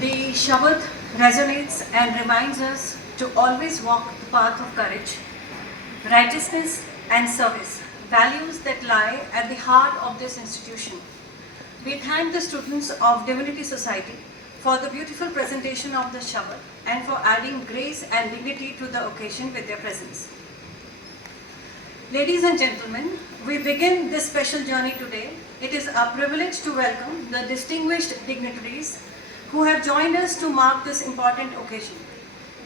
The Shabad resonates and reminds us to always walk the path of courage, righteousness and service, values that lie at the heart of this institution. We thank the students of Divinity Society for the beautiful presentation of the Shabad and for adding grace and dignity to the occasion with their presence. Ladies and gentlemen, we begin this special journey today. It is our privilege to welcome the distinguished dignitaries who have joined us to mark this important occasion.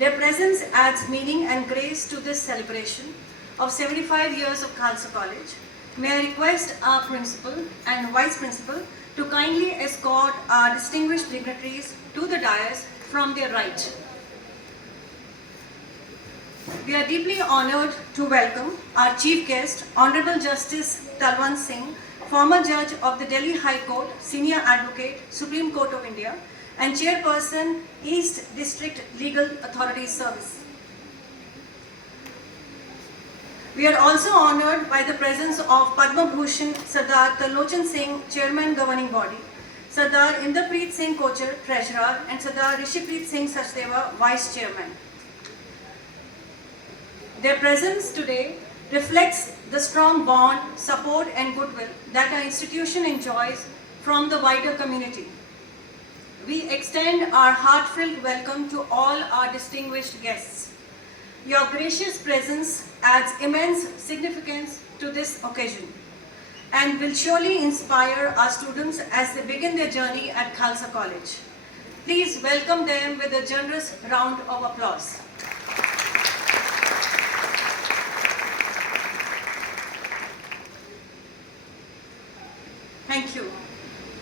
Their presence adds meaning and grace to this celebration of 75 years of Khalsa College. May I request our principal and vice principal to kindly escort our distinguished dignitaries to the dais from their right. We are deeply honored to welcome our chief guest, Honorable Justice Talwant Singh, former judge of the Delhi High Court, senior advocate, Supreme Court of India, and chairperson, East District Legal Authorities Service. We are also honored by the presence of Padma Bhushan Sardar Talochan Singh, Chairman Governing Body, Sardar Inderpreet Singh Kochar, Treasurer, and Sardar Rishipreet Singh Sachdeva, Vice Chairman. Their presence today reflects the strong bond, support, and goodwill that our institution enjoys from the wider community. We extend our heartfelt welcome to all our distinguished guests. Your gracious presence adds immense significance to this occasion and will surely inspire our students as they begin their journey at Khalsa College. Please welcome them with a generous round of applause. Thank you.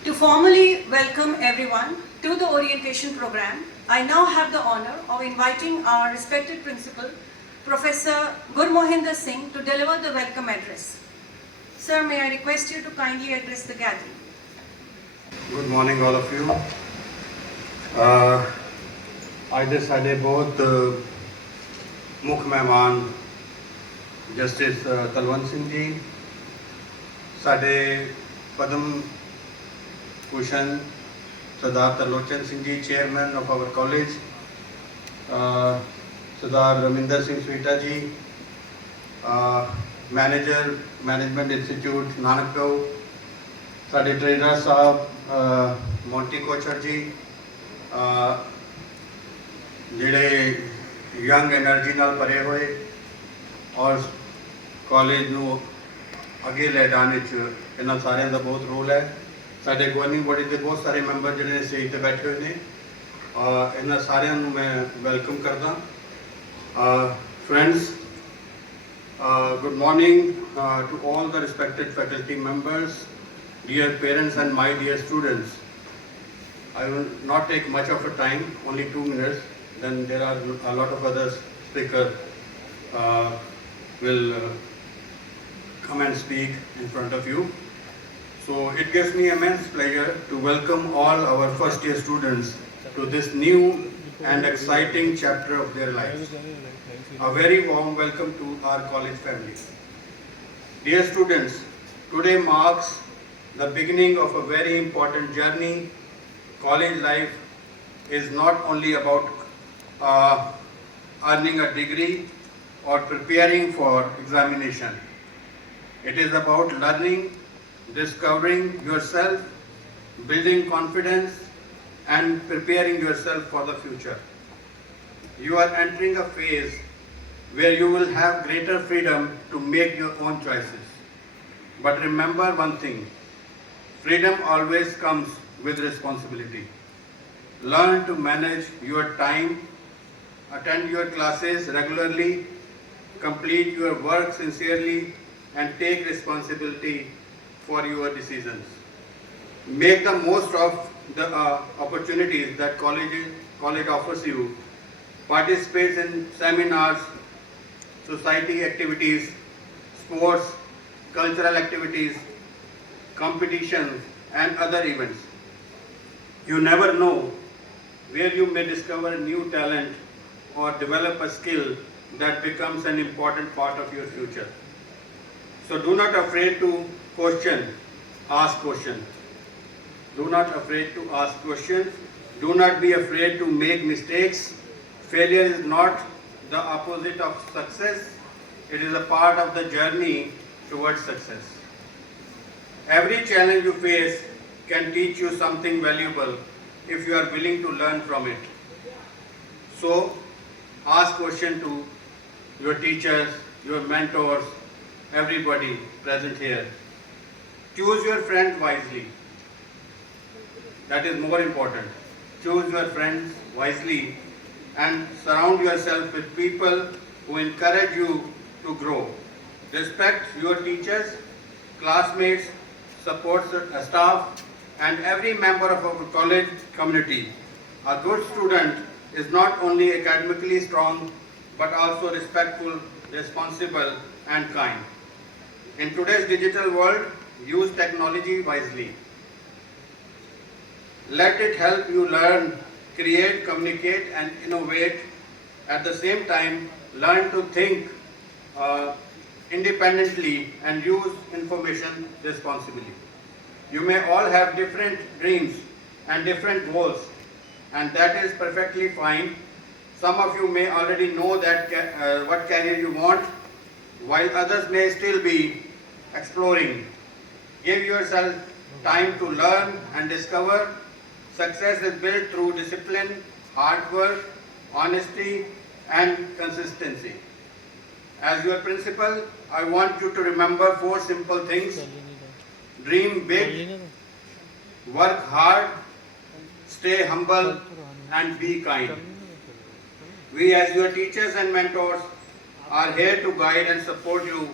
To formally welcome everyone to the orientation program, I now have the honor of inviting our respected principal, Professor Gurmohinder Singh, to deliver the welcome address. Sir, may I request you to kindly address the gathering. Good morning, all of you. आज दे साडे बहुत मुख्य मेहमान justice Talwant Singh ji, साडे Padma Bhushan Sardar Tarlochan Singh ji, chairman of our college, Sardar Ravinder Singh Sweeta ji, manager management institute Nanakgarh, साडे treasurer साहब Monty Kochhar जी, जिहड़े young energy नाल भरे हुए और ਕਾਲਜ ਨੂੰ ਅੱਗੇ ਲੈ ਜਾਣ ਵਿੱਚ ਇਹਨਾਂ ਸਾਰਿਆਂ ਦਾ ਬਹੁਤ ਰੋਲ ਹੈ। ਸਾਡੇ ਗਵਰਨਿੰਗ ਬੋਡੀ ਦੇ ਬਹੁਤ ਸਾਰੇ ਮੈਂਬਰ ਜਿਹੜੇ ਨੇ ਸਟੇਜ ਤੇ ਬੈਠੇ ਹੋਏ ਨੇ, ਇਹਨਾਂ ਸਾਰਿਆਂ ਨੂੰ ਮੈਂ ਵੈਲਕਮ ਕਰਦਾ। Friends, good morning to all the respected faculty members, dear parents and my dear students. I will not take much of a time, only 2 minutes, then there are a lot of other speakers will come and speak in front of you. So it gives me immense pleasure to welcome all our first year students to this new and exciting chapter of their lives. A very warm welcome to our college family. Dear students, today marks the beginning of a very important journey. College life is not only about earning a degree or preparing for examination. It is about learning, discovering yourself, building confidence, and preparing yourself for the future. You are entering a phase where you will have greater freedom to make your own choices. But remember one thing, freedom always comes with responsibility. Learn to manage your time, attend your classes regularly, complete your work sincerely, and take responsibility for your decisions. Make the most of the opportunities that college offers you. Participate in seminars, society activities, sports, cultural activities, competitions, and other events. You never know where you may discover new talent or develop a skill that becomes an important part of your future. So do not afraid to question, ask questions. Do not afraid to ask questions. Do not be afraid to make mistakes. Failure is not the opposite of success. It is a part of the journey towards success. Every challenge you face can teach you something valuable if you are willing to learn from it. So ask questions to your teachers, your mentors, everybody present here. Choose your friends wisely. That is more important. Choose your friends wisely and surround yourself with people who encourage you to grow. Respect your teachers, classmates, support staff, and every member of our college community. A good student is not only academically strong, but also respectful, responsible, and kind. In today's digital world, use technology wisely. Let it help you learn, create, communicate, and innovate. At the same time, learn to think independently and use information responsibly. You may all have different dreams and different goals, and that is perfectly fine. Some of you may already know that what career you want, while others may still be exploring. Give yourself time to learn and discover. Success is built through discipline, hard work, honesty, and consistency. As your principal, I want you to remember 4 simple things. Dream big, work hard, stay humble, and be kind. We as your teachers and mentors are here to guide and support you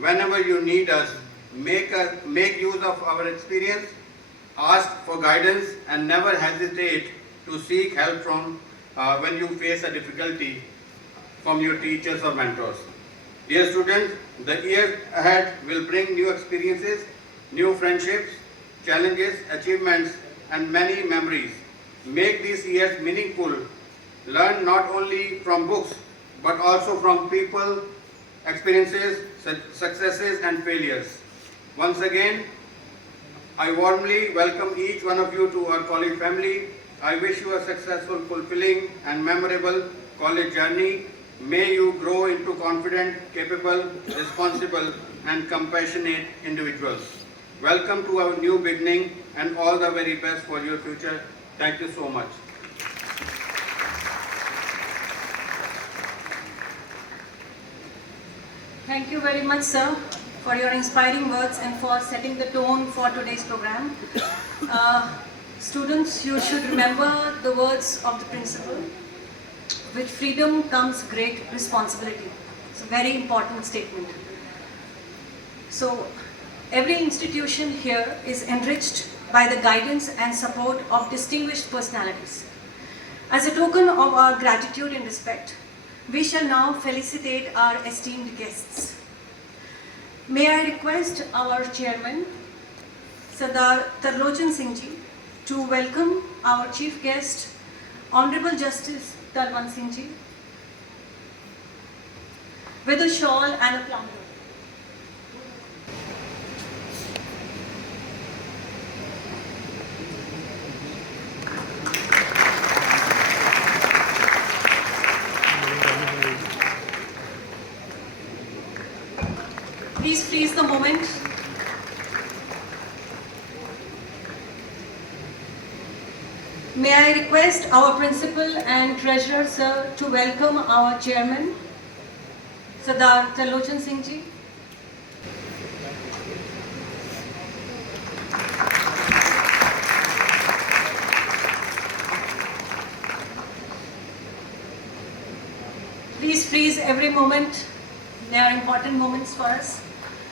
whenever you need us. Make use of our experience, ask for guidance, and never hesitate to seek help from when you face a difficulty from your teachers or mentors. Dear students, the year ahead will bring new experiences, new friendships, challenges, achievements, and many memories. Make these years meaningful. Learn not only from books, but also from people, experiences, successes, and failures. Once again, I warmly welcome each one of you to our college family. I wish you a successful, fulfilling, and memorable college journey. May you grow into confident, capable, responsible, and compassionate individuals. Welcome to our new beginning and all the very best for your future. Thank you so much. Thank you very much, sir, for your inspiring words and for setting the tone for today's program. Students, you should remember the words of the principal. With freedom comes great responsibility. It's a very important statement. So, every institution here is enriched by the guidance and support of distinguished personalities. As a token of our gratitude and respect, we shall now felicitate our esteemed guests. May I request our chairman, Sardar Tarlochan Singh ji, to welcome our chief guest, Honorable Justice Talwant Singh ji, with a shawl and a plunder. Please freeze the moment. May I request our principal and treasurer, sir, to welcome our chairman, Sardar Tarlochan Singh ji. Please freeze every moment. They are important moments for us.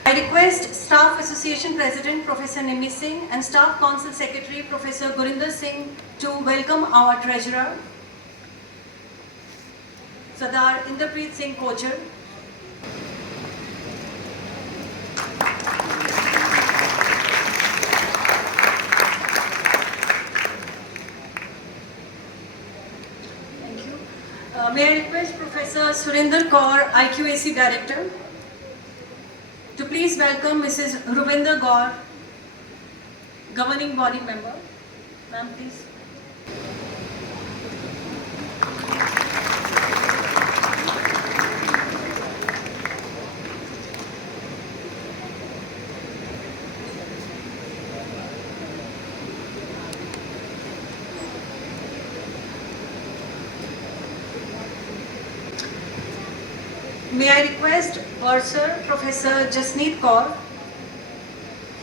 I request Staff Association President Professor Nimi Singh and Staff Council Secretary Professor Gurinder Singh to welcome our Treasurer, Sardar Inderpreet Singh Kochar. Thank you. May I request Professor Surinder Kaur, IQAC Director, to please welcome Mrs. Rubinder Gaur, Governing Body Member. Ma'am, please. May I request Bursar Professor Jasneet Kaur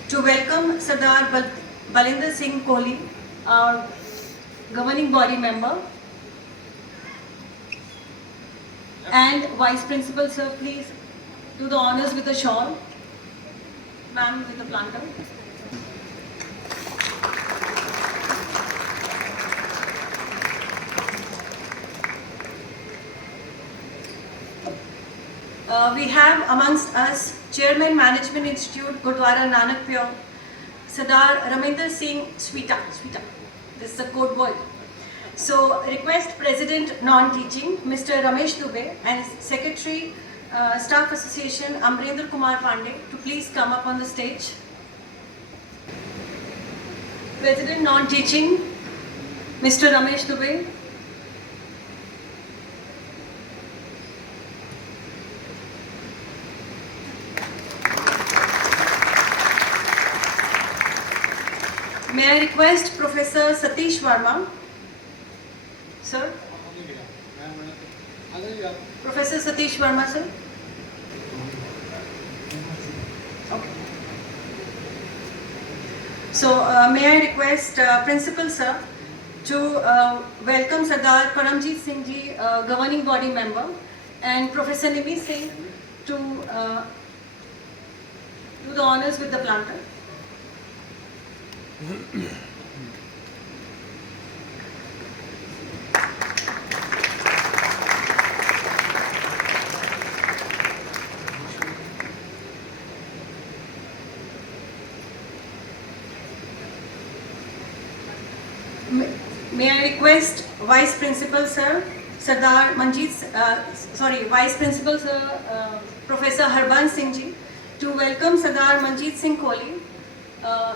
to welcome Sardar Balinder Singh Kohli, our Governing Body Member, and Vice Principal, sir, please do the honors with a shawl. Ma'am, with the planter. We have amongst us Chairman Management Institute, Gurdwara Nanak Pure, Sardar Raminder Singh Swita. This is a code word. So, request President Non-Teaching, Mr. Ramesh Dubey, and Secretary, Staff Association, Amrendra Kumar Pandey, to please come up on the stage. President Non-Teaching, Mr. Ramesh Dubey. May I request Professor Satish Verma, sir? Professor Satish Verma, sir? Okay. So, may I request Principal, sir, to welcome Sardar Karamjit Singh ji, Governing Body Member, and Professor Nimi Singh to do the honors with the planter. May I request Vice Principal, sir, Vice Principal, sir, Professor Harbans Singh ji, to welcome Sardar Manjeet Singh Kohli,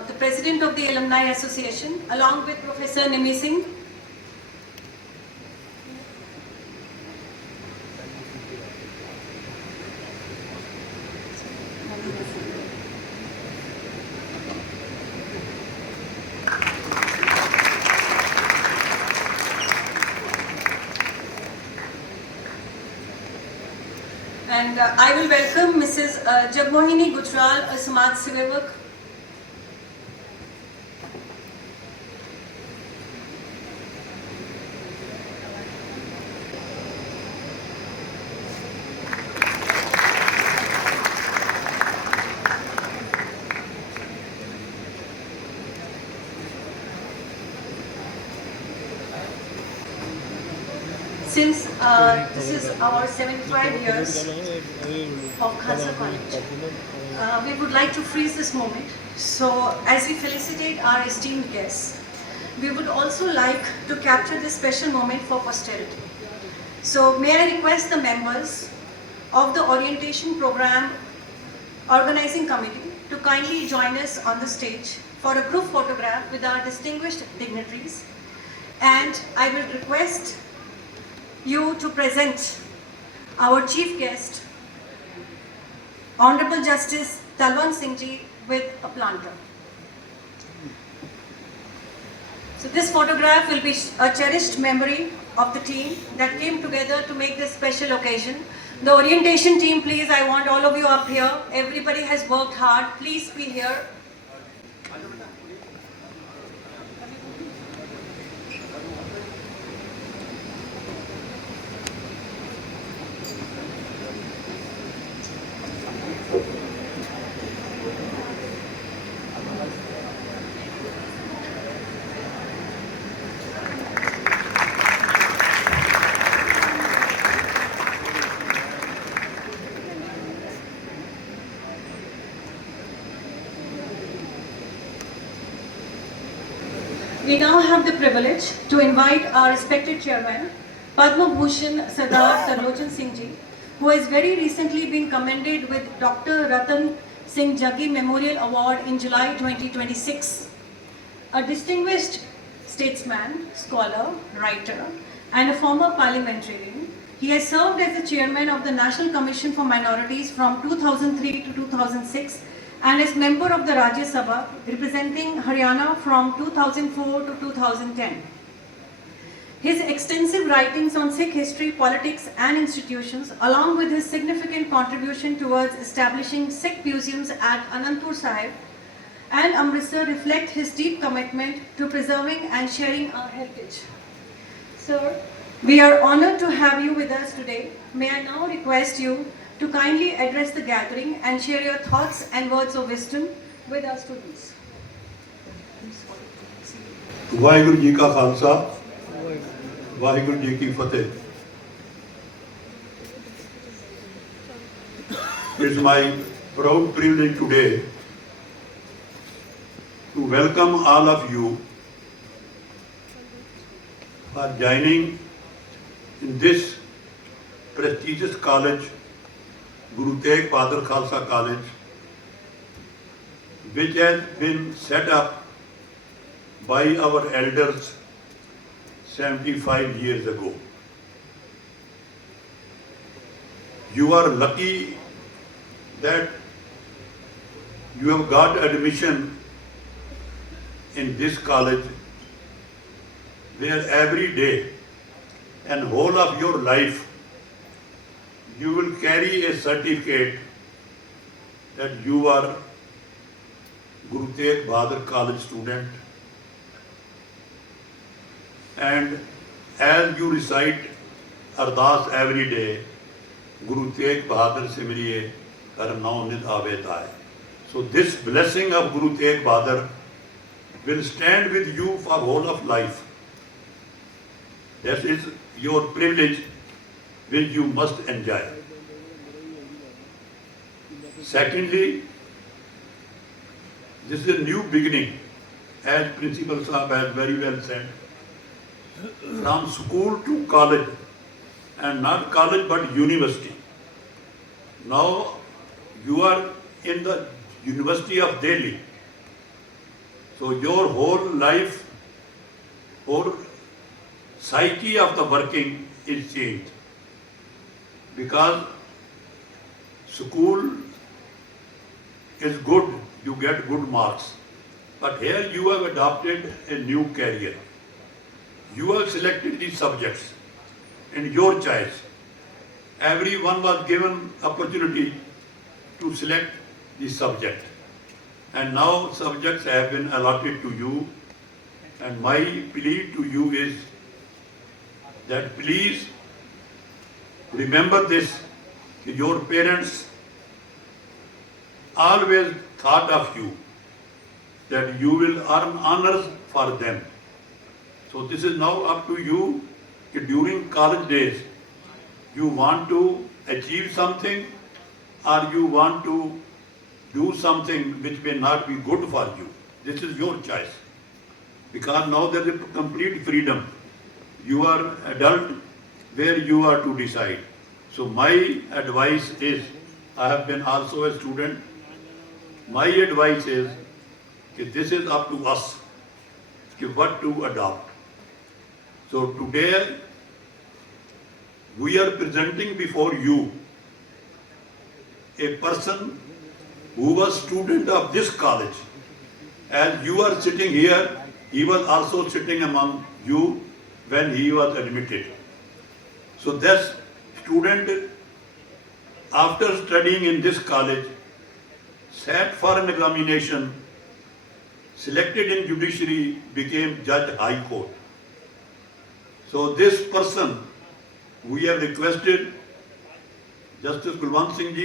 the President of the Alumni Association, along with Professor Nimi Singh. And I will welcome Mrs. Jagmohini Gujral, a Samaj Sevak. Since this is our 75 years of Khalsa College, we would like to freeze this moment. So as we felicitate our esteemed guests, we would also like to capture this special moment for posterity. So may I request the members of the orientation program organizing committee to kindly join us on the stage for a group photograph with our distinguished dignitaries. And I will request you to present our chief guest, Honorable Justice Talwant Singh Ji, with a planter. So this photograph will be a cherished memory of the team that came together to make this special occasion. The orientation team, please, I want all of you up here. Everybody has worked hard. Please be here. We now have the privilege to invite our respected chairman, Padma Bhushan Sardar Tarlochhan Singh Ji, who has very recently been commended with Dr. Ratan Singh Jaggi Memorial Award in July 2026. A distinguished statesman, scholar, writer, and a former parliamentarian, he has served as the chairman of the National Commission for Minorities from 2003 to 2006 and as member of the Rajya Sabha representing Haryana from 2004 to 2010. His extensive writings on Sikh history, politics and institutions, along with his significant contribution towards establishing Sikh museums at Anandpur Sahib and Amritsar, reflect his deep commitment to preserving and sharing our heritage. Sir, we are honored to have you with us today. May I now request you to kindly address the gathering and share your thoughts and words of wisdom with our students. Waheguru ji ਕਾ ਖਾਲਸਾ ਵਾਹਿਗੁਰੂ ਜੀ ਕੀ ਫਤਿਹ. It is my proud privilege today to welcome all of you for joining in this prestigious college, Guru Tegh Bahadur Khalsa College, which has been set up by our elders 75 years ago. You are lucky that you have got admission in this college where every day and whole of your life you will carry a certificate that you are Guru Tegh Bahadur College student, and as you recite Ardas every day, Guru Tegh Bahadur Simriye Kar Nau Nid Ave Thai. So this blessing of Guru Tegh Bahadur will stand with you for whole of life. That is your privilege which you must enjoy. Secondly, this is a new beginning, as Principal Sahab has very well said, from school to college, and not college but university. Now you are in the University of Delhi. So your whole life or psyche of the working is changed, because school is good, you get good marks, but here you have adopted a new career. You have selected these subjects in your choice, everyone was given opportunity to select the subject. And now subjects have been allotted to you. And my plea to you is that please remember this, your parents always thought of you, that you will earn honors for them. So this is now up to you, that during college days, you want to achieve something or you want to do something which may not be good for you. This is your choice. Because now there is complete freedom. You are adult where you are to decide. So my advice is, I have been also a student, my advice is that this is up to us what to adopt. So today we are presenting before you a person who was student of this college. As you are sitting here, he was also sitting among you when he was admitted. So this student, after studying in this college, sat for an examination, selected in judiciary, became Judge High Court. So this person, we have requested Justice Kulwant Singh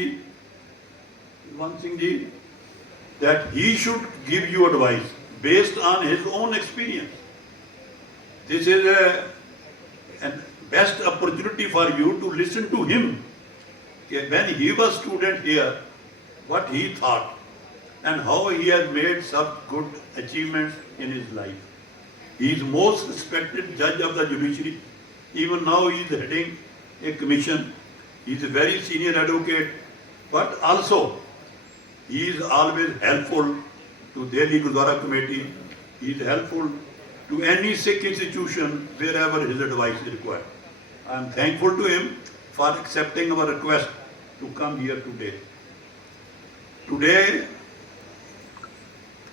Ji, that he should give you advice based on his own experience. This is a best opportunity for you to listen to him. When he was student here, what he thought and how he has made such good achievements in his life. He is most respected judge of the judiciary. Even now he is heading a commission. He is a very senior advocate, but also he is always helpful to Delhi Gurdwara Committee. He is helpful to any Sikh institution wherever his advice is required. I am thankful to him for accepting our request to come here today. Today,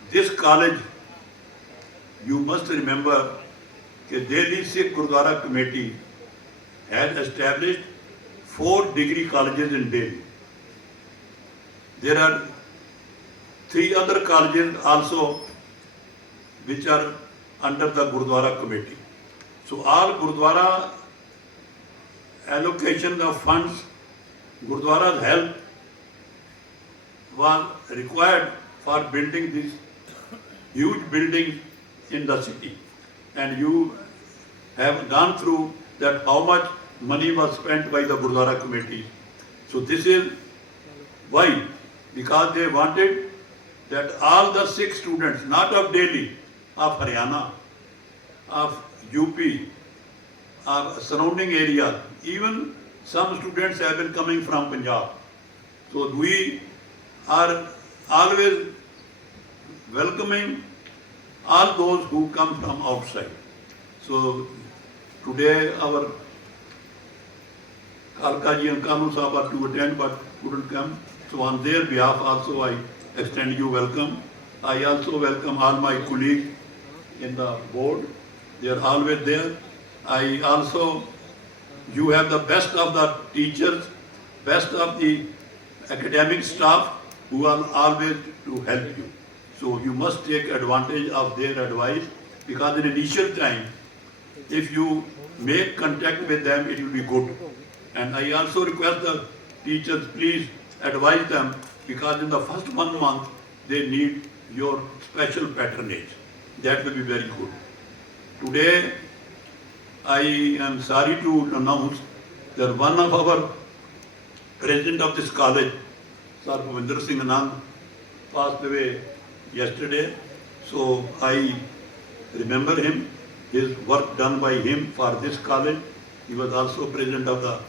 this college, you must remember that Delhi Sikh Gurdwara Committee has established 4 degree colleges in Delhi. There are 3 other colleges also which are under the Gurdwara Committee. So all Gurdwara allocation of funds, Gurdwara's help was required for building these huge buildings in the city. And you have gone through that how much money was spent by the Gurdwara Committee. So this is why, because they wanted that all the Sikh students, not of Delhi, of Haryana, of UP, of surrounding areas, even some students have been coming from Punjab. So we are always welcoming all those who come from outside. So today our Kalkaji and Kanu Sahib are to attend but couldn't come. So on their behalf also I extend you welcome. I also welcome all my colleagues in the board. They are always there. I also, you have the best of the teachers, best of the academic staff who are always to help you. So you must take advantage of their advice, because in initial time, if you make contact with them, it will be good. And I also request the teachers, please advise them, because in the first 1 month, they need your special patronage. That will be very good. Today, I am sorry to announce that one of our president of this college, Sir Bhavinder Singh Anand, passed away yesterday. So I remember him, his work done by him for this college. He was also president of the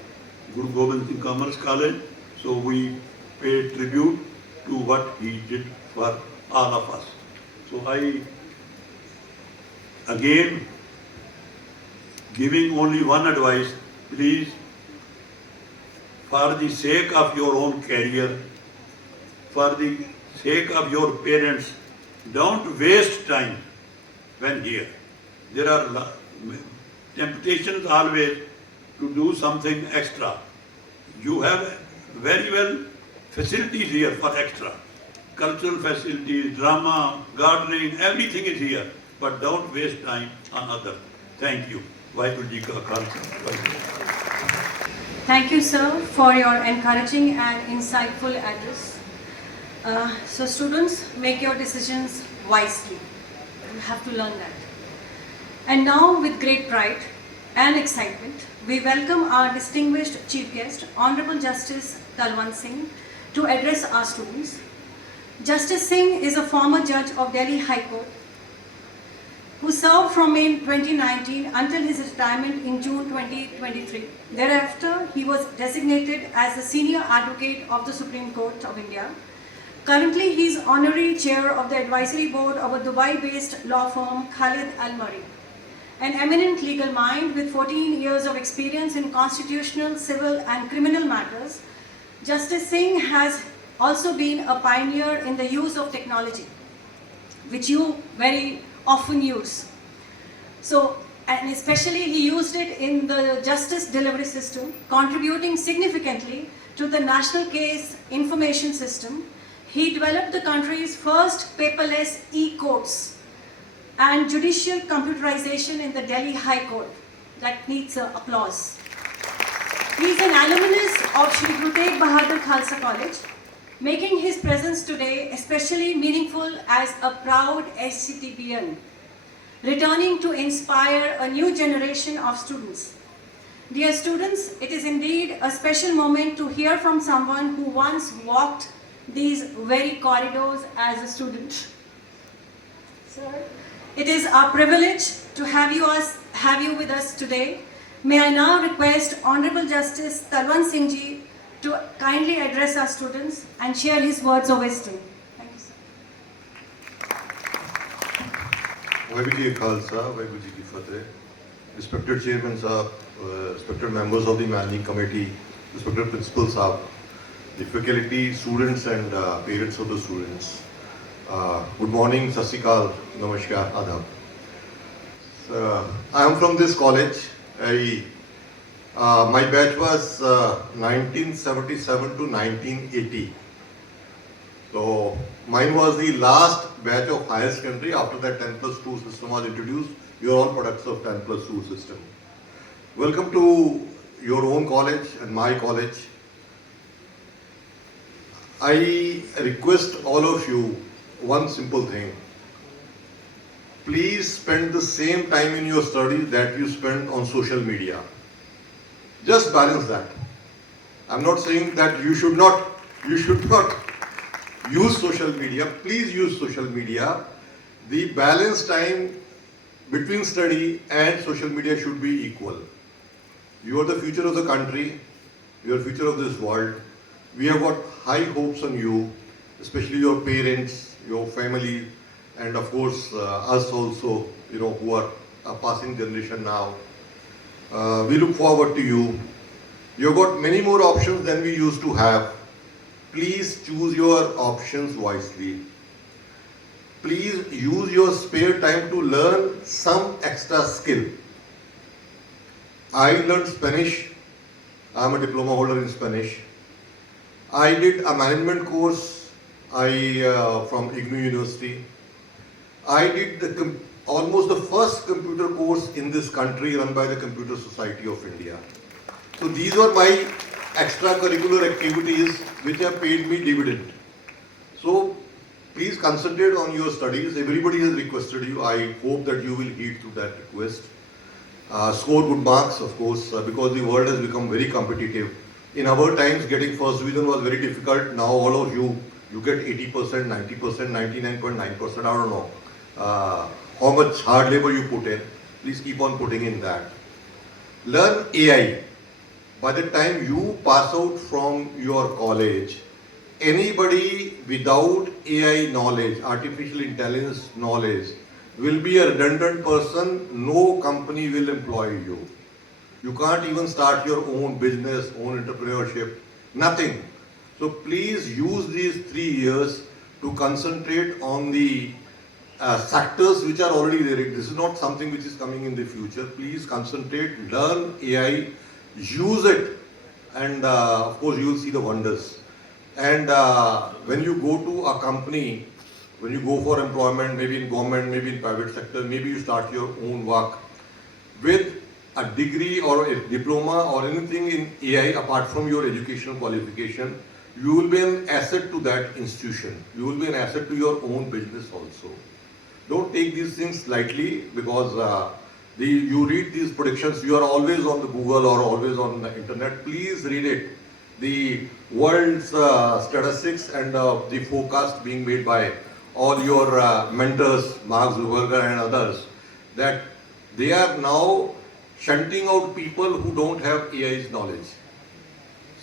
Guru Gobind Singh Commerce College. So we pay tribute to what he did for all of us. So I, again, giving only one advice, please, for the sake of your own career, for the sake of your parents, don't waste time when here. There are temptations always to do something extra. You have very well facilities here for extra. Cultural facilities, drama, gardening, everything is here. But don't waste time on others. Thank you. Vaheguru Ji Ka Khalsa. Thank you, sir, for your encouraging and insightful address. So students, make your decisions wisely. You have to learn that. And now, with great pride and excitement, we welcome our distinguished Chief Guest, Honorable Justice Talwant Singh, to address our students. Justice Singh is a former judge of Delhi High Court who served from May 2019 until his retirement in June 2023. Thereafter, he was designated as the Senior Advocate of the Supreme Court of India. Currently, he is Honorary Chair of the Advisory Board of a Dubai-based law firm, Khalid Al Mari. An eminent legal mind with 14 years of experience in constitutional, civil and criminal matters, Justice Singh has also been a pioneer in the use of technology, which you very often use. So, and especially he used it in the justice delivery system, contributing significantly to the National Case Information System. He developed the country's first paperless e-courts and judicial computerization in the Delhi High Court. That needs applause. He is an alumnus of Shri Guru Tegh Bahadur Khalsa College, making his presence today especially meaningful as a proud SCTBN, returning to inspire a new generation of students. Dear students, it is indeed a special moment to hear from someone who once walked these very corridors as a student. Sir, it is our privilege to have you with us today. May I now request Honorable Justice Talwant Singh Ji to kindly address our students and share his words of wisdom. Thank you, sir. Vaheguru Ji Ka Khalsa, Vaheguru Ji Ki Fateh. Respected Chairman Sahab, respected members of the Managing Committee, respected Principal Sahab, the faculty, students and parents of the students. Good morning, Sat Sri Akal, Namaskar, Adab. I am from this college. My batch was 1977 to 1980. So mine was the last batch of higher secondary. After that 10+2 system was introduced. You are all products of 10+2 system. Welcome to your own college and my college. I request all of you one simple thing. Please spend the same time in your study that you spend on social media. Just balance that. I'm not saying that you should not use social media. Please use social media. The balance time between study and social media should be equal. You are the future of the country. You are the future of this world. We have got high hopes on you, especially your parents, your family, and of course us also, who are a passing generation now. We look forward to you. You've got many more options than we used to have. Please choose your options wisely. Please use your spare time to learn some extra skill. I learned Spanish. I'm a diploma holder in Spanish. I did a management course from IGNOU University. I did almost the first computer course in this country run by the Computer Society of India. So these were my extracurricular activities which have paid me dividend. So please concentrate on your studies. Everybody has requested you. I hope that you will heed to that request. Score good marks, of course, because the world has become very competitive. In our times, getting first division was very difficult. Now all of you get 80%, 90%, 99.9%, I don't know. How much hard labor you put in. Please keep on putting in that. Learn AI. By the time you pass out from your college, anybody without AI knowledge, artificial intelligence knowledge, will be a redundant person. No company will employ you. You can't even start your own business, own entrepreneurship, nothing. So please use these 3 years to concentrate on the sectors which are already there. This is not something which is coming in the future. Please concentrate, learn AI, use it and of course you will see the wonders. And when you go to a company, when you go for employment, maybe in government, maybe in private sector, maybe you start your own work with a degree or a diploma or anything in AI apart from your educational qualification, you will be an asset to that institution. You will be an asset to your own business also. Don't take these things lightly, because you read these predictions, you are always on the Google or always on the internet. Please read it. The world's statistics and the forecast being made by all your mentors, Mark Zuckerberg and others, that they are now shunting out people who don't have AI's knowledge.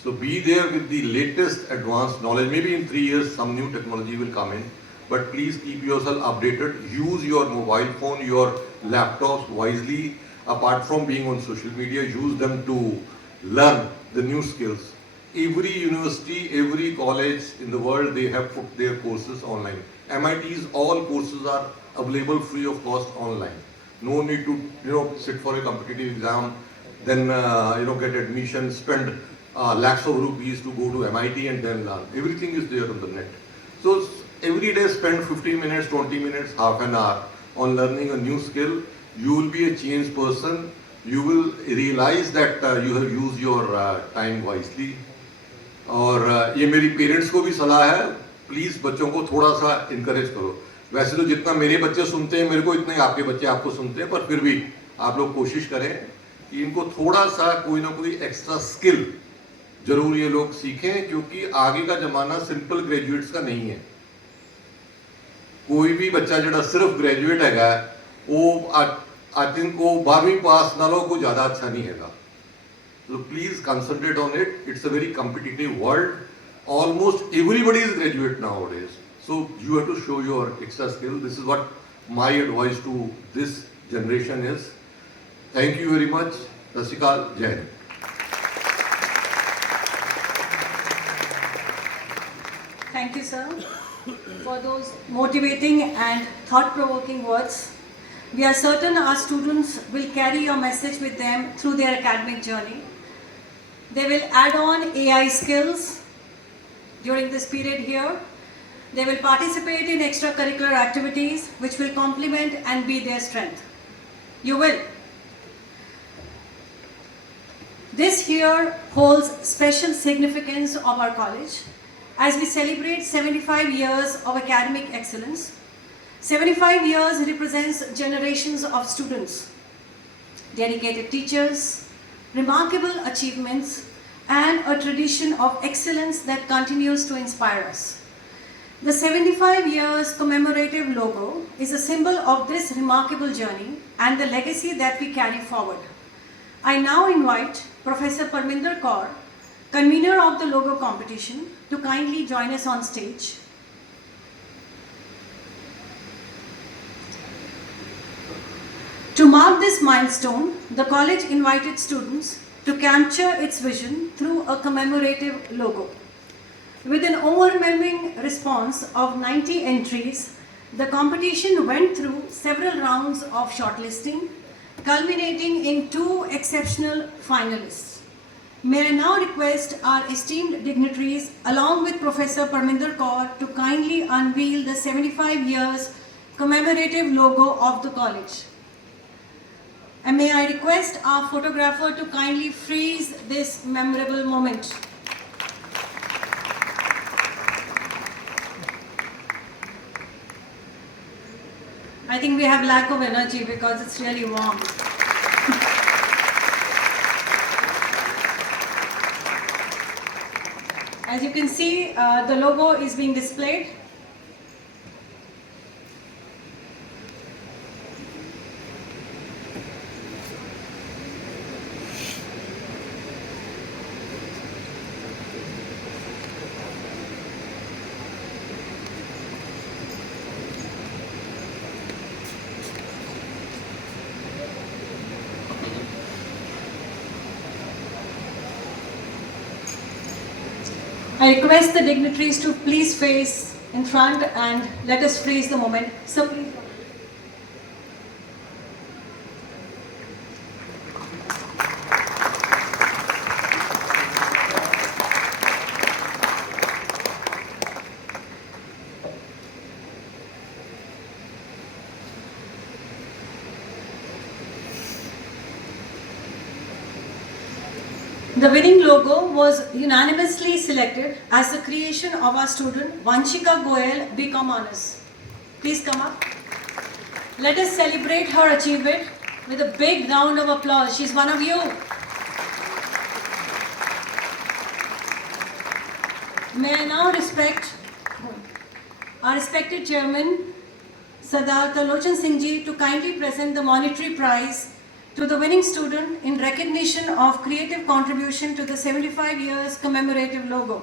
So be there with the latest advanced knowledge. Maybe in 3 years some new technology will come in, but please keep yourself updated. Use your mobile phone, your laptops wisely. Apart from being on social media, use them to learn the new skills. Every university, every college in the world, they have put their courses online. MIT's all courses are available free of cost online. No need to sit for a competitive exam, then get admission, spend lakhs of rupees to go to MIT and then learn. Everything is there on the net. So every day spend 15 minutes, 20 minutes, half an hour on learning a new skill. You will be a changed person. You will realize that you have used your time wisely. और ये मेरी parents को भी सलाह है, please बच्चों को थोड़ा सा इनकरेज करो. वैसे तो जितना मेरे बच्चे सुनते हैं मेरे को, इतने आपके बच्चे आपको सुनते हैं, पर फिर भी आप लोग कोशिश करें कि इनको थोड़ा सा कोई ना कोई एक्स्ट्रा स्किल जरूर ये लोग सीखें, क्योंकि आगे का ज़माना सिंपल ग्रेजुएट्स का नहीं है. कोई भी बच्चा जो सिर्फ ग्रेजुएट हैगा वो आई थिंक को 12वीं पास ना लो को ज़्यादा अच्छा नहीं हैगा. So please concentrate on it. It's a very competitive world. Almost everybody is graduate nowadays. So you have to show your extra skill. This is what my advice to this generation is. Thank you very much. Rasikal, Jai Hind. Thank you, sir, for those motivating and thought-provoking words. We are certain our students will carry your message with them through their academic journey. They will add on AI skills during this period here. They will participate in extracurricular activities which will complement and be their strength. You will. This here holds special significance of our college as we celebrate 75 years of academic excellence. 75 years represents generations of students, dedicated teachers, remarkable achievements, and a tradition of excellence that continues to inspire us. The 75 years commemorative logo is a symbol of this remarkable journey and the legacy that we carry forward. I now invite Professor Parminder Kaur, convener of the logo competition, to kindly join us on stage. To mark this milestone, the college invited students to capture its vision through a commemorative logo. With an overwhelming response of 90 entries, the competition went through several rounds of shortlisting, culminating in 2 exceptional finalists. May I now request our esteemed dignitaries, along with Professor Parminder Kaur, to kindly unveil the 75 years commemorative logo of the college. And may I request our photographer to kindly freeze this memorable moment. I think we have lack of energy because it's really warm. As you can see, the logo is being displayed. I request the dignitaries to please face in front and let us freeze the moment. So please. The winning logo was unanimously selected as the creation of our student Vanshika Goel, BCom Honors. Please come up. Let us celebrate her achievement with a big round of applause. She's one of you. May I now respect our respected chairman, Sardar Talochan Singh Ji, to kindly present the monetary prize to the winning student in recognition of creative contribution to the 75 years commemorative logo.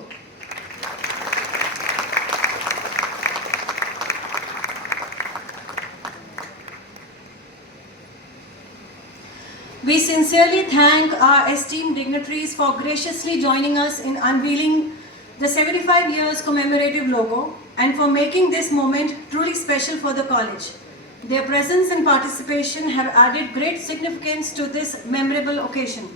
We sincerely thank our esteemed dignitaries for graciously joining us in unveiling the 75 years commemorative logo and for making this moment truly special for the college. Their presence and participation have added great significance to this memorable occasion.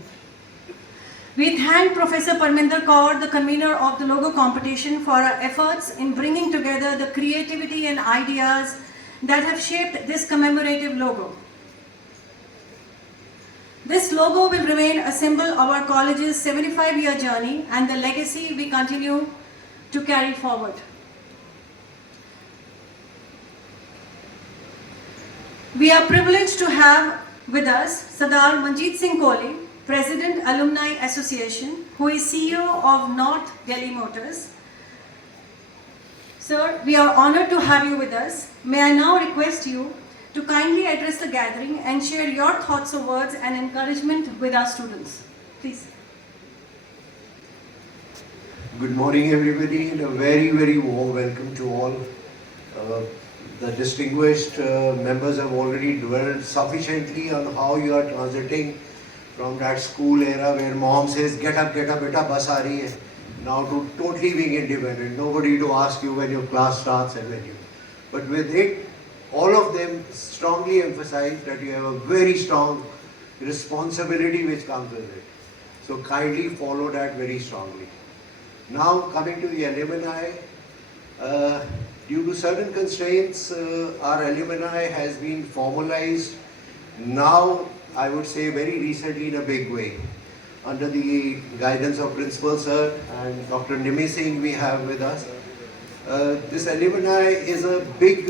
We thank Professor Parminder Kaur, the convener of the logo competition, for her efforts in bringing together the creativity and ideas that have shaped this commemorative logo. This logo will remain a symbol of our college's 75-year journey and the legacy we continue to carry forward. We are privileged to have with us Sardar Manjeet Singh Kohli, President, Alumni Association, who is CEO of North Delhi Motors. Sir, we are honored to have you with us. May I now request you to kindly address the gathering and share your thoughts or words and encouragement with our students. Please. Good morning, everybody, and a very, very warm welcome to all. The distinguished members have already dwelled sufficiently on how you are transiting from that school era where mom says, get up, beta, bus aa rahi hai, now to totally being independent. Nobody to ask you when your class starts and when you. But with it, all of them strongly emphasize that you have a very strong responsibility which comes with it. So kindly follow that very strongly. Now coming to the alumni, due to certain constraints, our alumni has been formalized now, I would say very recently in a big way. Under the guidance of Principal Sir and Dr. Nimi Singh we have with us. This alumni is a big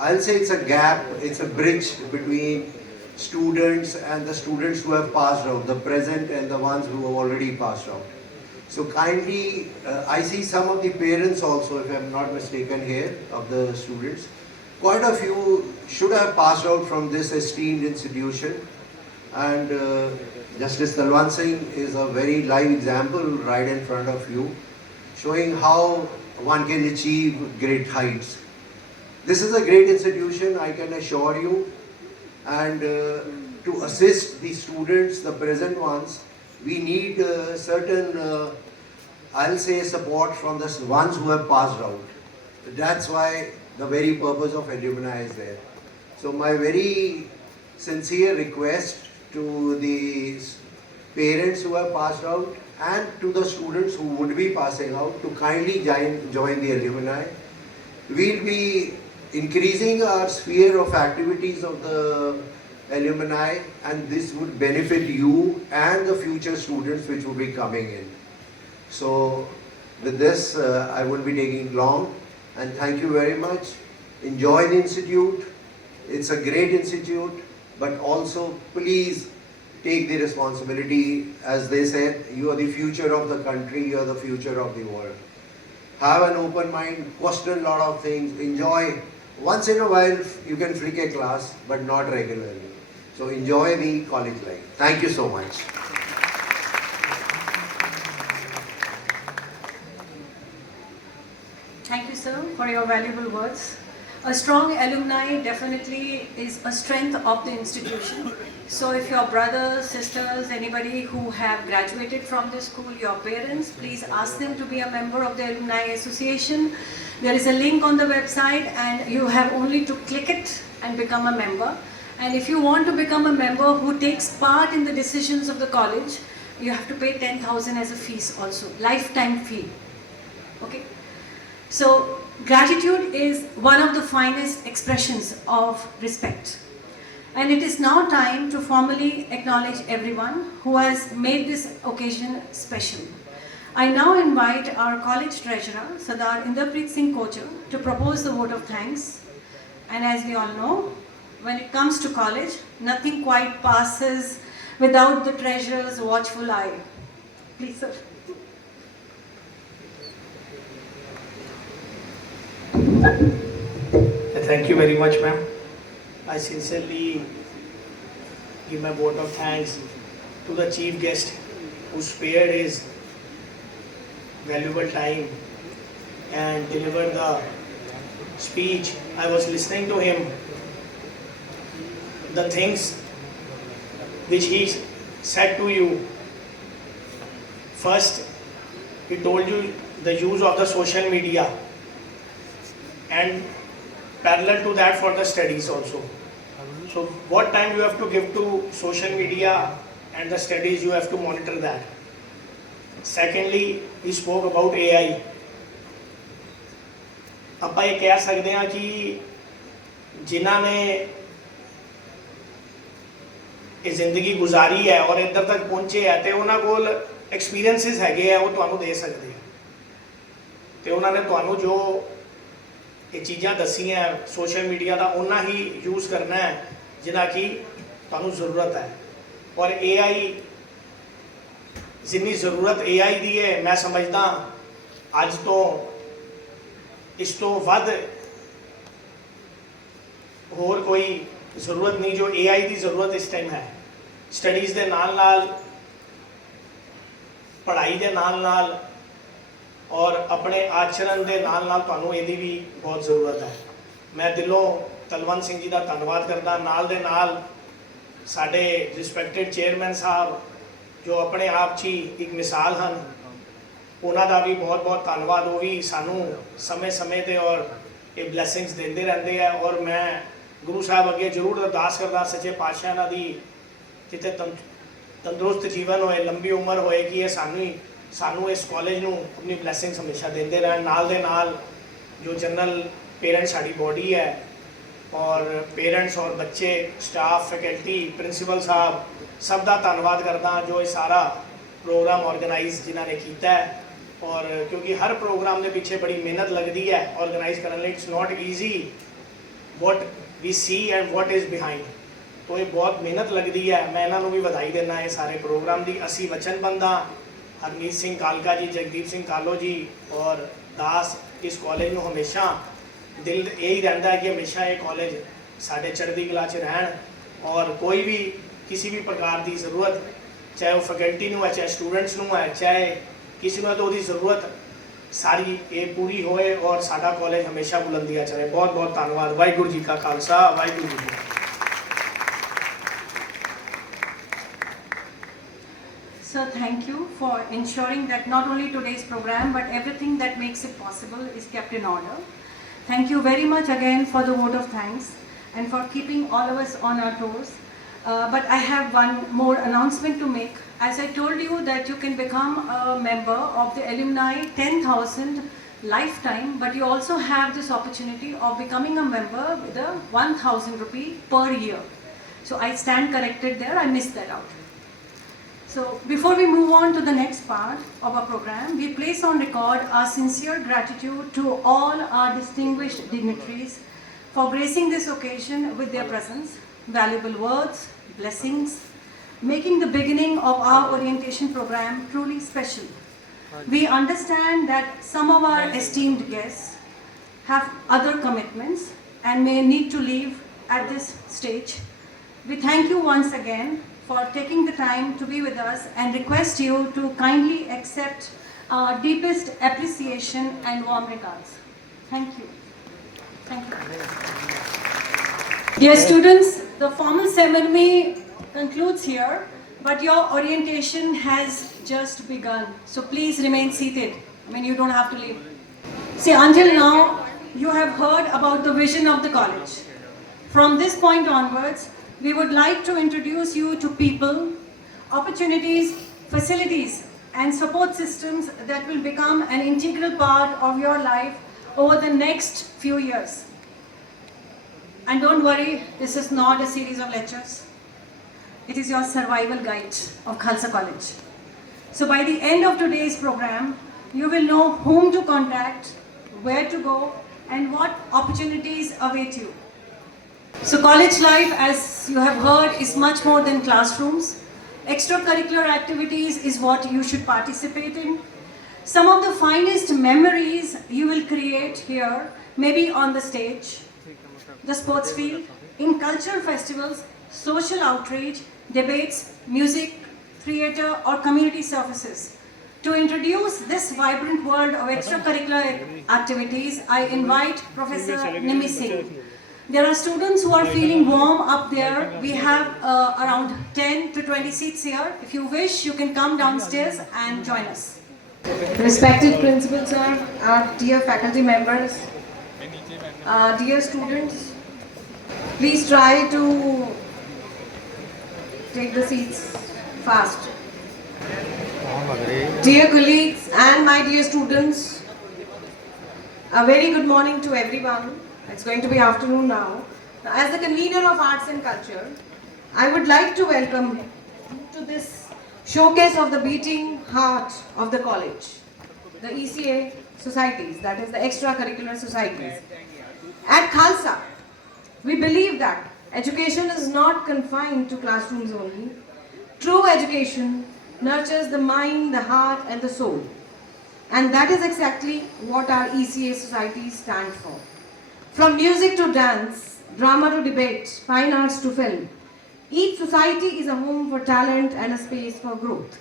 I'll say it's a gap, it's a bridge between students and the students who have passed out, the present and the ones who have already passed out. So kindly, I see some of the parents also, if I'm not mistaken here, of the students. Quite a few should have passed out from this esteemed institution. And Justice Talwan Singh is a very live example right in front of you, showing how one can achieve great heights. This is a great institution, I can assure you, and to assist the students, the present ones, we need certain, I'll say, support from the ones who have passed out. That's why the very purpose of alumni is there. So my very sincere request to the parents who have passed out and to the students who would be passing out to kindly join the alumni. We'll be increasing our sphere of activities of the alumni, and this would benefit you and the future students which will be coming in. So with this, I won't be taking long, and thank you very much. Enjoy the institute. It's a great institute, but also please take the responsibility. As they said, you are the future of the country, you are the future of the world. Have an open mind, question a lot of things, enjoy. Once in a while, you can flick a class, but not regularly. So enjoy the college life. Thank you so much. Thank you, sir, for your valuable words. A strong alumni definitely is a strength of the institution. So if your brothers, sisters, anybody who have graduated from this school, your parents, please ask them to be a member of the Alumni Association. There is a link on the website and you have only to click it and become a member. And if you want to become a member who takes part in the decisions of the college, you have to pay 10,000 as a fees also, lifetime fee. Okay? So gratitude is one of the finest expressions of respect. And it is now time to formally acknowledge everyone who has made this occasion special. I now invite our college treasurer, Sardar Inderpreet Singh Kochar, to propose the vote of thanks. And as we all know, when it comes to college, nothing quite passes without the treasurer's watchful eye. Please, sir. Thank you very much, ma'am. I sincerely give my vote of thanks to the chief guest who spared his valuable time and delivered the speech. I was listening to him. The things which he said to you. First, he told you the use of the social media, and parallel to that for the studies also. So what time you have to give to social media and the studies, you have to monitor that. Secondly, he spoke about AI. ਆਪਾਂ ਇਹ ਕਹਿ ਸਕਦੇ ਹਾਂ ਕਿ ਜਿਨ੍ਹਾਂ ਨੇ ਇਹ ਜ਼ਿੰਦਗੀ ਗੁਜ਼ਾਰੀ ਹੈ ਔਰ ਇੱਧਰ ਤੱਕ ਪਹੁੰਚੇ ਹੈ ਤੇ ਉਹਨਾਂ ਕੋਲ ਐਕਸਪੀਰੀਐਂਸਿਸ ਹੈਗੇ ਆ, ਉਹ ਤੁਹਾਨੂੰ ਦੇ ਸਕਦੇ ਆ ਤੇ ਉਹਨਾਂ ਨੇ ਤੁਹਾਨੂੰ ਜੋ ਇਹ ਚੀਜ਼ਾਂ ਦਸੀਆਂ ਸੋਸ਼ਲ ਮੀਡੀਆ ਦਾ ਉਹਨਾਂ ਹੀ ਯੂਜ਼ ਕਰਨਾ ਹੈ ਜਿਨ੍ਹਾਂ ਕੀ ਤੁਹਾਨੂੰ ਜ਼ਰੂਰਤ ਹੈ। ਔਰ AI ਜਿੰਨੀ ਜ਼ਰੂਰਤ AI ਦੀ ਹੈ, ਮੈਂ ਸਮਝਦਾ ਅੱਜ ਤੋਂ ਇਸ ਤੋਂ ਵੱਧ ਹੋਰ ਕੋਈ ਜ਼ਰੂਰਤ ਨਹੀਂ ਜੋ AI ਦੀ ਜ਼ਰੂਰਤ ਇਸ ਟਾਈਮ ਹੈ। ਸਟੱਡੀਜ਼ ਦੇ ਨਾਲ ਨਾਲ, ਪੜ੍ਹਾਈ ਦੇ ਨਾਲ ਨਾਲ ਔਰ ਆਪਣੇ ਆਚਰਣ ਦੇ ਨਾਲ ਨਾਲ ਤੁਹਾਨੂੰ ਇਹਦੀ ਵੀ ਬਹੁਤ ਜ਼ਰੂਰਤ ਹੈ। ਮੈਂ ਦਿਲੋਂ ਤਲਵੰਤ ਸਿੰਘ ਜੀ ਦਾ ਧੰਨਵਾਦ ਕਰਦਾ। ਨਾਲ ਦੇ ਨਾਲ ਸਾਡੇ ਰਿਸਪੈਕਟਡ ਚੇਅਰਮੈਨ ਸਾਹਿਬ ਜੋ ਆਪਣੇ ਆਪ 'ਚ ਹੀ ਇੱਕ ਮਿਸਾਲ ਹਨ, ਉਹਨਾਂ ਦਾ ਵੀ ਬਹੁਤ ਬਹੁਤ ਧੰਨਵਾਦ। ਉਹ ਵੀ ਸਾਨੂੰ ਸਮੇਂ ਸਮੇਂ 'ਤੇ ਔਰ ਇਹ ਬਲੈਸਿੰਗਸ ਦਿੰਦੇ ਰਹਿੰਦੇ ਆ। ਔਰ ਮੈਂ ਗੁਰੂ ਸਾਹਿਬ ਅੱਗੇ ਜ਼ਰੂਰ ਅਰਦਾਸ ਕਰਦਾ ਸੱਚੇ ਪਾਤਸ਼ਾਹ ਇਹਨਾਂ ਦੀ ਕਿਤੇ ਤੰਦਰੁਸਤ ਜੀਵਨ ਹੋਏ, ਲੰਬੀ ਉਮਰ ਹੋਏ ਕਿ ਇਹ ਸਾਨੂੰ ਇਸ ਕਾਲਜ ਨੂੰ ਆਪਣੀ ਬਲੈਸਿੰਗਸ ਹਮੇਸ਼ਾ ਦਿੰਦੇ ਰਹਿਣ। ਨਾਲ ਦੇ ਨਾਲ ਜੋ ਜਨਰਲ ਪੇਰੈਂਟਸ ਸਾਡੀ ਬੋਡੀ ਹੈ ਔਰ ਪੇਰੈਂਟਸ ਔਰ ਬੱਚੇ, ਸਟਾਫ, ਫੈਕਲਟੀ, ਪ੍ਰਿੰਸੀਪਲ ਸਾਹਿਬ, ਸਭ ਦਾ ਧੰਨਵਾਦ ਕਰਦਾ ਜੋ ਇਹ ਸਾਰਾ ਪ੍ਰੋਗਰਾਮ ਆਰਗੇਨਾਈਜ਼ ਜਿਨ੍ਹਾਂ ਨੇ ਕੀਤਾ ਹੈ। ਔਰ ਕਿਉਂਕਿ ਹਰ ਪ੍ਰੋਗਰਾਮ ਦੇ ਪਿੱਛੇ ਬੜੀ ਮਿਹਨਤ ਲੱਗਦੀ ਹੈ ਆਰਗੇਨਾਈਜ਼ ਕਰਨ ਲਈ। It's not easy what we see and what is behind. तो ये बहुत मेहनत लगती है। मैं इन्हों भी बधाई देना है सारे प्रोग्राम की। असी वचनबंद हाँ, हरमीत सिंह कालका जी, जगदीप सिंह कालो जी और दास इस कॉलेज में हमेशा दिल यही रहता है कि हमेशा ये कॉलेज साढ़े चढ़ती कला च रहन और कोई भी किसी भी प्रकार की ज़रूरत, चाहे वो फैकल्टी में है, चाहे स्टूडेंट्स में है, चाहे किसी में, तो उसकी ज़रूरत सारी ये पूरी होए और साडा कॉलेज हमेशा बुलंदियाँ चले। बहुत बहुत धन्यवाद। वाहिगुरू जी का खालसा, वाहिगुरू जी की फतेह। Sir, thank you for ensuring that not only today's program but everything that makes it possible is kept in order. Thank you very much again for the vote of thanks and for keeping all of us on our toes. But I have one more announcement to make. As I told you that you can become a member of the alumni 10,000 lifetime, but you also have this opportunity of becoming a member with a 1,000 rupee per year. So I stand corrected there, I missed that out. So before we move on to the next part of our program, we place on record our sincere gratitude to all our distinguished dignitaries for gracing this occasion with their presence, valuable words, blessings, making the beginning of our orientation program truly special. We understand that some of our esteemed guests have other commitments and may need to leave at this stage. We thank you once again for taking the time to be with us and request you to kindly accept our deepest appreciation and warm regards. Thank you. Thank you. Dear students, the formal ceremony concludes here, but your orientation has just begun. So please remain seated. I mean, you don't have to leave. See, until now, you have heard about the vision of the college. From this point onwards, we would like to introduce you to people, opportunities, facilities, and support systems that will become an integral part of your life over the next few years. And don't worry, this is not a series of lectures. It is your survival guide of Khalsa College. So by the end of today's program, you will know whom to contact, where to go, and what opportunities await you. So college life, as you have heard, is much more than classrooms. Extracurricular activities is what you should participate in. Some of the finest memories you will create here, maybe on the stage, the sports field, in cultural festivals, social outreach, debates, music, theatre or community services. To introduce this vibrant world of extracurricular activities, I invite Professor Nimi Singh. There are students who are feeling warm up there. We have around 10 to 20 seats here. If you wish, you can come downstairs and join us. Respected principal sir, our dear faculty members, dear students, please try to take the seats fast. Dear colleagues and my dear students, a very good morning to everyone. It's going to be afternoon now. As the convener of Arts and Culture, I would like to welcome you to this showcase of the beating heart of the college, the ECA societies, that is the extracurricular societies. At Khalsa, we believe that education is not confined to classrooms only. True education nurtures the mind, the heart and the soul. And that is exactly what our ECA societies stand for. From music to dance, drama to debate, fine arts to film, each society is a home for talent and a space for growth.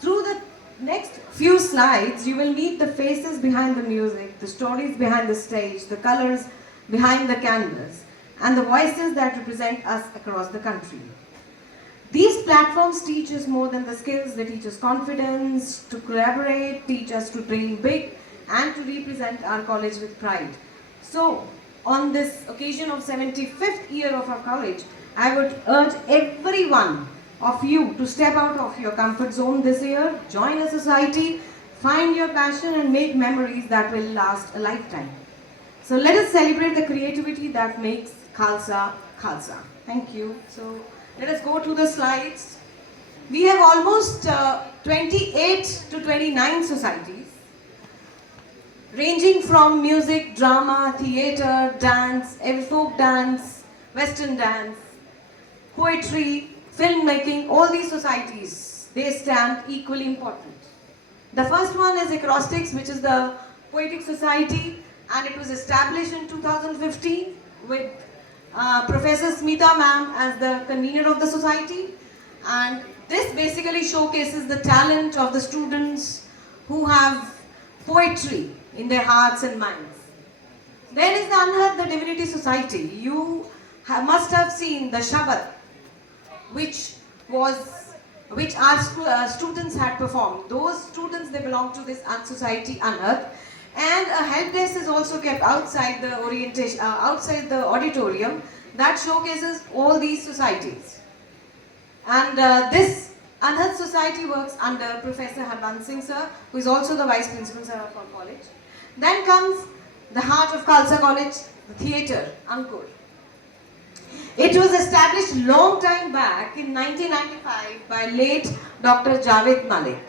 Through the next few slides, you will meet the faces behind the music, the stories behind the stage, the colors behind the canvas, and the voices that represent us across the country. These platforms teach us more than the skills. They teach us confidence, to collaborate, teach us to dream big, and to represent our college with pride. So, on this occasion of 75th year of our college, I would urge every one of you to step out of your comfort zone this year, join a society, find your passion and make memories that will last a lifetime. So let us celebrate the creativity that makes Khalsa, Khalsa. Thank you. So let us go to the slides. We have almost 28 to 29 societies, ranging from music, drama, theatre, dance, folk dance, western dance, poetry, filmmaking. All these societies, they stand equally important. The first one is Acrostics, which is the poetic society, and it was established in 2015 with Professor Smita ma'am as the convener of the society. And this basically showcases the talent of the students who have poetry in their hearts and minds. Then is the Anhad, the Divinity Society. You must have seen the Shabad, which our students had performed. Those students, they belong to this society Anhad. And a help desk is also kept outside the auditorium that showcases all these societies. And this Anhad society works under Professor Harbans Singh sir, who is also the vice principal sir of our college. Then comes the heart of Khalsa College, the theatre, Ankur. It was established long time back in 1995 by late Dr. Javed Malik.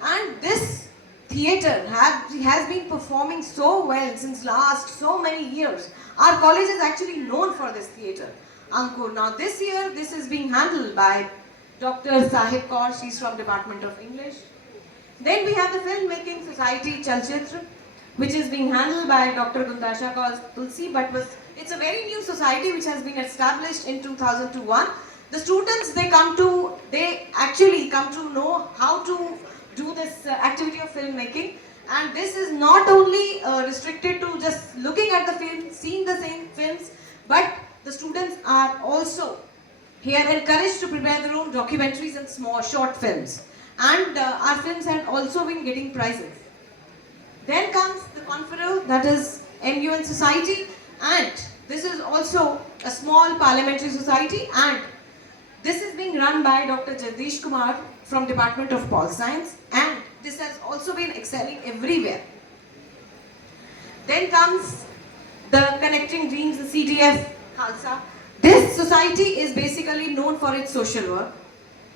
And this theatre has been performing so well since last so many years. Our college is actually known for this theatre, Ankur. Now this year, this is being handled by Dr. Sahib Kaur, she's from Department of English. Then we have the Filmmaking Society, Chalchitra, which is being handled by Dr. Gundasha Kaur Tulsi, but it's a very new society which has been established in 2001. The students, they actually come to know how to do this activity of filmmaking, and this is not only restricted to just looking at the film, seeing the same films, but the students are also here encouraged to prepare their own documentaries and small short films, and our films have also been getting prizes. Then comes the Conferral, that is MUN Society, and this is also a small parliamentary society, and this is being run by Dr. Jagdish Kumar from Department of Pol Science, and this has also been excelling everywhere. Then comes the Connecting Dreams, the CTF Khalsa. This society is basically known for its social work,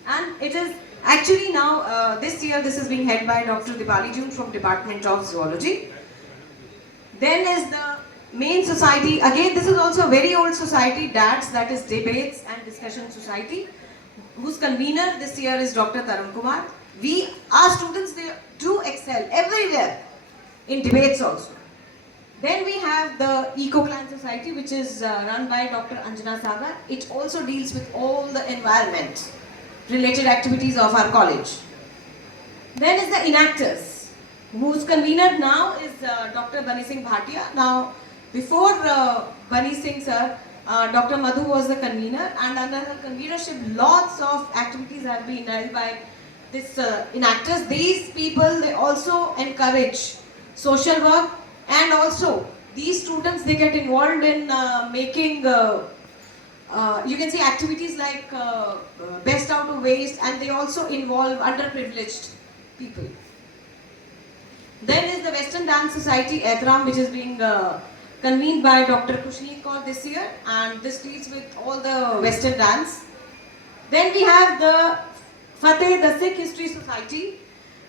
and it is actually now, this year, this is being headed by Dr. Dipali June from Department of Zoology. Then is the main society, again this is also a very old society, DATS, that is Debates and Discussion Society, whose convener this year is Dr. Tarun Kumar. Our students, they do excel everywhere in debates also. Then we have the Eco Clan Society, which is run by Dr. Anjana Sagar. It also deals with all the environment related activities of our college. Then is the Enactors, whose convener now is Dr. Bunny Singh Bhatia. Now, before Bunny Singh sir, Dr. Madhu was the convener, and under her convenership, lots of activities have been held by this Enactors. These people, they also encourage social work, and also these students, they get involved in making you can see activities like best out of waste, and they also involve underprivileged people. Then is the Western Dance Society Aithram, which is being convened by Dr. Kushneet Kaur this year, and this deals with all the Western dance. Then we have the Fateh, the Sikh History Society.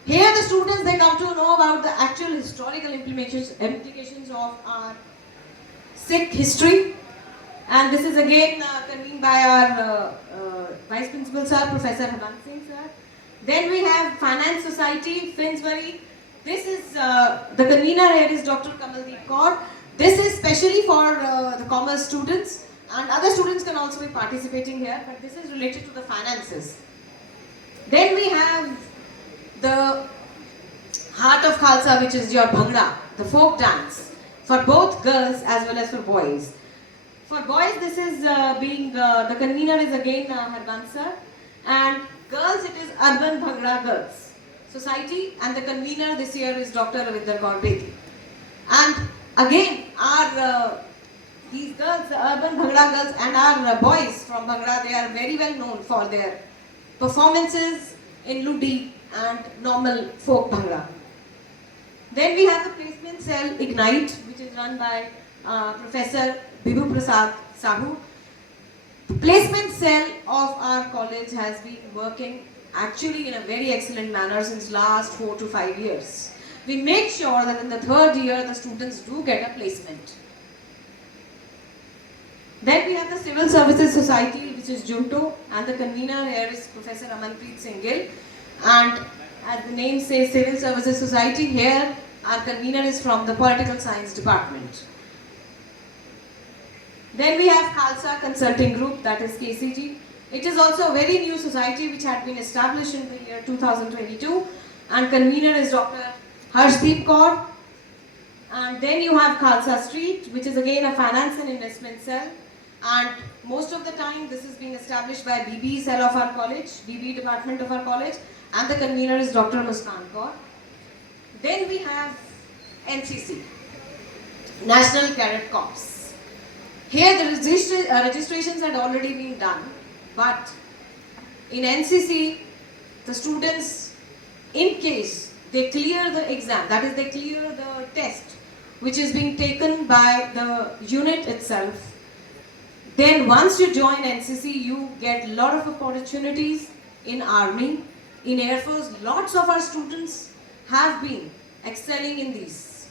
Here the students, they come to know about the actual historical implications of our Sikh history. And this is again convened by our Vice Principal Sir, Professor Hemant Singh Sir. Then we have Finance Society, Finsbury. This is, the convener here is Dr. Kamaldeep Kaur. This is specially for the commerce students, and other students can also be participating here, but this is related to the finances. Then we have the Heart of Khalsa, which is your Bhangra, the folk dance, for both girls as well as for boys. For boys, this is the convener is again Harbans sir, and girls, it is Urban Bhangra Girls Society, and the convener this year is Dr. Ravinder Kaur Bedi. And again, our these girls, the Urban Bhangra Girls and our boys from Bhangra, they are very well known for their performances in Ludi and normal folk Bhangra. Then we have the placement cell Ignite, which is run by Professor Bibhu Prasad Sahu. The placement cell of our college has been working actually in a very excellent manner since last 4 to 5 years. We make sure that in the third year the students do get a placement. Then we have the Civil Services Society, which is Junto, and the convener here is Professor Amanpreet Singh Gill. And as the name says, Civil Services Society, here our convener is from the Political Science Department. Then we have Khalsa Consulting Group, that is KCG. It is also a very new society which had been established in the year 2022, and convener is Dr. Harshdeep Kaur. And then you have Khalsa Street, which is again a finance and investment cell, and most of the time this is being established by BB cell of our college, BB department of our college, and the convener is Dr. Muskan Kaur. Then we have NCC, National Cadet Corps. Here the registrations had already been done, but in NCC, the students, in case they clear the exam, that is they clear the test, which is being taken by the unit itself, then once you join NCC, you get a lot of opportunities in Army, in Air Force. Lots of our students have been excelling in these.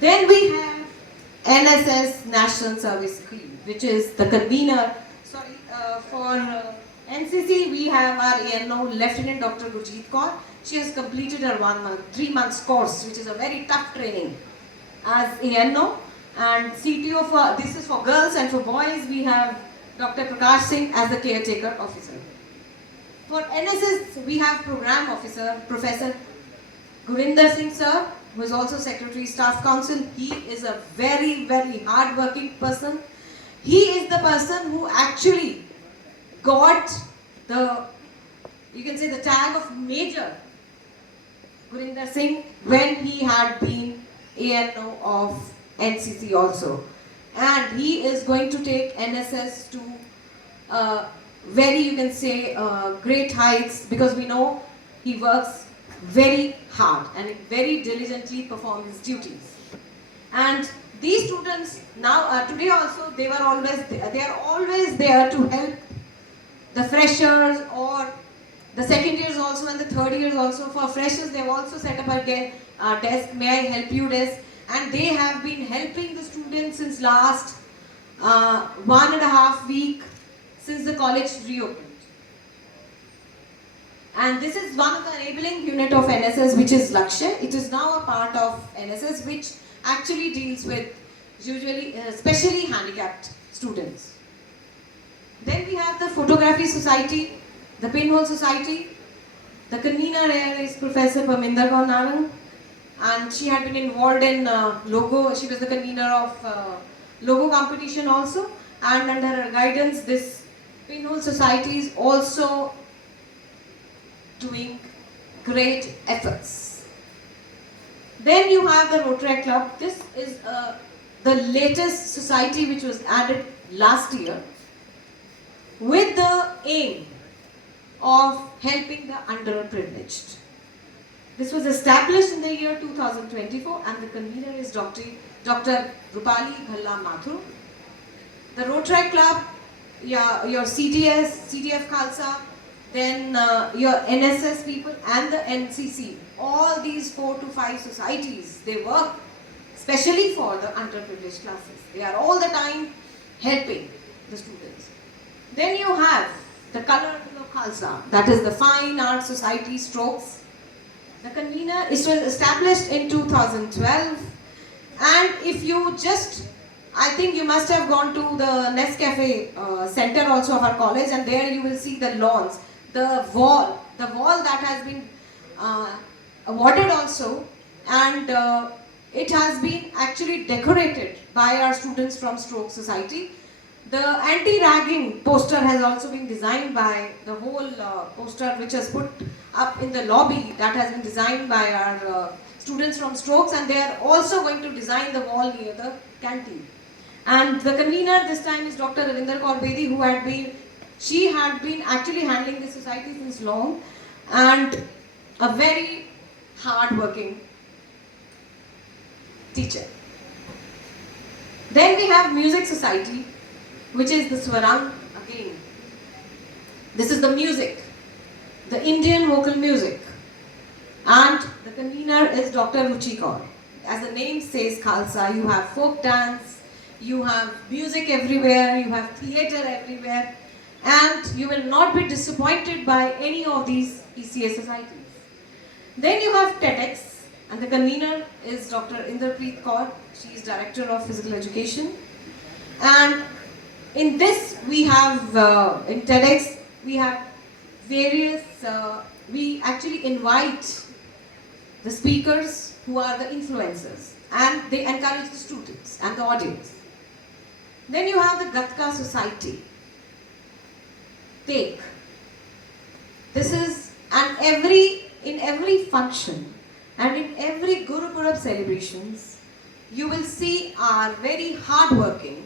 Then we have NSS National Service Scheme, which is the convener. For NCC, we have our ANO, Lieutenant Dr. Gurjeet Kaur. She has completed her 3 months course, which is a very tough training as ANO. And CTO, this is for girls, and for boys we have Dr. Prakash Singh as the caretaker officer. For NSS, we have program officer, Professor Gurinder Singh sir, who is also Secretary Staff Council. He is a very, very hard-working person. He is the person who actually got the, you can say, the tag of Major Gurinder Singh when he had been ANO of NCC also. And he is going to take NSS to very, you can say, great heights, because we know he works very hard and very diligently performs his duties. And these students now, today also, they are always there to help the freshers or the second years also and the third years also. For freshers, they have also set up a desk, may I help you desk, and they have been helping the students since last 1.5 week since the college reopened. And this is one of the enabling unit of NSS, which is Lakshya. It is now a part of NSS, which actually deals with usually specially handicapped students. Then we have the Photography Society, the Pinhole Society. The convener here is Professor Parminder Kaur Narang, and she had been involved in logo. She was the convener of logo competition also, and under her guidance, this Pinhole Society is also doing great efforts. Then you have the Rotary Club. This is the latest society which was added last year with the aim of helping the underprivileged. This was established in the year 2024 and the convener is Dr. Rupali Ghalla Mathur. The Rotary Club, your CTF Khalsa, then your NSS people and the NCC, all these 4 to 5 societies, they work especially for the underprivileged classes. They are all the time helping the students. Then you have the Color of Khalsa, that is the Fine Art Society Strokes. The convener is established in 2012, and if you just, I think you must have gone to the Nescafe center also of our college, and there you will see the lawns. The wall that has been awarded also, and it has been actually decorated by our students from Stroke Society. The anti-ragging poster has also been designed by the whole poster which is put up in the lobby, that has been designed by our students from Strokes, and they are also going to design the wall near the canteen. And the convener this time is Dr. Ravinder Kaur Bedi, she had been actually handling this society since long, and a very hard-working teacher. Then we have Music Society, which is the Swarang again. This is the music, the Indian vocal music, and the convener is Dr. Ruchi Kaur. As the name says, Khalsa, you have folk dance, you have music everywhere, you have theatre everywhere, and you will not be disappointed by any of these ECA societies. Then you have TEDx, and the convener is Dr. Inderpreet Kaur. She is Director of Physical Education. And in this we have, in TEDx, we have various, we actually invite the speakers who are the influencers, and they encourage the students and the audience. Then you have the Gatka Society, Tegh. This is, and in every function and in every Guru Purab celebrations, you will see our very hard-working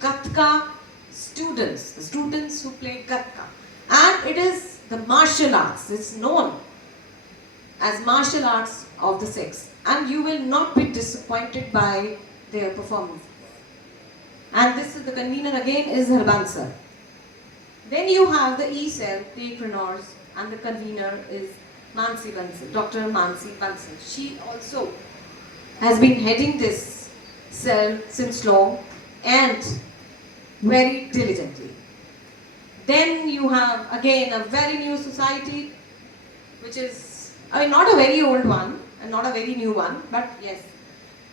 Gatka students, the students who play Gatka. And it is the martial arts, it's known as martial arts of the sex. And you will not be disappointed by their performance. And this is the convener again is Harban sir. Then you have the E-Cell, Techpreneurs, and the convener is Mansi Bansal, Dr. Mansi Bansal. She also has been heading this cell since long and very diligently. Then you have again a very new society, which is, I mean, not a very old one and not a very new one, but yes,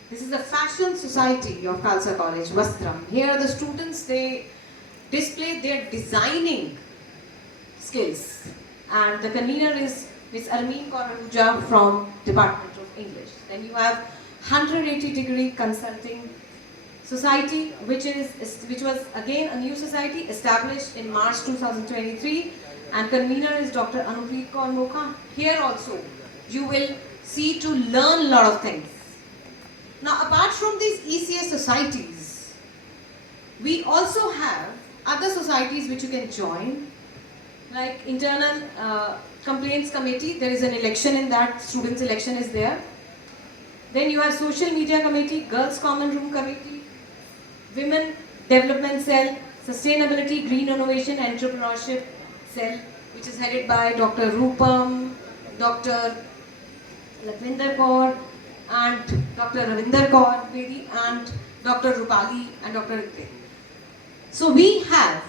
this is the Fashion Society of Khalsa College, Vastram. Here the students, they display their designing skills, and the convener is Ms. Armin Kaur from Department of English. Then you have 180-degree Consulting Society, which was again a new society established in March 2023, and convener is Dr. Anupreet Kaur Mokha. Here also you will see to learn a lot of things. Now, apart from these ECA societies, we also have other societies which you can join, like Internal Complaints Committee. There is an election in that, students' election is there. Then you have Social Media Committee, Girls Common Room Committee, Women Development Cell, Sustainability, Green Innovation, Entrepreneurship Cell, which is headed by Dr. Rupam, Dr. Lakwinder Kaur, and Dr. Ravinder Kaur Bedi, and Dr. Rupali, and Dr. Ritik. So we have,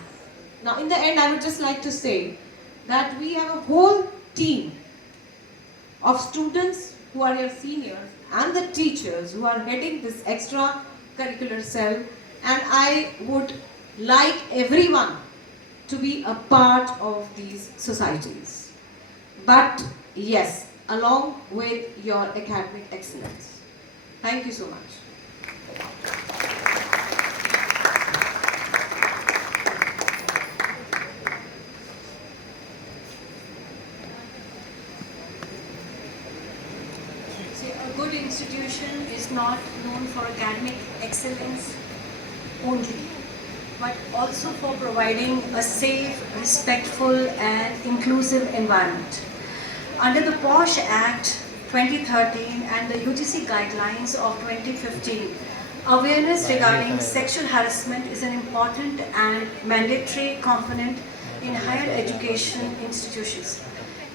now in the end I would just like to say that we have a whole team of students who are your seniors and the teachers who are heading this extracurricular cell, and I would like everyone to be a part of these societies. But yes, along with your academic excellence. Thank you so much. See, a good institution is not known for academic excellence only, but also for providing a safe, respectful, and inclusive environment. Under the POSH Act 2013 and the UGC guidelines of 2015, awareness regarding sexual harassment is an important and mandatory component in higher education institutions.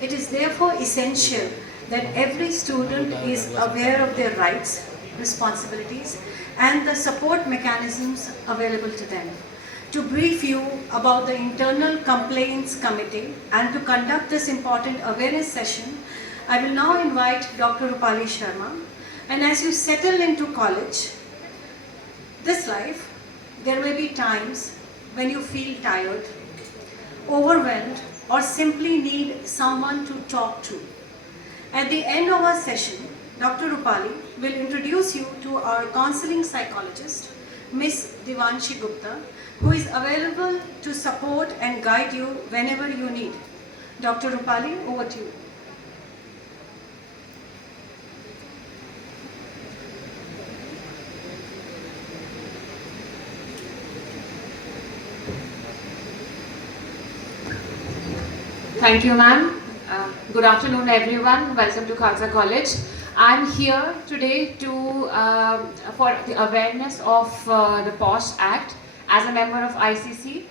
It is therefore essential that every student is aware of their rights, responsibilities, and the support mechanisms available to them. To brief you about the Internal Complaints Committee and to conduct this important awareness session, I will now invite Dr. Rupali Sharma. And as you settle into college, this life, there may be times when you feel tired, overwhelmed, or simply need someone to talk to. At the end of our session, Dr. Rupali will introduce you to our counseling psychologist, Ms. Divanshi Gupta, who is available to support and guide you whenever you need. Dr. Rupali, over to you. Thank you, ma'am. Good afternoon, everyone. Welcome to Khalsa College. I'm here today to for the awareness of the POSH Act as a member of ICC.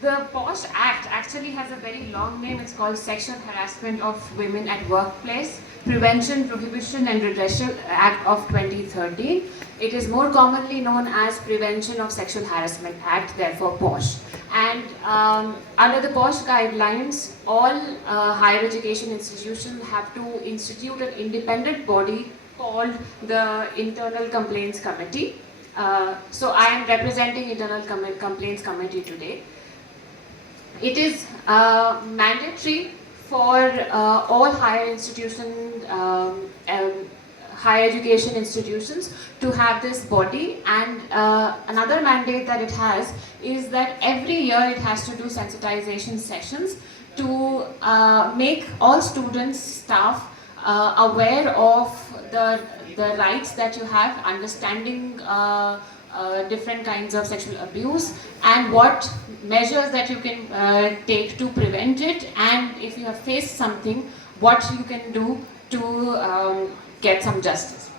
The POSH Act actually has a very long name. It's called Sexual Harassment of Women at Workplace, Prevention, Prohibition and Redressal Act of 2013. It is more commonly known as Prevention of Sexual Harassment Act, therefore POSH. And under the POSH guidelines, all higher education institutions have to institute an independent body called the Internal Complaints Committee. So I am representing Internal Complaints Committee today. It is mandatory for all higher higher education institutions to have this body, and another mandate that it has is that every year it has to do sensitization sessions to make all students, staff aware of the rights that you have, understanding different kinds of sexual abuse and what measures that you can take to prevent it, and if you have faced something, what you can do to get some justice.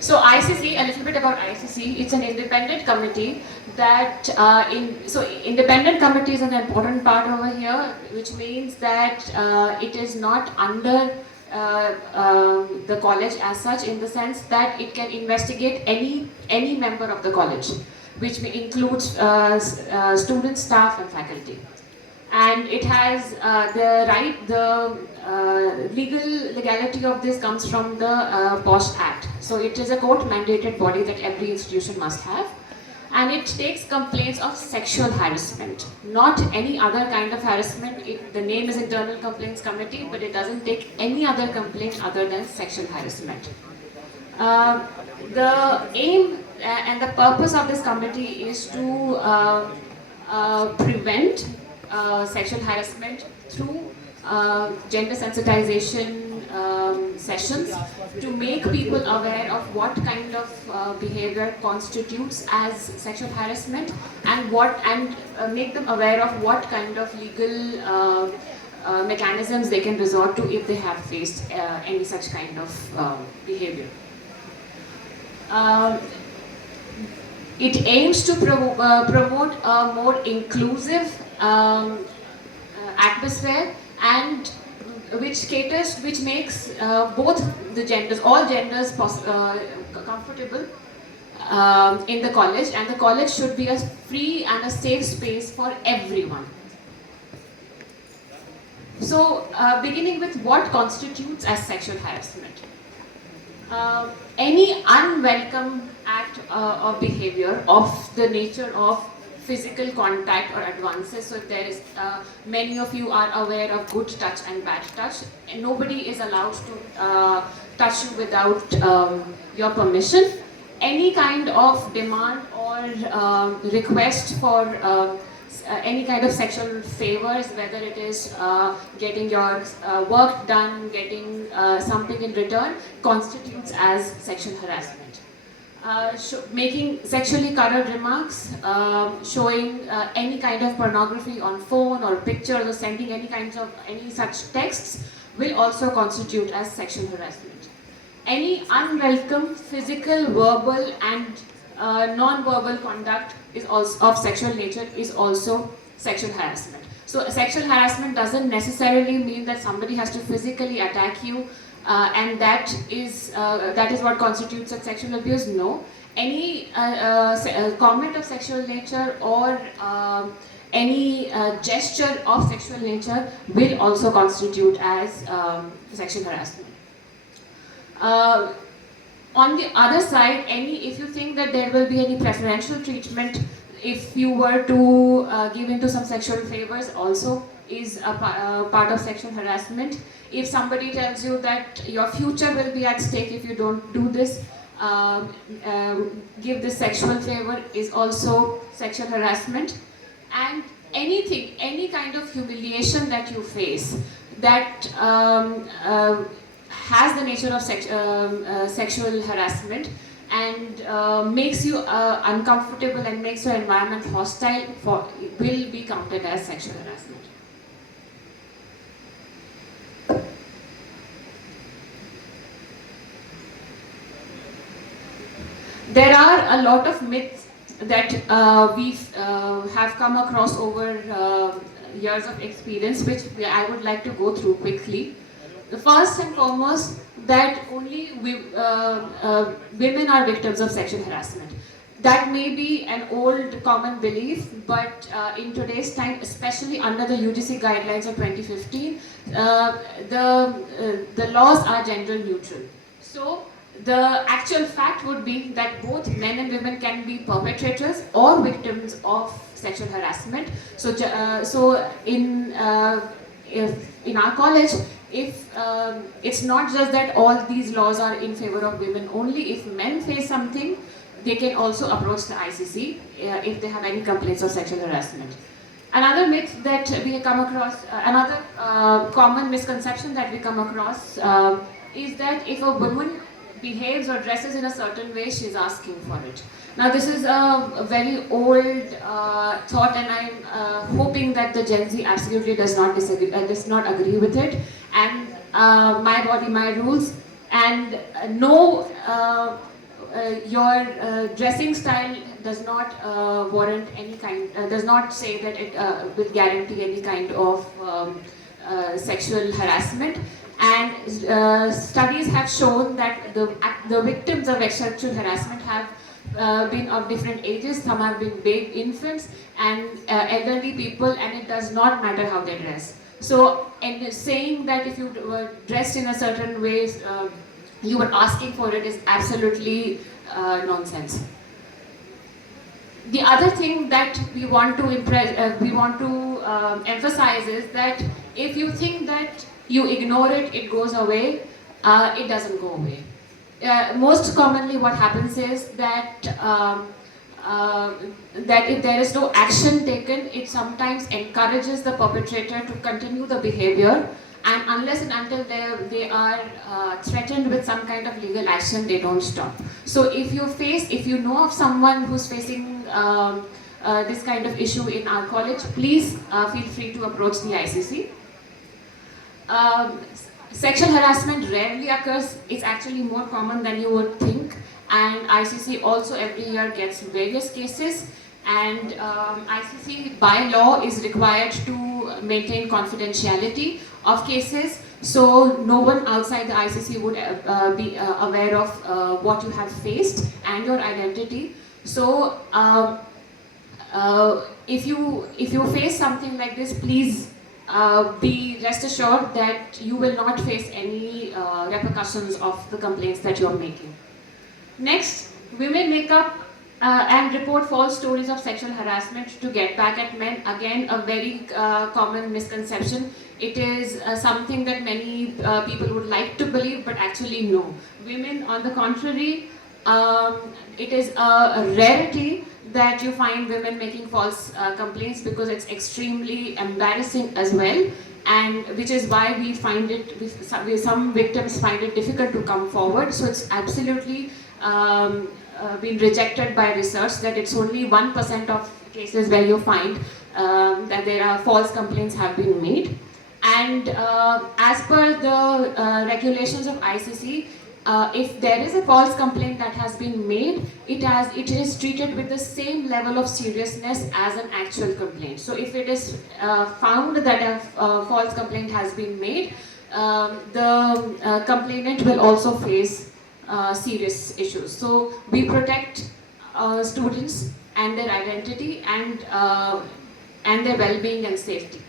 So ICC, a little bit about ICC, it's an independent committee that, independent committee is an important part over here, which means that it is not under the college as such, in the sense that it can investigate any member of the college, which includes students, staff and faculty. And it has the legality of this comes from the POSH Act. So it is a court mandated body that every institution must have. And it takes complaints of sexual harassment, not any other kind of harassment. The name is Internal Complaints Committee, but it doesn't take any other complaint other than sexual harassment. The aim and the purpose of this committee is to prevent sexual harassment through gender sensitization sessions, to make people aware of what kind of behavior constitutes as sexual harassment, and make them aware of what kind of legal mechanisms they can resort to if they have faced any such kind of behavior. It aims to promote a more inclusive atmosphere, and which makes both the genders, all genders comfortable in the college, and the college should be a free and a safe space for everyone. So, beginning with what constitutes as sexual harassment. Any unwelcome act or behavior of the nature of physical contact or advances. So if there is, many of you are aware of good touch and bad touch, and nobody is allowed to touch you without your permission. Any kind of demand or request for any kind of sexual favors, whether it is getting your work done, getting something in return, constitutes as sexual harassment. Making sexually colored remarks, showing any kind of pornography on phone or pictures, or sending any such texts will also constitute as sexual harassment. Any unwelcome physical, verbal and non-verbal conduct is also of sexual nature is also sexual harassment. So sexual harassment doesn't necessarily mean that somebody has to physically attack you, and that is what constitutes a sexual abuse. No, any comment of sexual nature or any gesture of sexual nature will also constitute as sexual harassment. On the other side, if you think that there will be any preferential treatment if you were to give into some sexual favors, also is a part of sexual harassment. If somebody tells you that your future will be at stake if you don't do this, give this sexual favor, is also sexual harassment. And any kind of humiliation that you face that has the nature of sexual harassment and makes you uncomfortable and makes your environment hostile, will be counted as sexual harassment. There are a lot of myths that we have come across over years of experience, which I would like to go through quickly. The first and foremost, that only women are victims of sexual harassment. That may be an old common belief, but in today's time, especially under the UGC guidelines of 2015, the laws are gender neutral. So the actual fact would be that both men and women can be perpetrators or victims of sexual harassment. So, in our college, if it's not just that all these laws are in favor of women only, if men face something, they can also approach the ICC if they have any complaints of sexual harassment. Another myth that we come across, another common misconception that we come across is that if a woman behaves or dresses in a certain way, she's asking for it. Now this is a very old thought, and I'm hoping that the Gen Z absolutely does not agree with it. And my body, my rules, and no, your dressing style does not warrant any kind, does not say that it will guarantee any kind of sexual harassment. And studies have shown that the victims of sexual harassment have been of different ages. Some have been baby infants and elderly people, and it does not matter how they dress. So, and saying that if you were dressed in a certain way, you were asking for it is absolutely nonsense. The other thing that we want to emphasize is that if you think that you ignore it, it goes away, it doesn't go away. Most commonly what happens is that that if there is no action taken, it sometimes encourages the perpetrator to continue the behavior, and unless and until they are threatened with some kind of legal action, they don't stop. So if you know of someone who's facing this kind of issue in our college, please feel free to approach the ICC. sexual harassment rarely occurs. It's actually more common than you would think. And ICC also every year gets various cases. And ICC by law is required to maintain confidentiality of cases. So no one outside the ICC would be aware of what you have faced and your identity. So if you face something like this, please be rest assured that you will not face any repercussions of the complaints that you are making. Next, women make up and report false stories of sexual harassment to get back at men. Again, a very common misconception. It is something that many people would like to believe, but actually no. Women, on the contrary, it is a rarity that you find women making false complaints, because it's extremely embarrassing as well, and which is why we find it, some victims find it difficult to come forward. So it's absolutely been rejected by research that it's only 1% of cases where you find that there are false complaints have been made. And as per the regulations of ICC, if there is a false complaint that has been made, it is treated with the same level of seriousness as an actual complaint. So if it is found that a false complaint has been made, the complainant will also face serious issues. So we protect students and their identity and their well-being and safety.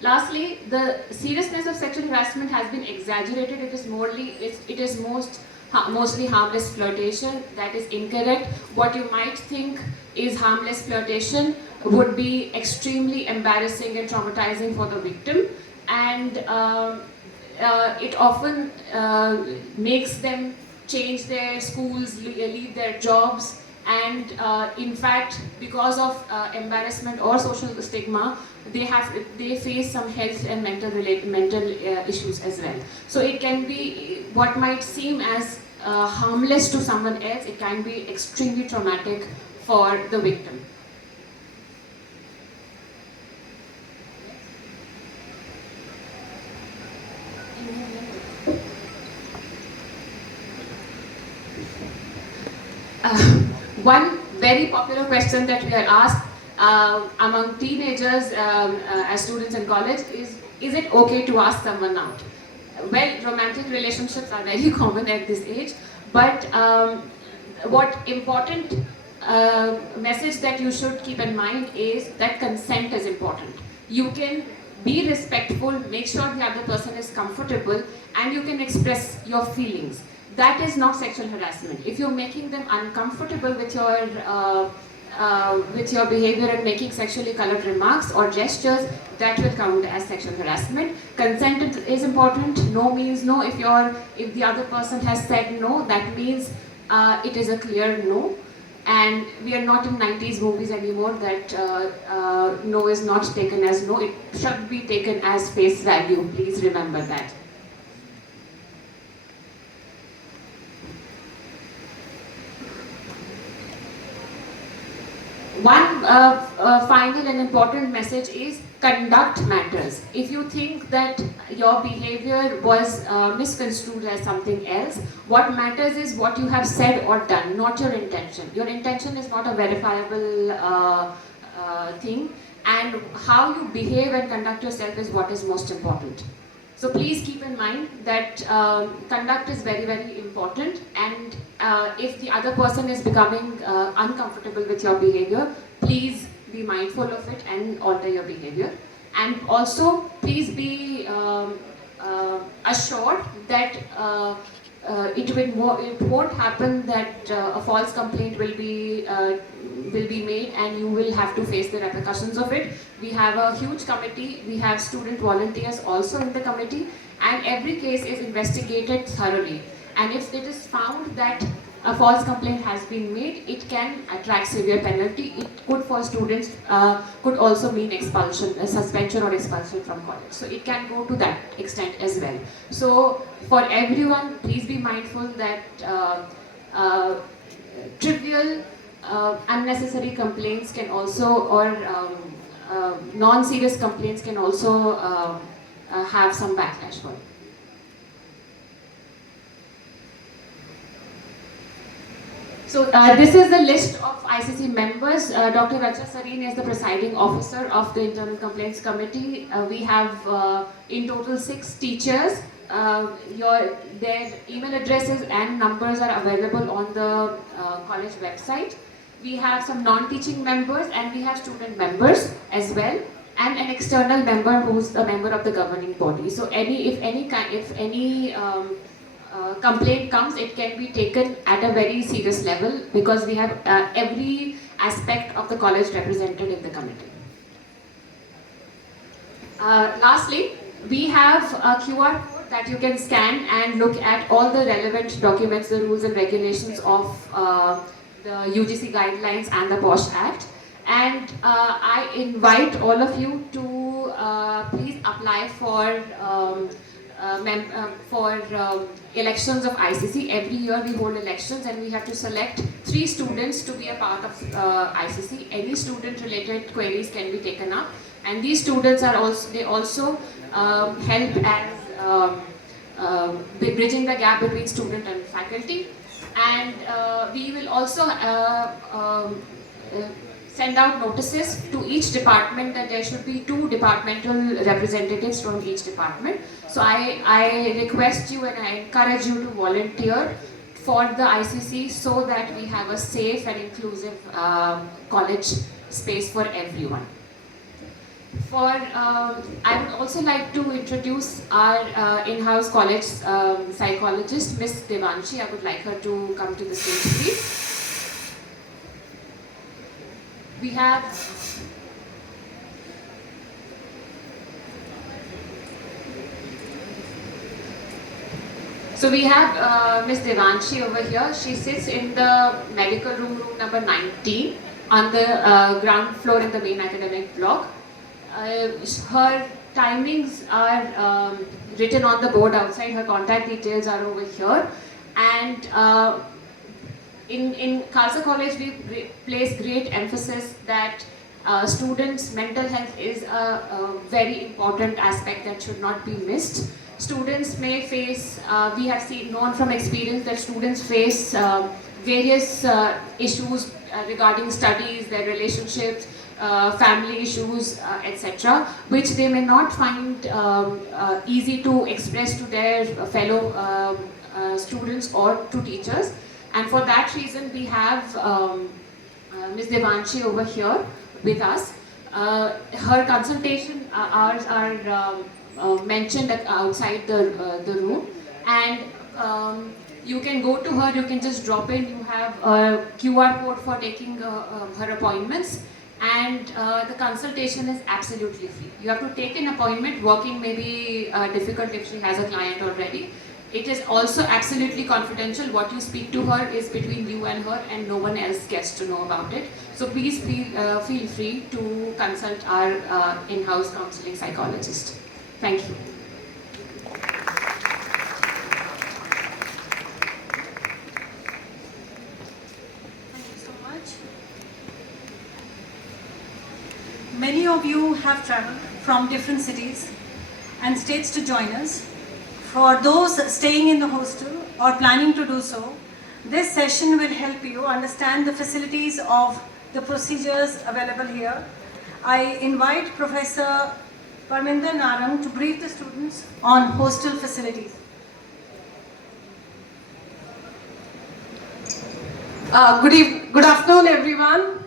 Lastly, the seriousness of sexual harassment has been exaggerated. It is mostly harmless flirtation. That is incorrect. What you might think is harmless flirtation would be extremely embarrassing and traumatizing for the victim, and it often makes them change their schools, leave their jobs, and in fact, because of embarrassment or social stigma, they face some health and mental issues as well. So it can be what might seem as harmless to someone else. It can be extremely traumatic for the victim. One very popular question that we are asked among teenagers as students in college is it okay to ask someone out? Well, romantic relationships are very common at this age, but what important message that you should keep in mind is that consent is important. You can be respectful, make sure the other person is comfortable, and you can express your feelings. That is not sexual harassment. If you're making them uncomfortable with your behavior and making sexually colored remarks or gestures, that will count as sexual harassment. Consent is important. No means no. If the other person has said no, that means it is a clear no. And we are not in 90s movies anymore that no is not taken as no. It should be taken as face value. Please remember that. One final and important message is conduct matters. If you think that your behavior was misconstrued as something else, what matters is what you have said or done, not your intention. Your intention is not a verifiable thing, and how you behave and conduct yourself is what is most important. So please keep in mind that conduct is very, very important, and if the other person is becoming uncomfortable with your behavior, please be mindful of it and alter your behavior. And also, please be assured that it won't happen that a false complaint will be made and you will have to face the repercussions of it. We have a huge committee. We have student volunteers also in the committee, and every case is investigated thoroughly. And if it is found that a false complaint has been made, it can attract severe penalty. It could, for students, could also mean expulsion, suspension or expulsion from college. So it can go to that extent as well. So for everyone, please be mindful that trivial, unnecessary complaints can also, or non-serious complaints can also have some backlash for it. So this is the list of ICC members. Dr. Racha Sareen is the presiding officer of the Internal Complaints Committee. We have in total 6 teachers. Their email addresses and numbers are available on the college website. We have some non-teaching members and we have student members as well, and an external member who's a member of the governing body. So if any complaint comes, it can be taken at a very serious level because we have every aspect of the college represented in the committee. Lastly, we have a QR code that you can scan and look at all the relevant documents, the rules and regulations of the UGC guidelines and the POSH Act. And I invite all of you to please apply for elections of ICC. Every year we hold elections and we have to select 3 students to be a part of ICC. Any student related queries can be taken up, and these students are also help as bridging the gap between student and faculty. And we will also send out notices to each department that there should be 2 departmental representatives from each department. So I request you and I encourage you to volunteer for the ICC so that we have a safe and inclusive college space for everyone. I would also like to introduce our in-house college psychologist, Miss Devanshi. I would like her to come to the stage, please. We have Miss Devanshi over here. She sits in the medical room number 19 on the ground floor in the main academic block. Her timings are written on the board outside. Her contact details are over here. And in Khalsa College, we place great emphasis that students' mental health is a very important aspect that should not be missed. Students may face, we have known from experience that students face various issues regarding studies, their relationships, family issues, etc., which they may not find easy to express to their fellow students or to teachers. And for that reason, we have Ms. Devanshi over here with us. Her consultation hours are mentioned outside the room, and you can go to her, you can just drop in. You have a QR code for taking her appointments, and the consultation is absolutely free. You have to take an appointment. Walking may be difficult if she has a client already. It is also absolutely confidential. What you speak to her is between you and her, and no one else gets to know about it. So please feel free to consult our in-house counseling psychologist. Thank you. Thank you so much. Many of you have traveled from different cities and states to join us. For those staying in the hostel or planning to do so, this session will help you understand the facilities of the procedures available here. I invite Professor Parminder Narang to brief the students on hostel facilities. Good afternoon, everyone.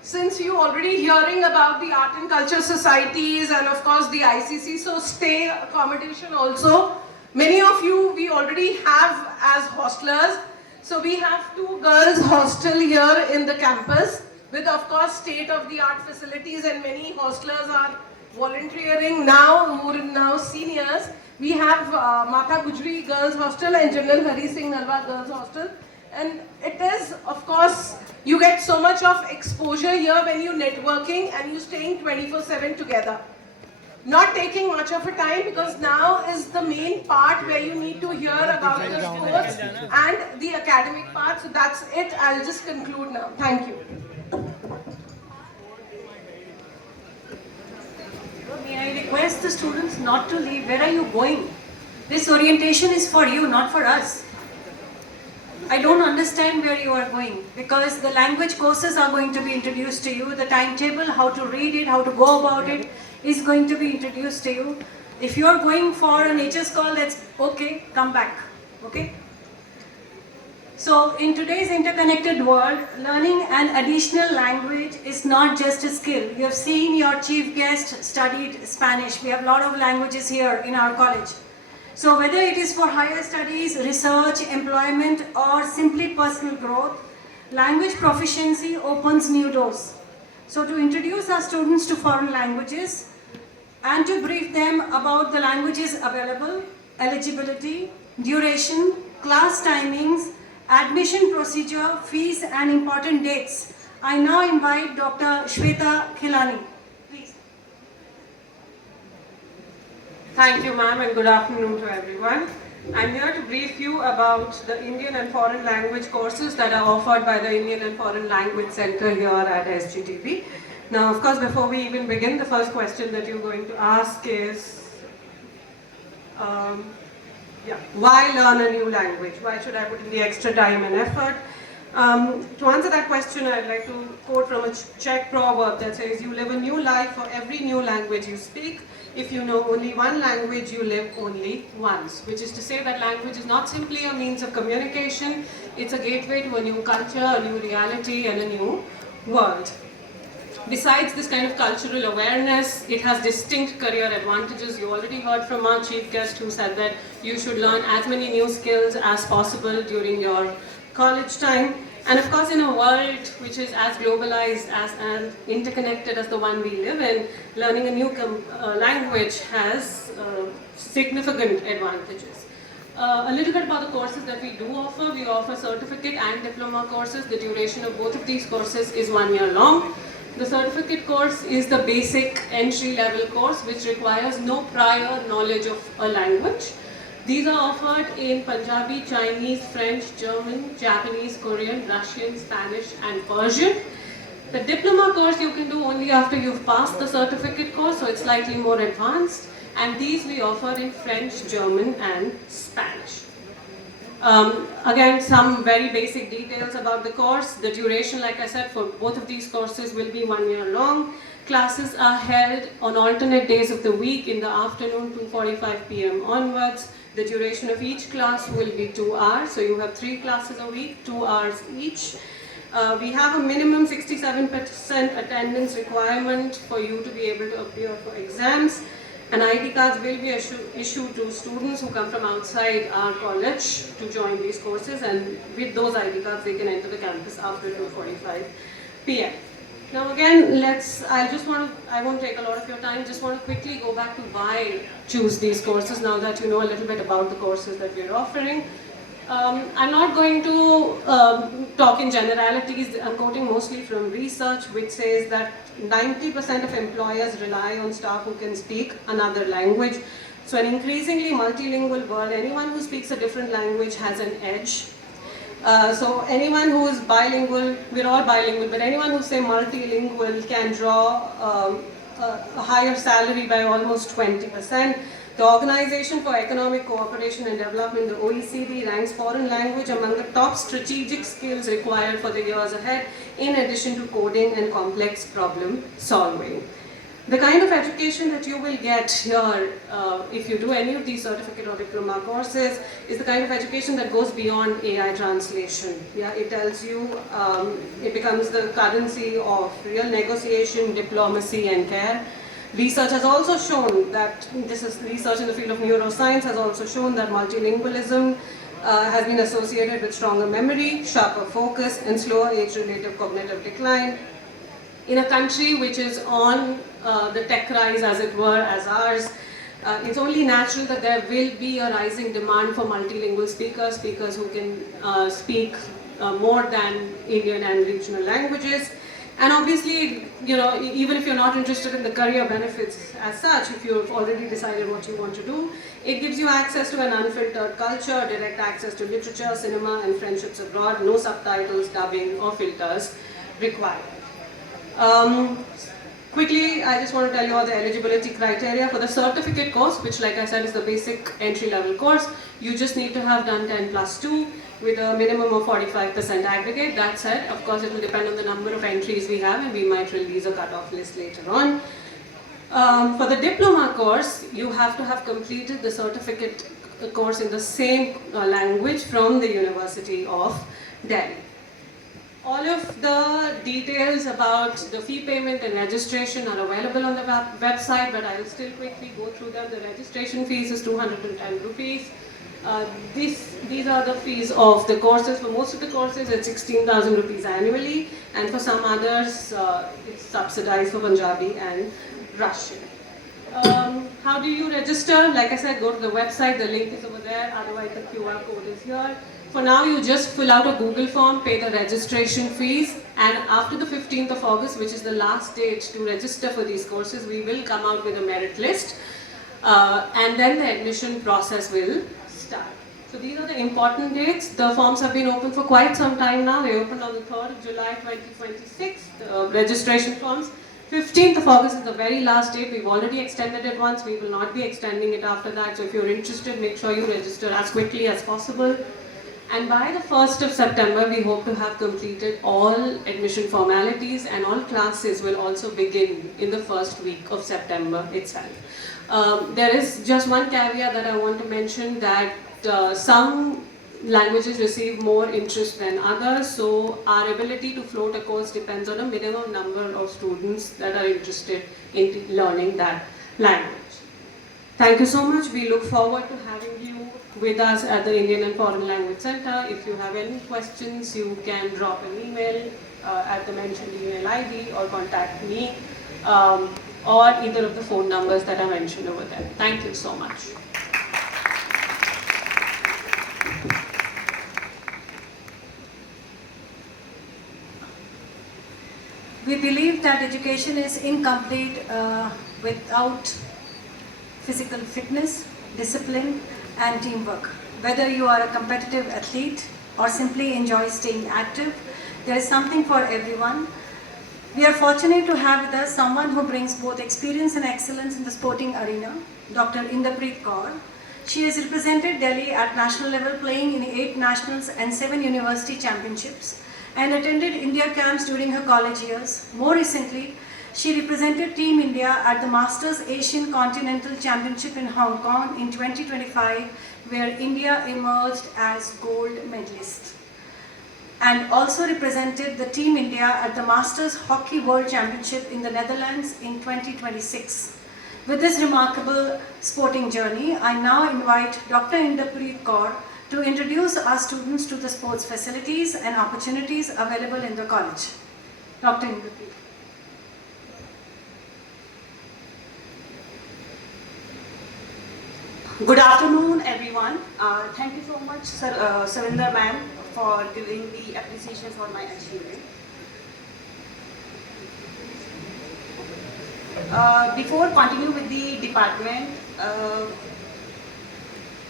Since you already hearing about the art and culture societies and of course the ICC, so stay accommodation also. Many of you we already have as hostlers. So we have 2 girls hostel here in the campus with of course state-of-the-art facilities, and many hostlers are volunteering now, who are now seniors. We have Mata Gujri Girls Hostel and General Hari Singh Nalwa Girls Hostel. And it is, of course, you get so much of exposure here when you're networking and you're staying 24/7 together. Not taking much of a time, because now is the main part where you need to hear about the sports and the academic part. So that's it. I'll just conclude now. Thank you. May I request the students not to leave. Where are you going? This orientation is for you, not for us. I don't understand where you are going, because the language courses are going to be introduced to you, the timetable, how to read it, how to go about it is going to be introduced to you. If you are going for an HS call, that's okay, come back, okay? So in today's interconnected world, learning an additional language is not just a skill. You have seen your chief guest studied Spanish. We have a lot of languages here in our college. So whether it is for higher studies, research, employment, or simply personal growth, language proficiency opens new doors. So to introduce our students to foreign languages and to brief them about the languages available, eligibility, duration, class timings, admission procedure, fees, and important dates, I now invite Dr. Shweta Khilani. Please. Thank you, ma'am, and good afternoon to everyone. I'm here to brief you about the Indian and foreign language courses that are offered by the Indian and Foreign Language Center here at SGTB. Now, of course, before we even begin, the first question that you're going to ask is, why learn a new language? Why should I put in the extra time and effort? To answer that question, I'd like to quote from a Czech proverb that says, you live a new life for every new language you speak. If you know only one language, you live only once. Which is to say that language is not simply a means of communication, it's a gateway to a new culture, a new reality, and a new world. Besides this kind of cultural awareness, it has distinct career advantages. You already heard from our chief guest who said that you should learn as many new skills as possible during your college time. And of course, in a world which is as globalized and interconnected as the one we live in, learning a new language has significant advantages. A little bit about the courses that we do offer. We offer certificate and diploma courses. The duration of both of these courses is 1 year long. The certificate course is the basic entry-level course which requires no prior knowledge of a language. These are offered in Punjabi, Chinese, French, German, Japanese, Korean, Russian, Spanish, and Persian. The diploma course you can do only after you've passed the certificate course, so it's slightly more advanced. And these we offer in French, German, and Spanish. Again, some very basic details about the course. The duration, like I said, for both of these courses will be 1 year long. Classes are held on alternate days of the week in the afternoon, 2:45 p.m. onwards. The duration of each class will be 2 hours, so you have 3 classes a week, 2 hours each. We have a minimum 67% attendance requirement for you to be able to appear for exams. And ID cards will be issued to students who come from outside our college to join these courses, and with those ID cards they can enter the campus after 2:45 p.m. Now again, I won't take a lot of your time, just want to quickly go back to why choose these courses now that you know a little bit about the courses that we're offering. I'm not going to talk in generalities. I'm quoting mostly from research which says that 90% of employers rely on staff who can speak another language. So an increasingly multilingual world, anyone who speaks a different language has an edge. So anyone who is bilingual, we're all bilingual, but anyone who's say multilingual can draw a higher salary by almost 20%. The Organization for Economic Cooperation and Development, the OECD, ranks foreign language among the top strategic skills required for the years ahead, in addition to coding and complex problem solving. The kind of education that you will get here, if you do any of these certificate or diploma courses, is the kind of education that goes beyond AI translation. Yeah, it tells you, it becomes the currency of real negotiation, diplomacy, and care. Research has also shown that, this is research in the field of neuroscience, has also shown that multilingualism has been associated with stronger memory, sharper focus, and slower age-related cognitive decline. In a country which is on the tech rise, as it were, as ours, it's only natural that there will be a rising demand for multilingual speakers who can speak more than Indian and regional languages. And obviously, you know, even if you're not interested in the career benefits as such, if you've already decided what you want to do, it gives you access to an unfiltered culture, direct access to literature, cinema, and friendships abroad, no subtitles, dubbing, or filters required. Quickly, I just want to tell you all the eligibility criteria for the certificate course, which like I said is the basic entry-level course. You just need to have done 10 plus 2 with a minimum of 45% aggregate. That said, of course, it will depend on the number of entries we have, and we might release a cutoff list later on. For the diploma course, you have to have completed the certificate course in the same language from the University of Delhi. All of the details about the fee payment and registration are available on the website, but I will still quickly go through them. The registration fees is 210 rupees. These are the fees of the courses. For most of the courses, it's 16,000 rupees annually, and for some others, it's subsidized for Punjabi and Russian. How do you register? Like I said, go to the website, the link is over there, otherwise the QR code is here. For now, you just fill out a Google form, pay the registration fees, and after the 15th of August, which is the last date to register for these courses, we will come out with a merit list, and then the admission process will start. So these are the important dates. The forms have been open for quite some time now. They opened on the 3rd of July 2026, the registration forms. 15th of August is the very last date. We've already extended it once. We will not be extending it after that. So if you're interested, make sure you register as quickly as possible. And by the 1st of September, we hope to have completed all admission formalities, and all classes will also begin in the first week of September itself. There is just one caveat that I want to mention, that some languages receive more interest than others, so our ability to float a course depends on a minimum number of students that are interested in learning that language. Thank you so much. We look forward to having you with us at the Indian and Foreign Language Center. If you have any questions, you can drop an email at the mentioned email ID, or contact me, or either of the phone numbers that I mentioned over there. Thank you so much. We believe that education is incomplete without physical fitness, discipline, and teamwork. Whether you are a competitive athlete or simply enjoy staying active, there is something for everyone. We are fortunate to have with us someone who brings both experience and excellence in the sporting arena, Dr. Inderpreet Kaur. She has represented Delhi at national level, playing in 8 nationals and 7 university championships, and attended India camps during her college years. More recently, she represented Team India at the Masters Asian Continental Championship in Hong Kong in 2025, where India emerged as gold medalist, and also represented the Team India at the Masters Hockey World Championship in the Netherlands in 2026. With this remarkable sporting journey, I now invite Dr. Inderpreet Kaur to introduce our students to the sports facilities and opportunities available in the college. Dr. Inderpreet. Good afternoon, everyone. Thank you so much, Savinder ma'am, for giving the appreciation for my achievement. Before continue with the department,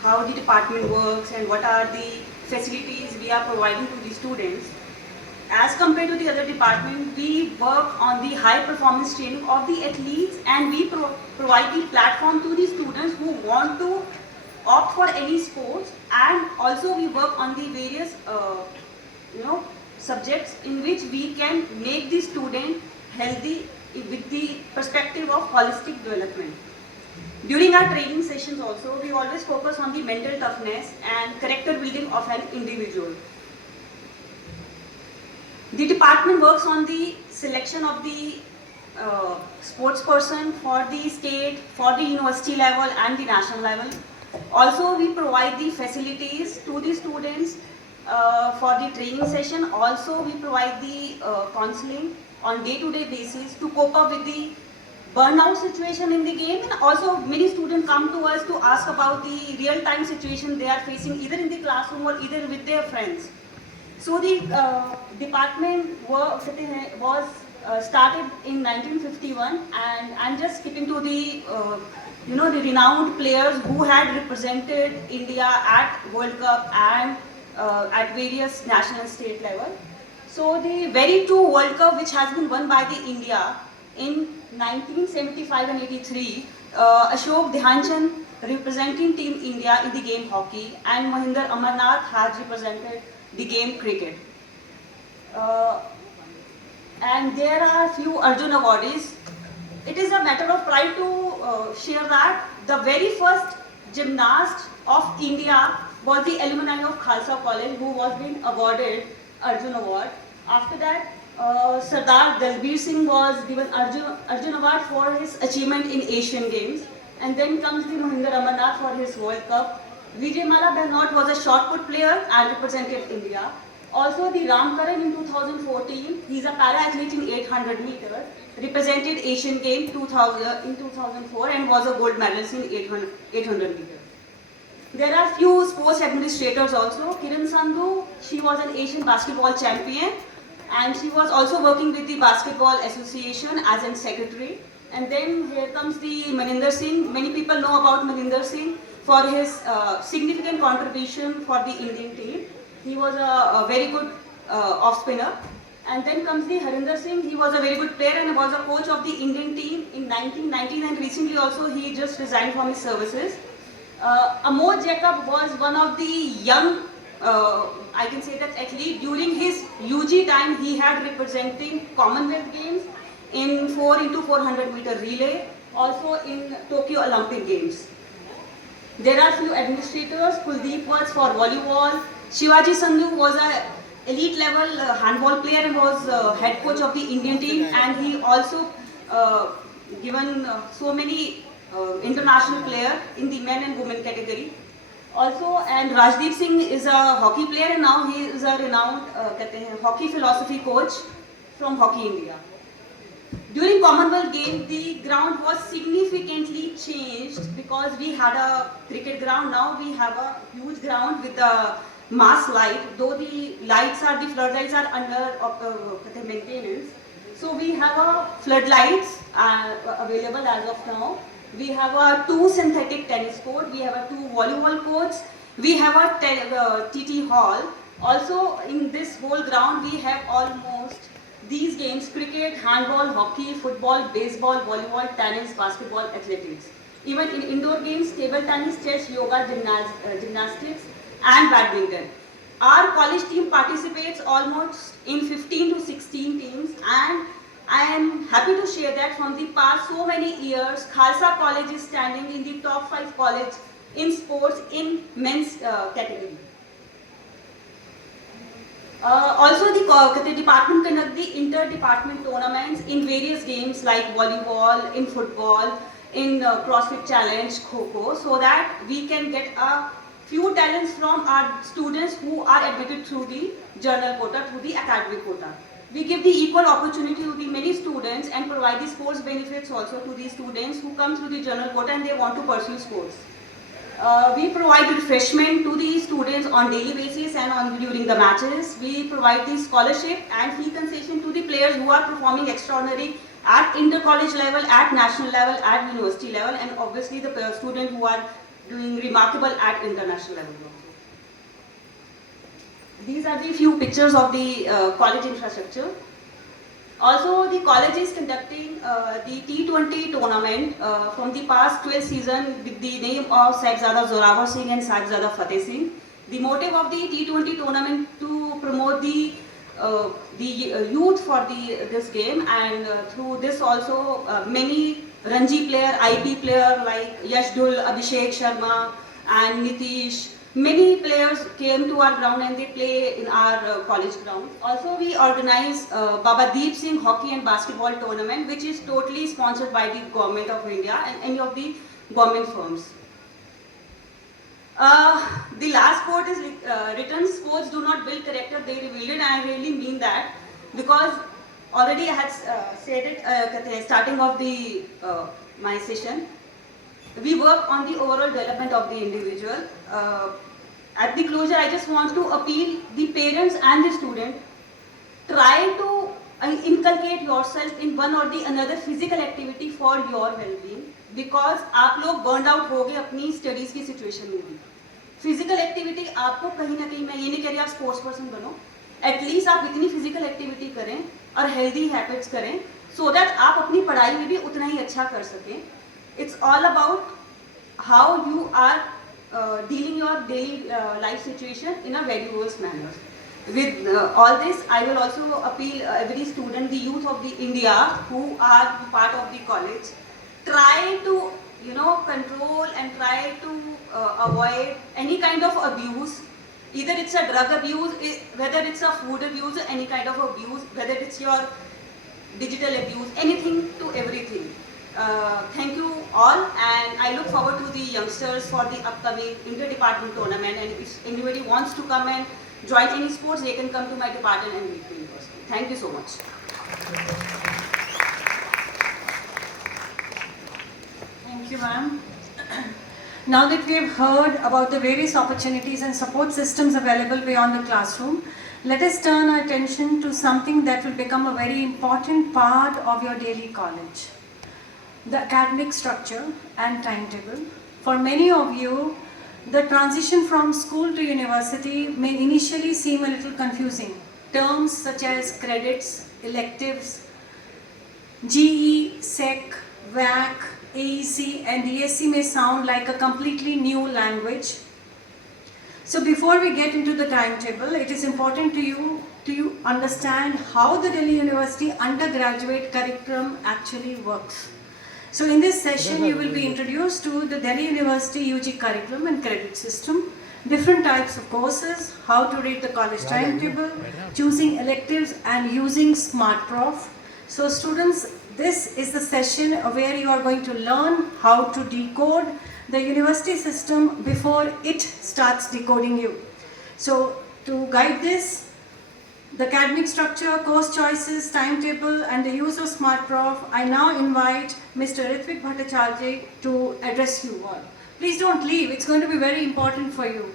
how the department works and what are the facilities we are providing to the students, as compared to the other department, we work on the high performance training of the athletes, and we provide the platform to the students who want to opt for any sports, and also we work on the various subjects in which we can make the student healthy with the perspective of holistic development. During our training sessions also, we always focus on the mental toughness and character building of an individual. The department works on the selection of the sports person for the state, for the university level and the national level. Also, we provide the facilities to the students for the training session. Also, we provide the counseling on day-to-day basis to cope up with the burnout situation in the game, and also many students come to us to ask about the real-time situation they are facing either in the classroom or either with their friends. So the department was started in 1951, and I'm just skipping to the the renowned players who had represented India at World Cup and at various national and state level. So the very two World Cup which has been won by the India in 1975 and 83, Ashok Dhyanchan representing Team India in the game hockey, and Mahinder Amarnath has represented the game cricket. And there are few Arjun awardees. It is a matter of pride to share that the very first gymnast of India was the alumni of Khalsa College who was being awarded Arjun Award. After that, Sardar Dalbir Singh was given Arjun Award for his achievement in Asian Games. And then comes the Mahinder Amarnath for his World Cup. Vijay Mala Behnot was a shot put player and represented India. Also the Ram Karan in 2014, he is a para-athlete in 800 meters, represented Asian Games in 2004 and was a gold medalist in 800 meters. There are few sports administrators also. Kiran Sandhu, she was an Asian basketball champion and she was also working with the Basketball Association as a secretary. And then here comes the Maninder Singh. Many people know about Maninder Singh for his significant contribution for the Indian team. He was a very good off spinner. And then comes the Harinder Singh. He was a very good player and was a coach of the Indian team in 1990, and recently also he just resigned from his services. Amod Jacob was one of the young, I can say that athlete. During his UG time, he had representing Commonwealth Games in 4x400 meter relay, also in Tokyo Olympic Games. There are few administrators. Kuldeep was for volleyball. Shivaji Sandhu was a elite level handball player and was head coach of the Indian team, and he also given so many international player in the men and women category. Also, and Rajdeep Singh is a hockey player and now he is a renowned hockey philosophy coach from Hockey India. During Commonwealth Games, the ground was significantly changed because we had a cricket ground. Now we have a huge ground with the mass light, though the floodlights are under maintenance. So we have a floodlights available as of now. We have 2 synthetic tennis courts, we have 2 volleyball courts, we have a TT hall. Also in this whole ground we have almost these games: cricket, handball, hockey, football, baseball, volleyball, tennis, basketball, athletics. Even in indoor games, table tennis, chess, yoga, gymnastics and badminton. Our college team participates almost in 15 to 16 teams, and I am happy to share that from the past so many years, Khalsa College is standing in the top 5 college in sports in men's category. Also, the department conduct the inter-department tournaments in various games like volleyball, in football, in CrossFit Challenge, Kho-Kho, so that we can get a few talents from our students who are admitted through the journal quota, through the academic quota. We give the equal opportunity to the many students and provide the sports benefits also to the students who come through the journal quota and they want to pursue sports. We provide refreshment to the students on daily basis and during the matches. We provide the scholarship and fee concession to the players who are performing extraordinary at inter-college level, at national level, at university level, and obviously the students who are doing remarkable at international level. These are the few pictures of the college infrastructure. Also, the college is conducting the T20 tournament from the past 12 season with the name of Sahibzada Zorawar Singh and Sahibzada Fateh Singh. The motive of the T20 tournament to promote the youth for this game, and through this also many Ranji player, IP player like Yashdul, Abhishek Sharma and Nitish, many players came to our ground and they play in our college ground. Also, we organize Baba Deep Singh Hockey and Basketball Tournament, which is totally sponsored by the Government of India and any of the government firms. The last quote is written: sports do not build character, they rebuild it. And I really mean that, because already I had said it at the starting of the my session. We work on the overall development of the individual. At the closure, I just want to appeal the parents and the student, try to inculcate yourself in one or the another physical activity for your well-being, because आप लोग burned out हो गए अपनी studies की situation में भी. Physical activity आपको कहीं ना कहीं, मैं ये नहीं कह रही आप sports person बनो, at least आप इतनी physical activity करें और healthy habits करें so that आप अपनी पढ़ाई में भी उतना ही अच्छा कर सकें. It's all about how you are dealing your daily life situation in a very worse manner. With all this, I will also appeal every student, the youth of the India who are part of the college, try to control and try to avoid any kind of abuse. Either it's a drug abuse, whether it's a food abuse, any kind of abuse, whether it's your digital abuse, anything to everything. Thank you all, and I look forward to the youngsters for the upcoming inter-department tournament, and if anybody wants to come and join any sports, they can come to my department and meet me in person. Thank you so much. Thank you, ma'am. Now that we have heard about the various opportunities and support systems available beyond the classroom, let us turn our attention to something that will become a very important part of your daily college: the academic structure and timetable. For many of you, the transition from school to university may initially seem a little confusing. Terms such as credits, electives, GE, SEC, VAC, AEC and DSC may sound like a completely new language. So before we get into the timetable, it is important to you understand how the Delhi University undergraduate curriculum actually works. So in this session, you will be introduced to the Delhi University UG curriculum and credit system, different types of courses, how to read the college timetable, choosing electives and using SmartProf. So students, this is the session where you are going to learn how to decode the university system before it starts decoding you. So to guide this, the academic structure, course choices, timetable and the use of SmartProf, I now invite Mr. Ritvik Bhattacharya to address you all. Please don't leave, it's going to be very important for you.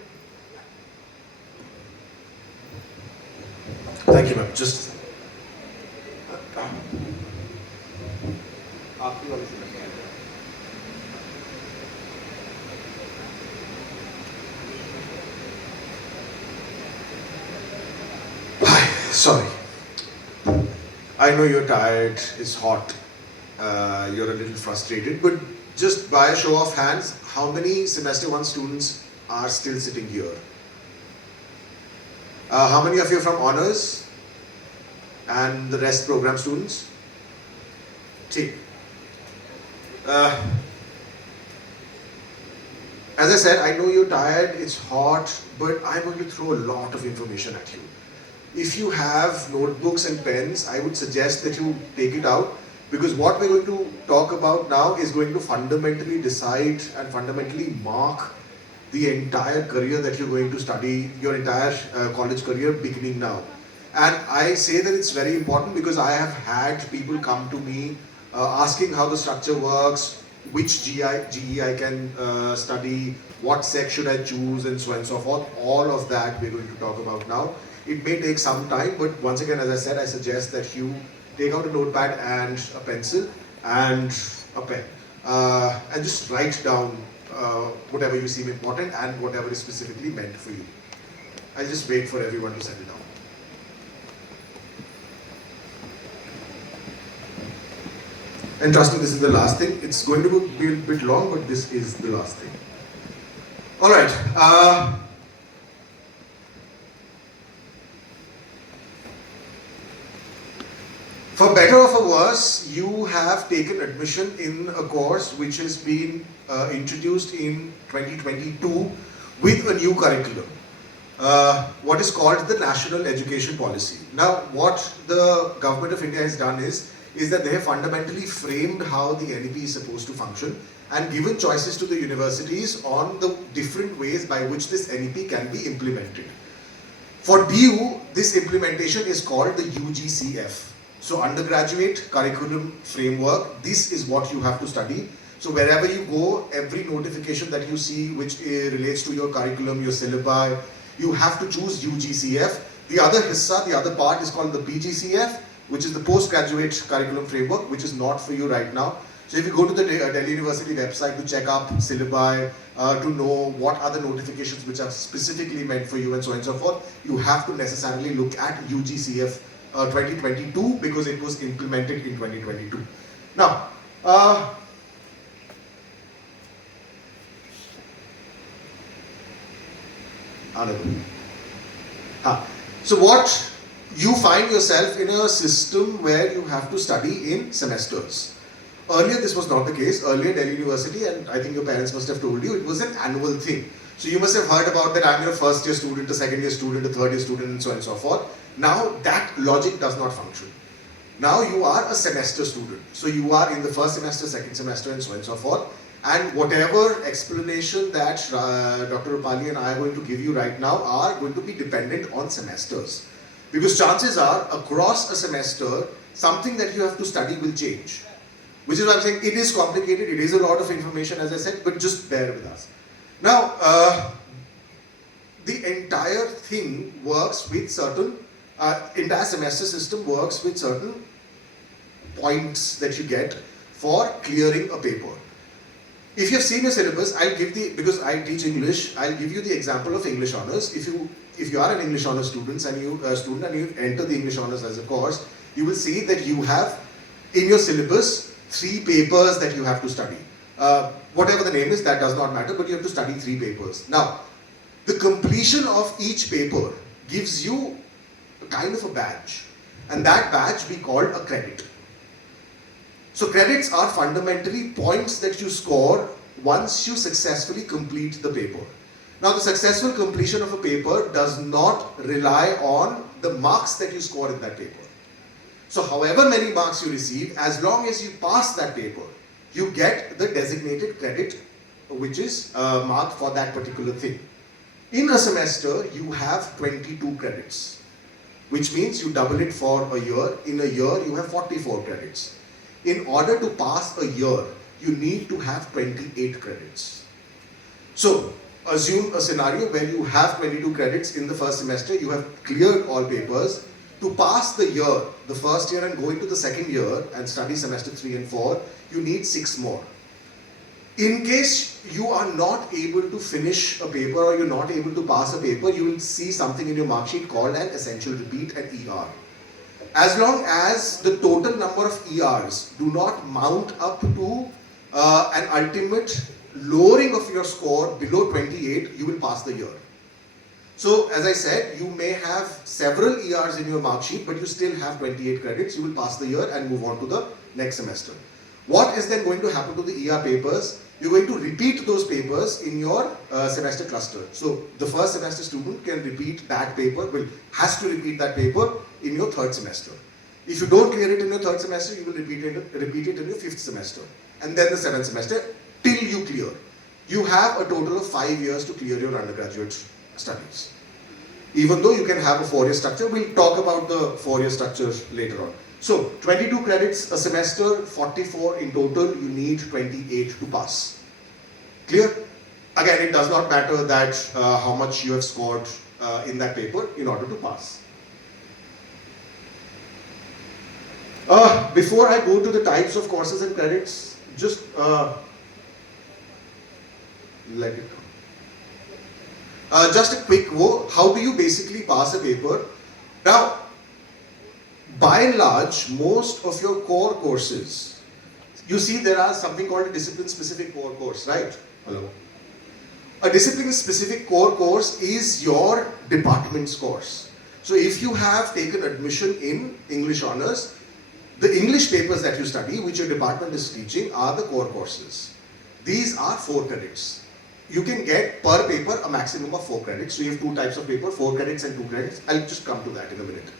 Thank you, ma'am. Just sorry. I know you're tired, it's hot, you're a little frustrated, but just by a show of hands, how many semester 1 students are still sitting here? How many of you are from honors and the rest program students? Tegh. As I said, I know you're tired, it's hot, but I'm going to throw a lot of information at you. If you have notebooks and pens, I would suggest that you take it out, because what we're going to talk about now is going to fundamentally decide and fundamentally mark the entire career that you're going to study, your entire college career beginning now. And I say that it's very important because I have had people come to me asking how the structure works, which GE I can study, what sec should I choose, and so on and so forth. All of that we're going to talk about now. It may take some time, but once again, as I said, I suggest that you take out a notepad and a pencil and a pen and just write down whatever you seem important and whatever is specifically meant for you. I'll just wait for everyone to settle down. And trust me, this is the last thing. It's going to be a bit long, but this is the last thing. All right. For better or for worse, you have taken admission in a course which has been introduced in 2022 with a new curriculum, what is called the National Education Policy. Now, what the Government of India has done is that they have fundamentally framed how the NEP is supposed to function and given choices to the universities on the different ways by which this NEP can be implemented. For DU, this implementation is called the UGCF. So undergraduate curriculum framework, this is what you have to study. So wherever you go, every notification that you see which relates to your curriculum, your syllabi, you have to choose UGCF. The other hissa, the other part is called the PGCF, which is the postgraduate curriculum framework, which is not for you right now. So if you go to the Delhi University website to check up syllabi, to know what are the notifications which are specifically meant for you and so on and so forth, you have to necessarily look at UGCF 2022 because it was implemented in 2022. Now, so what you find yourself in a system where you have to study in semesters. Earlier this was not the case. Earlier Delhi University, and I think your parents must have told you, it was an annual thing. So you must have heard about that I'm a first year student, a second year student, a third year student, and so on and so forth. Now that logic does not function. Now you are a semester student. So you are in the first semester, second semester, and so on and so forth. And whatever explanation that Dr. Rupali and I are going to give you right now are going to be dependent on semesters. Because chances are, across a semester, something that you have to study will change. Which is why I'm saying it is complicated, it is a lot of information, as I said, but just bear with us. Now, the entire thing works with certain, entire semester system works with certain points that you get for clearing a paper. If you have seen your syllabus, I'll give because I teach English, I'll give you the example of English Honours. If you are an English Honours student and you enter the English Honours as a course, you will see that you have in your syllabus 3 papers that you have to study. Whatever the name is, that does not matter, but you have to study 3 papers. Now, the completion of each paper gives you a kind of a badge, and that badge we call a credit. So credits are fundamentally points that you score once you successfully complete the paper. Now the successful completion of a paper does not rely on the marks that you score in that paper. So however many marks you receive, as long as you pass that paper, you get the designated credit which is marked for that particular thing. In a semester, you have 22 credits, which means you double it for a year. In a year, you have 44 credits. In order to pass a year, you need to have 28 credits. So, assume a scenario where you have 22 credits in the first semester, you have cleared all papers. To pass the year, the first year and go into the second year and study semester 3 and 4, you need 6 more. In case you are not able to finish a paper or you're not able to pass a paper, you will see something in your mark sheet called an essential repeat, an ER. As long as the total number of ERs do not mount up to an ultimate lowering of your score below 28, you will pass the year. So, as I said, you may have several ERs in your mark sheet, but you still have 28 credits. You will pass the year and move on to the next semester. What is then going to happen to the ER papers? You're going to repeat those papers in your semester cluster. So, the first semester student can repeat that paper, has to repeat that paper in your third semester. If you don't clear it in your third semester, you will repeat it in your fifth semester. And then the seventh semester, till you clear. You have a total of 5 years to clear your undergraduate studies. Even though you can have a 4-year structure, we'll talk about the 4-year structure later on. So, 22 credits a semester, 44 in total, you need 28 to pass. Clear? Again, it does not matter that how much you have scored in that paper in order to pass. Before I go to the types of courses and credits, just let it come. Just a quick how do you basically pass a paper? Now, by and large, most of your core courses, you see there are something called a discipline-specific core course, right? Hello. A discipline-specific core course is your department's course. So if you have taken admission in English Honours, the English papers that you study, which your department is teaching, are the core courses. These are 4 credits. You can get per paper a maximum of 4 credits. So you have 2 types of paper, 4 credits and 2 credits. I'll just come to that in a minute.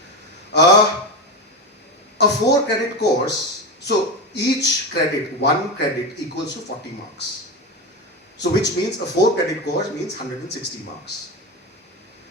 A 4 credit course, so each credit, 1 credit equals to 40 marks. So which means a 4 credit course means 160 marks.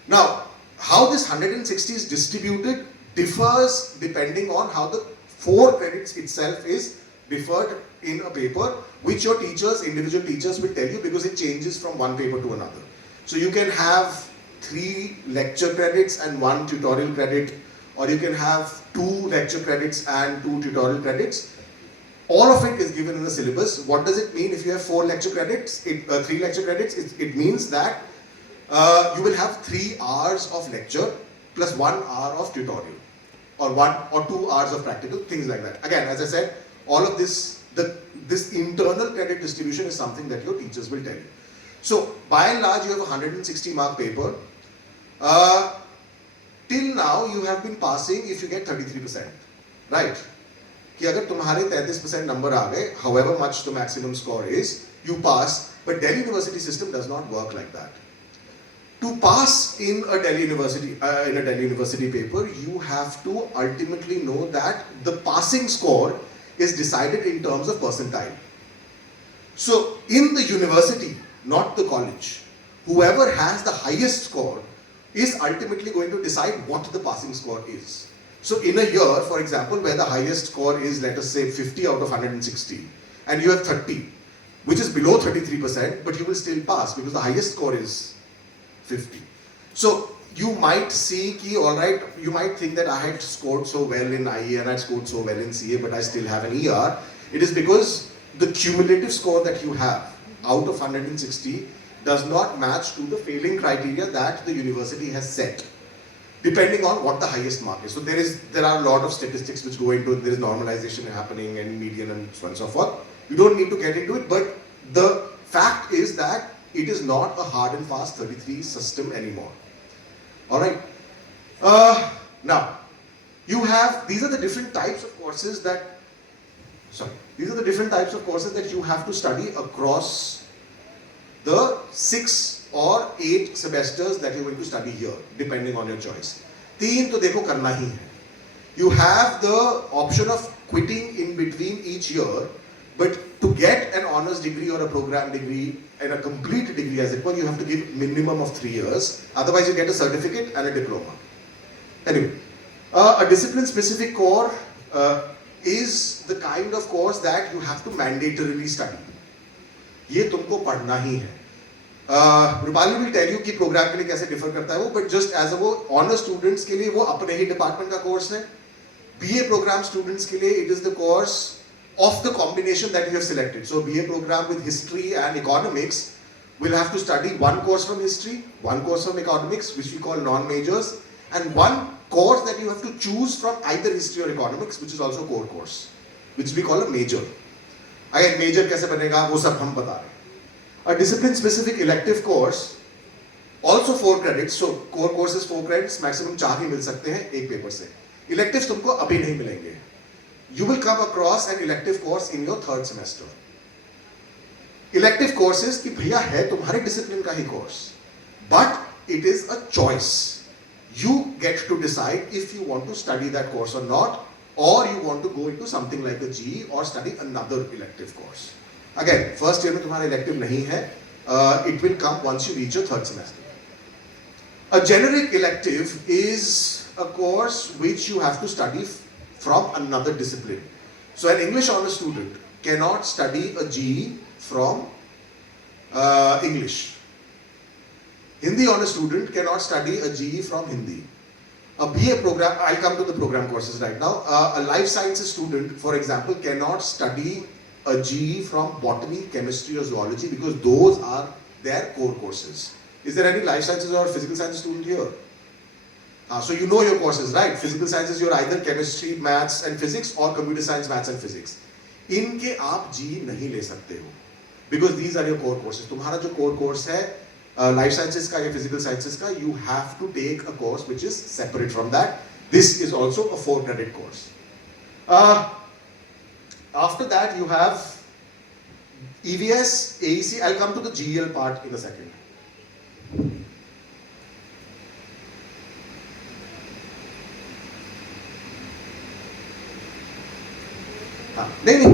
Now, how this 160 is distributed differs depending on how the 4 credits itself is deferred in a paper, which your teachers, individual teachers will tell you because it changes from one paper to another. So you can have 3 lecture credits and 1 tutorial credit, or you can have 2 lecture credits and 2 tutorial credits. All of it is given in the syllabus. What does it mean if you have 4 lecture credits, 3 lecture credits? It means that you will have 3 hours of lecture plus 1 hour of tutorial. or 1 or 2 hours of practical, things like that. Again, as I said, all of this, this internal credit distribution is something that your teachers will tell you. So, by and large, you have a 160 mark paper. Till now, you have been passing if you get 33%, right? कि अगर तुम्हारे 33% number आ गए, however much the maximum score is, you pass. But Delhi University system does not work like that. To pass in a Delhi University paper, you have to ultimately know that the passing score is decided in terms of percentile. So in the university, not the college, whoever has the highest score is ultimately going to decide what the passing score is. So in a year, for example, where the highest score is, let us say 50 out of 160, and you have 30, which is below 33%, but you will still pass because the highest score is 50. So you might see, alright, you might think that I had scored so well in IE and I had scored so well in CA, but I still have an ER. It is because the cumulative score that you have out of 160 does not match to the failing criteria that the university has set, depending on what the highest mark is. So there are a lot of statistics which go into it. There is normalization happening and median and so on and so forth. You don't need to get into it, but the fact is that it is not a hard and fast 33 system anymore. Alright. Now, these are the different types of courses that you have to study across the 6 or 8 semesters that you're going to study here, depending on your choice. 3 to dekho karna hi hai. You have the option of quitting in between each year, but to get an honors degree or a program degree and a complete degree as it were, you have to give minimum of 3 years. Otherwise, you get a certificate and a diploma. Anyway, a discipline-specific core is the kind of course that you have to mandatorily study. ये तुमको पढ़ना ही है. Rupali will tell you कि program के लिए कैसे differ करता है वो, but just as a वो honor students के लिए वो अपने ही department का course है. BA program students के लिए it is the course of the combination that you have selected. So BA program with history and economics will have to study one course from history, one course from economics, which we call non-majors, and one course that you have to choose from either history or economics, which is also core course, which we call a major. Again, major कैसे बनेगा वो सब हम बता रहे हैं. A discipline-specific elective course, also 4 credits. So core course is 4 credits, maximum 4 ही मिल सकते हैं एक पेपर से. Electives तुमको अभी नहीं मिलेंगे. You will come across an elective course in your 3rd semester. Elective courses कि भैया है तुम्हारे discipline का ही course, but it is a choice. You get to decide if you want to study that course or not, or you want to go into something like a GE or study another elective course. Again, first year में तुम्हारा elective नहीं है. It will come once you reach your 3rd semester. A generic elective is a course which you have to study from another discipline. So an English honors student cannot study a GE from English. Hindi honors student cannot study a GE from Hindi. A BA program, I'll come to the program courses right now. A life sciences student, for example, cannot study a GE from botany, chemistry or zoology because those are their core courses. Is there any life sciences or physical sciences student here? So you know your courses, right? Physical sciences, you're either chemistry, maths and physics or computer science, maths and physics. इनके आप GE नहीं ले सकते हो because these are your core courses. तुम्हारा जो core course है life sciences का या physical sciences का, you have to take a course which is separate from that. This is also a 4 credit course. After that you have EVS, AEC. I'll come to the GEL part in a second. नहीं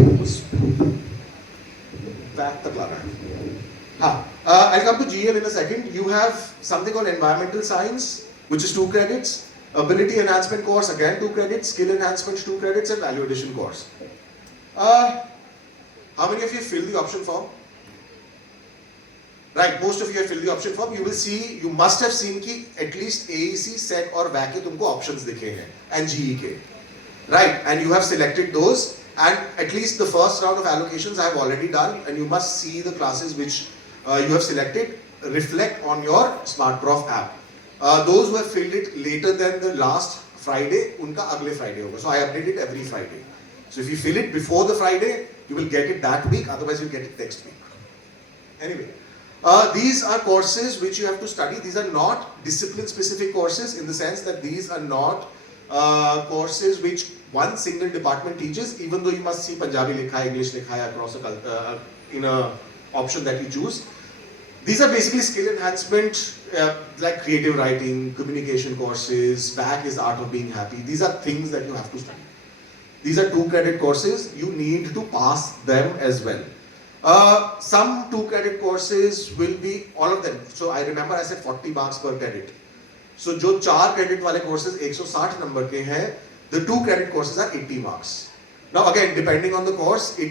back तक ला रहा है. I'll come to GEL in a second. You have something called environmental science, which is 2 credits. Ability enhancement course, again 2 credits. Skill enhancement, 2 credits, and value addition course. How many of you filled the option form? Right, most of you have filled the option form. You will see, you must have seen कि at least AEC, SET और VAC के तुमको options दिखे हैं and GE के. Right, and you have selected those. And at least the first round of allocations I have already done, and you must see the classes which you have selected reflect on your Smart Prof app. Those who have filled it later than the last Friday उनका अगले Friday होगा. So I update it every Friday. So if you fill it before the Friday, you will get it that week. Otherwise, you'll get it next week. Anyway, these are courses which you have to study. These are not discipline-specific courses in the sense that these are not courses which one single department teaches. Even though you must see Punjabi likha hai, English likha hai across in a option that you choose. These are basically skill enhancement, like creative writing, communication courses. BAC is art of being happy. These are things that you have to study. These are 2-credit courses. You need to pass them as well. Some 2-credit courses will be all of them. So I remember I said 40 marks per credit. So जो 4 credit वाले courses 160 number के हैं, the 2-credit courses are 80 marks. Now again, depending on the course, the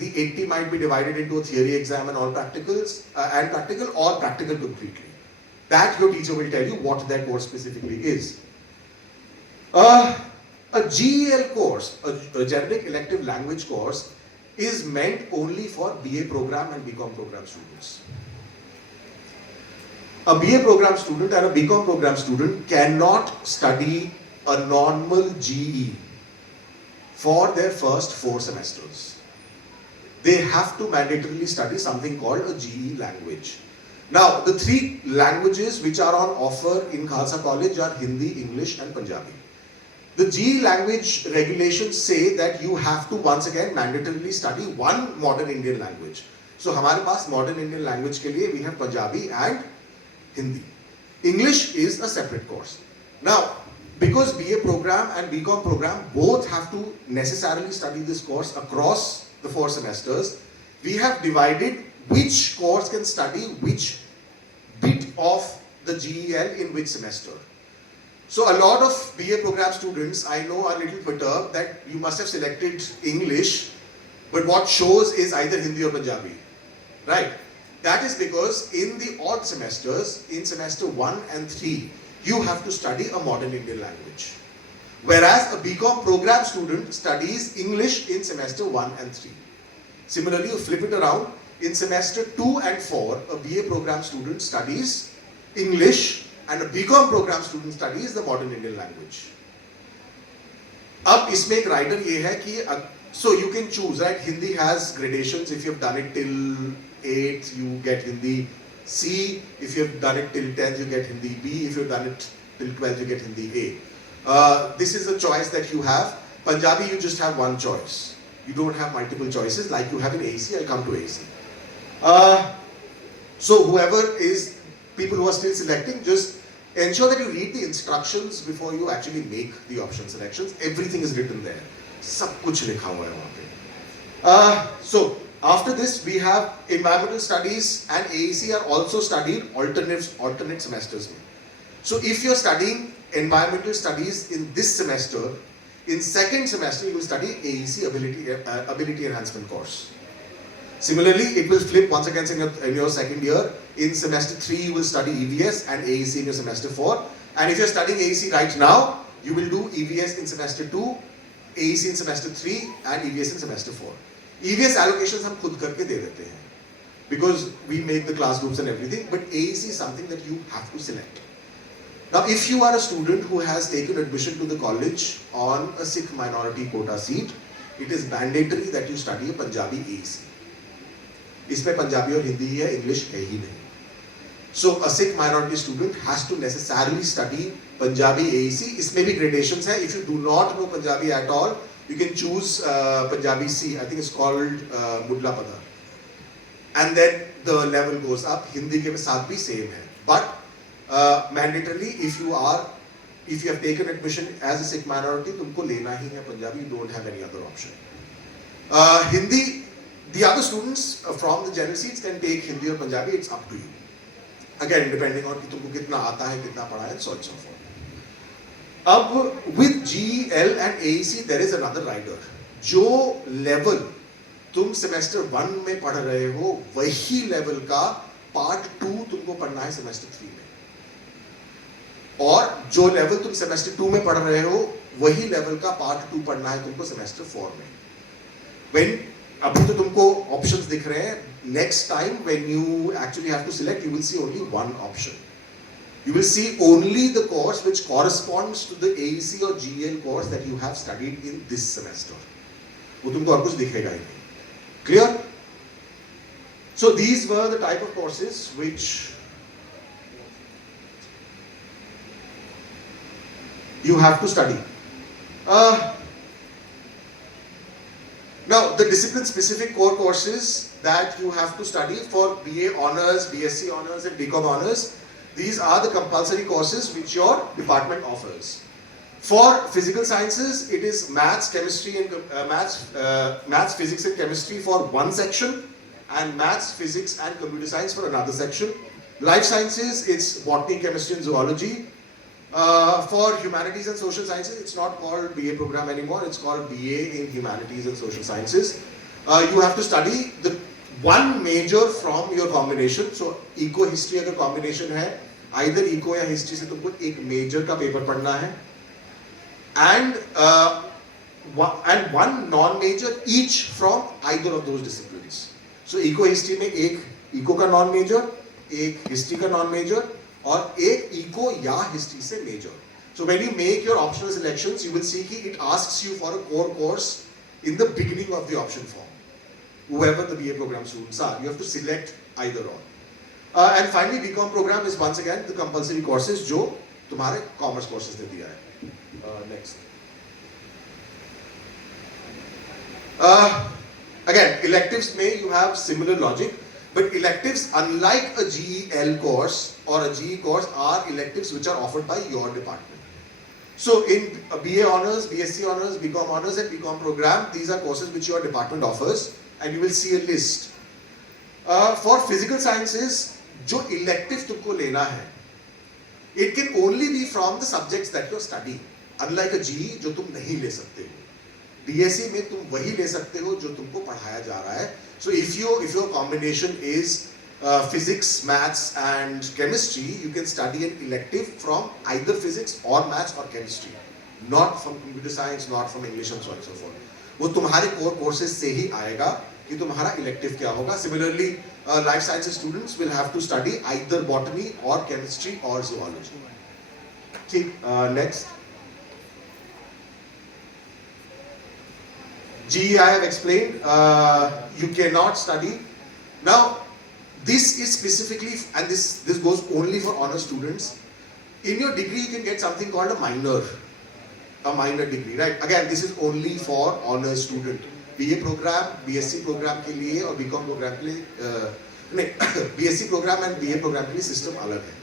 80 might be divided into a theory exam and all practicals and practical or practical completely. That your teacher will tell you what that course specifically is. A GEL course, a generic elective language course, is meant only for BA program and BCom program students. A BA program student and a BCom program student cannot study a normal GE for their first 4 semesters. They have to mandatorily study something called a GE language. Now, the 3 languages which are on offer in Khalsa College are Hindi, English and Punjabi. The GE language regulations say that you have to once again mandatorily study one modern Indian language. So हमारे पास modern Indian language के लिए we have Punjabi and Hindi. English is a separate course. Now, because BA program and BCom program both have to necessarily study this course across the 4 semesters, we have divided which course can study which bit of the GEL in which semester. So a lot of BA program students I know are a little perturbed that you must have selected English, but what shows is either Hindi or Punjabi, right? That is because in the odd semesters, in semester 1 and 3, you have to study a modern Indian language. Whereas a BCom program student studies English in semester 1 and 3. Similarly, you flip it around, in semester 2 and 4, a BA program student studies English and a BCom program student studies the modern Indian language. अब इसमें एक rider ये है कि so you can choose, right? Hindi has gradations. If you have done it till 8th, you get Hindi C. If you have done it till 10th, you get Hindi B. If you have done it till 12th, you get Hindi A. This is a choice that you have. Punjabi, you just have one choice. You don't have multiple choices like you have in AC. I'll come to AC. So whoever is people who are still selecting, just ensure that you read the instructions before you actually make the option selections. Everything is written there. सब कुछ लिखा हुआ है वहाँ पे. So after this we have environmental studies and AEC are also studied alternate semesters. So if you're studying environmental studies in this semester, in second semester you will study AEC ability enhancement course. Similarly, it will flip once again in your second year. In semester 3, you will study EVS and AEC in your semester 4. And if you're studying AEC right now, you will do EVS in semester 2, AEC in semester 3, and EVS in semester 4. EVS allocations हम खुद करके दे देते हैं because we make the class groups and everything. But AEC is something that you have to select. Now, if you are a student who has taken admission to the college on a Sikh minority quota seat, it is mandatory that you study a Punjabi AEC. इसमें पंजाबी और हिंदी ही है, English है ही नहीं. So a Sikh minority student has to necessarily study Punjabi AEC. इसमें भी gradations है. If you do not know Punjabi at all, you can choose Punjabi C. I think it's called Mudla Pada. And then the level goes up. Hindi के साथ भी same है. But mandatorily, if you have taken admission as a Sikh minority, तुमको लेना ही है Punjabi. You don't have any other option. Hindi. The other students from the general seats can take Hindi or Punjabi, it's up to you. Again, depending on कि तुमको कितना आता है, कितना पढ़ा है, so on and so forth. अब with GEL and AEC, there is another rider. जो level तुम semester 1 में पढ़ रहे हो, वही level का part 2 तुमको पढ़ना है semester 3 में. और जो level तुम semester 2 में पढ़ रहे हो, वही level का part 2 पढ़ना है तुमको semester 4 में. When अभी तो तुमको options दिख रहे हैं. Next time when you actually have to select, you will see only one option. You will see only the course which corresponds to the AEC or GEL course that you have studied in this semester. वो तुमको और कुछ दिखेगा ही नहीं. Clear? So these were the type of courses which you have to study. Now, the discipline-specific core courses that you have to study for BA Honours, BSc Honours and BCom Honours, these are the compulsory courses which your department offers. For physical sciences, it is maths, chemistry and maths, physics and chemistry for one section, and maths, physics and computer science for another section. Life sciences, it's botany, chemistry and zoology. For humanities and social sciences, it's not called BA program anymore, it's called BA in humanities and social sciences. You have to study the one major from your combination. So eco history अगर combination है, either eco या history से तुमको एक major का paper पढ़ना है, and one non-major each from either of those disciplines. So eco history में एक eco का non-major, एक history का non-major, और एक eco या history से major. So when you make your optional selections, you will see कि it asks you for a core course in the beginning of the option form. Whoever the BA program students are, you have to select either or. And finally, BCom program is once again the compulsory courses जो तुम्हारे commerce courses ने दिया है. Next. Again, electives may you have similar logic, but electives, unlike a GEL course or a GE course, are electives which are offered by your department. So in BA Honours, BSc Honours, BCom Honours and BCom program, these are courses which your department offers, and you will see a list. For physical sciences, जो elective तुमको लेना है, it can only be from the subjects that you're studying. Unlike a GE, जो तुम नहीं ले सकते हो. BSc में तुम वही ले सकते हो जो तुमको पढ़ाया जा रहा है. So if your combination is physics, maths and chemistry, you can study an elective from either physics or maths or chemistry, not from computer science, not from English and so on and so forth. वो तुम्हारे core courses से ही आएगा कि तुम्हारा elective क्या होगा. Similarly, life sciences students will have to study either botany or chemistry or zoology. ठीक, next. GE I have explained, you cannot study. Now, this is specifically, and this goes only for honor students. In your degree, you can get something called a minor degree, right? Again, this is only for honor student. BA program, BSc program के लिए और BCom program के लिए, नहीं, BSc program and BA program के लिए system अलग है.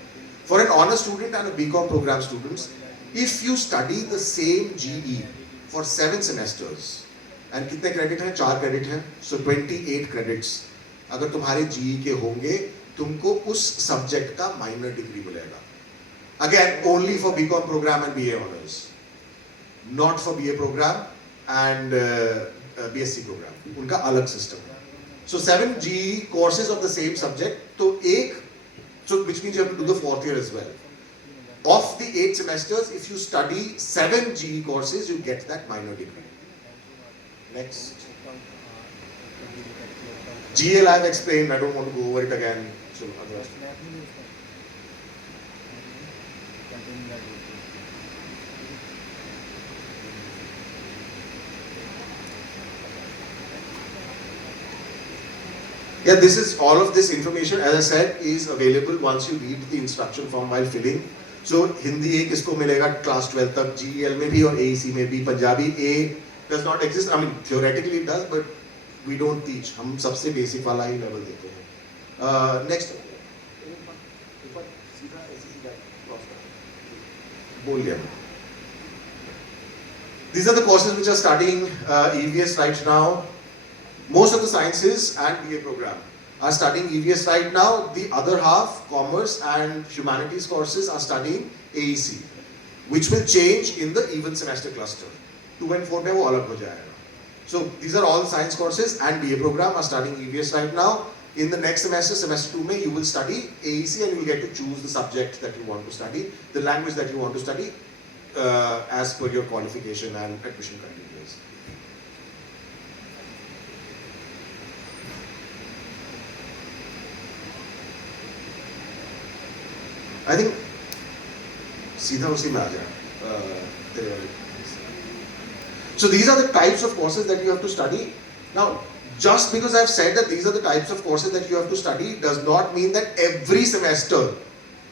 For an honor student and a BCom program students, if you study the same GE for 7 semesters, and कितने क्रेडिट हैं? 4 क्रेडिट हैं, so 28 credits. अगर तुम्हारे GE के होंगे, तुमको उस सब्जेक्ट का माइनर डिग्री मिलेगा. Again, only for BCom program and BA honors, not for BA program and BSc program. उनका अलग सिस्टम है. So 7 GE courses of the same subject, तो so which means you have to do the 4th year as well. Of the 8 semesters, if you study 7 GE courses, you get that minor degree. Next. GL I have explained, I don't want to go over it again. So, yeah, this is all of this information, as I said, is available once you read the instruction form while filling. So, Hindi एक इसको मिलेगा class 12 तक, GEL में भी और AEC में भी. Punjabi A does not exist. I mean, theoretically it does, but we don't teach. हम सबसे basic वाला ही level देते हैं. Next. बोल लिया. These are the courses which are studying EVS right now. Most of the sciences and BA program are studying EVS right now. The other half, commerce and humanities courses, are studying AEC, which will change in the even semester cluster. 2 and 4 में वो अलग हो जाएगा. So these are all science courses and BA program are studying EVS right now. In the next semester, semester 2 में, you will study AEC and you will get to choose the subject that you want to study, the language that you want to study as per your qualification and admission criteria. I think सीधा उसी में आ जाए तेरे वाले. So these are the types of courses that you have to study. Now, just because I've said that these are the types of courses that you have to study does not mean that every semester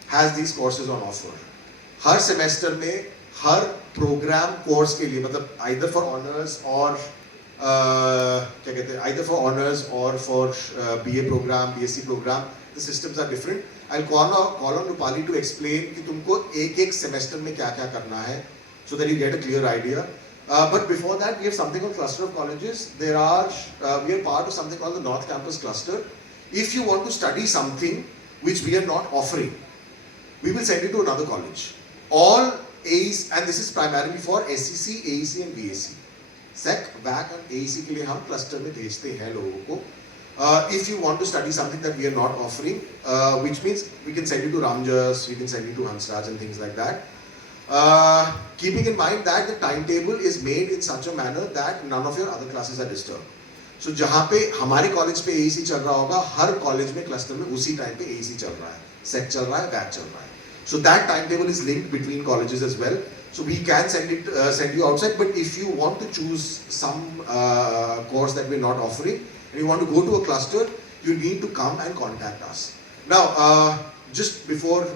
has these courses on offer. Her semester में हर program course के लिए मतलब either for honors or क्या कहते हैं either for honors or for BA program, BSc program, the systems are different. I'll call on Rupali to explain कि तुमको एक semester में क्या क्या करना है so that you get a clear idea. But before that, we have something called cluster of colleges. We are part of something called the North Campus Cluster. If you want to study something which we are not offering, we will send you to another college. All A's, and this is primarily for SEC, AEC and VAC. SEC, VAC and AEC के लिए हम cluster में भेजते हैं लोगों को. If you want to study something that we are not offering, which means we can send you to Ramjas, we can send you to Hansraj and things like that. Keeping in mind that the timetable is made in such a manner that none of your other classes are disturbed. So जहाँ पे हमारे college पे AEC चल रहा होगा, हर college में cluster में उसी टाइम पे AEC चल रहा है, SEC चल रहा है, VAC चल रहा है. So that timetable is linked between colleges as well. So we can send you outside, but if you want to choose some course that we're not offering and you want to go to a cluster, you need to come and contact us. Now, just before.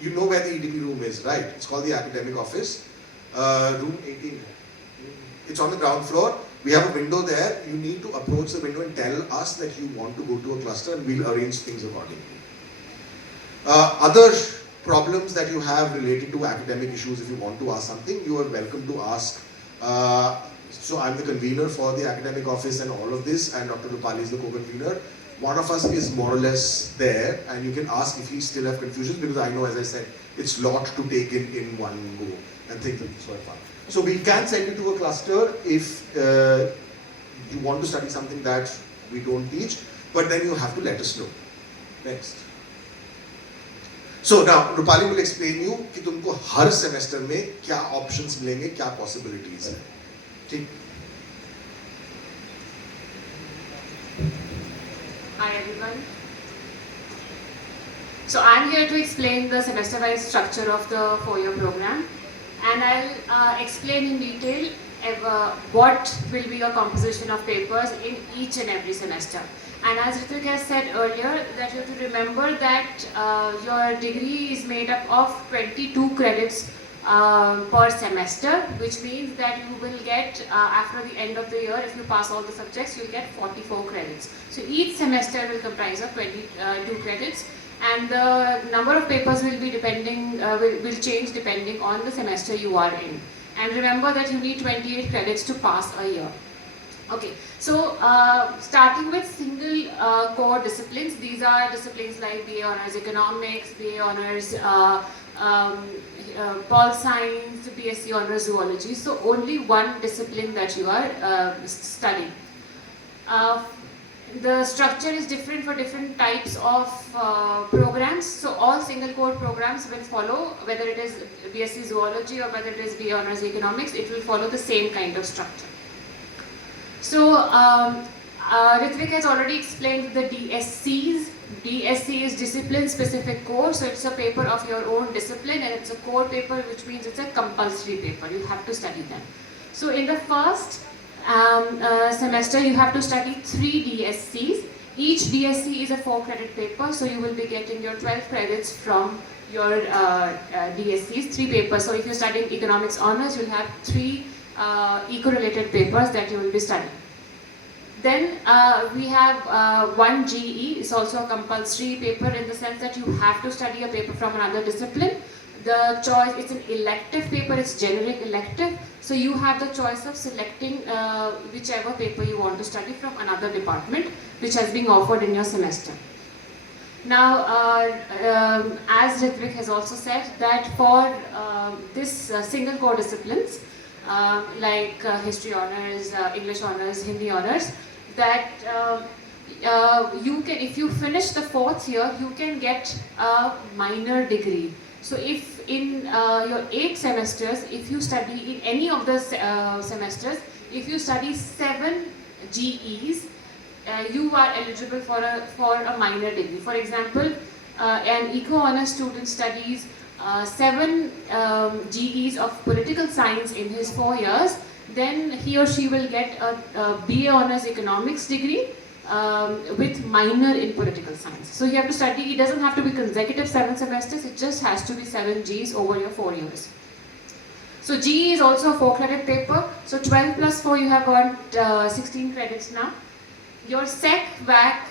You know where the EDP room is, right? It's called the academic office. Room 18. It's on the ground floor. We have a window there. You need to approach the window and tell us that you want to go to a cluster and we'll arrange things accordingly. Other problems that you have related to academic issues, if you want to ask something, you are welcome to ask. So I'm the convener for the academic office and all of this, and Dr. Rupali is the co-convener. One of us is more or less there, and you can ask if you still have confusions, because I know, as I said, it's a lot to take in one go and things like so far. So we can send you to a cluster if you want to study something that we don't teach, but then you have to let us know. Next. So now Rupali will explain you कि तुमको हर semester में क्या options मिलेंगे, क्या possibilities हैं. ठीक? Hi everyone. So I'm here to explain the semester-wise structure of the 4-year program, and I'll explain in detail what will be your composition of papers in each and every semester. And as Ritik has said earlier, that you have to remember that your degree is made up of 22 credits per semester, which means that you will get, after the end of the year, if you pass all the subjects, you'll get 44 credits. So each semester will comprise of 22 credits, and the number of papers will be will change depending on the semester you are in. And remember that you need 28 credits to pass a year. Okay, so starting with single core disciplines, these are disciplines like BA Honours Economics, BA Honours Pol Science, BSc Honours Zoology. So only one discipline that you are studying. The structure is different for different types of programs. So all single core programs will follow, whether it is BSc Zoology or whether it is BA Honours Economics, it will follow the same kind of structure. So Ritvik has already explained the DSCs. DSC is discipline specific course, so it's a paper of your own discipline, and it's a core paper, which means it's a compulsory paper. You have to study them. So in the first semester, you have to study 3 DSCs. Each DSC is a 4-credit paper, so you will be getting your 12 credits from your DSCs, 3 papers. So if you're studying economics honors, you'll have 3 eco-related papers that you will be studying. Then we have 1 GE, it's also a compulsory paper in the sense that you have to study a paper from another discipline. The choice, it's an elective paper, it's generic elective, so you have the choice of selecting whichever paper you want to study from another department which has been offered in your semester. Now, as Ritvik has also said, that for this single core disciplines, like history honors, English honors, Hindi honors, that you can, if you finish the 4th year, you can get a minor degree. So if in your 8 semesters, if you study in any of the semesters, if you study 7 GEs, you are eligible for a minor degree. For example, an eco-honors student studies 7 GEs of political science in his 4 years, then he or she will get a BA Honors Economics degree with minor in political science. So you have to study, it doesn't have to be consecutive 7 semesters, it just has to be 7 Gs over your 4 years. So GE is also a 4 credit paper, so 12 plus 4 you have earned 16 credits now. Your SEC, VAC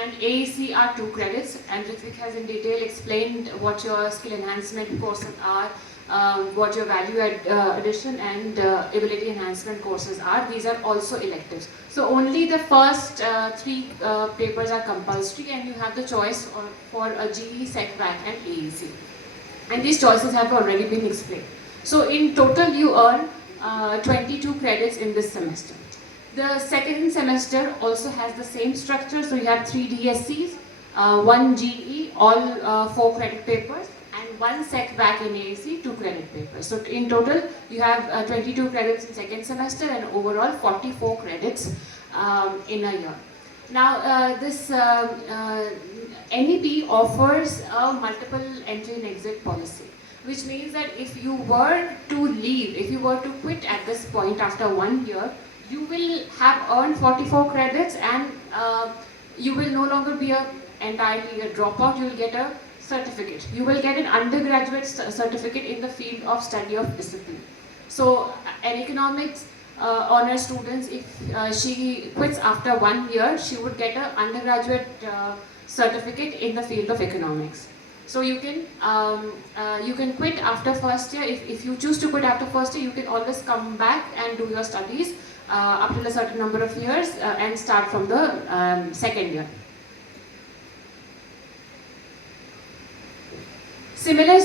and AEC are 2 credits, and Ritvik has in detail explained what your skill enhancement courses are, what your value addition and ability enhancement courses are. These are also electives. So only the first 3 papers are compulsory, and you have the choice for a GE, SEC, VAC and AEC. And these choices have already been explained. So in total you earn 22 credits in this semester. The second semester also has the same structure, so you have 3 DSCs, 1 GE, all 4 credit papers, and 1 SEC, VAC and AAC, 2 credit papers. So in total, you have 22 credits in second semester and overall 44 credits in a year. Now, this NEP offers a multiple entry and exit policy, which means that if you were to leave, if you were to quit at this point after 1 year, you will have earned 44 credits, and you will no longer be entirely a dropout. You will get a certificate. You will get an undergraduate certificate in the field of study of discipline. So an economics honor student, if she quits after 1 year, she would get an undergraduate certificate in the field of economics. So you can quit after first year. If you choose to quit after first year, you can always come back and do your studies up till a certain number of years and start from the second year. Similar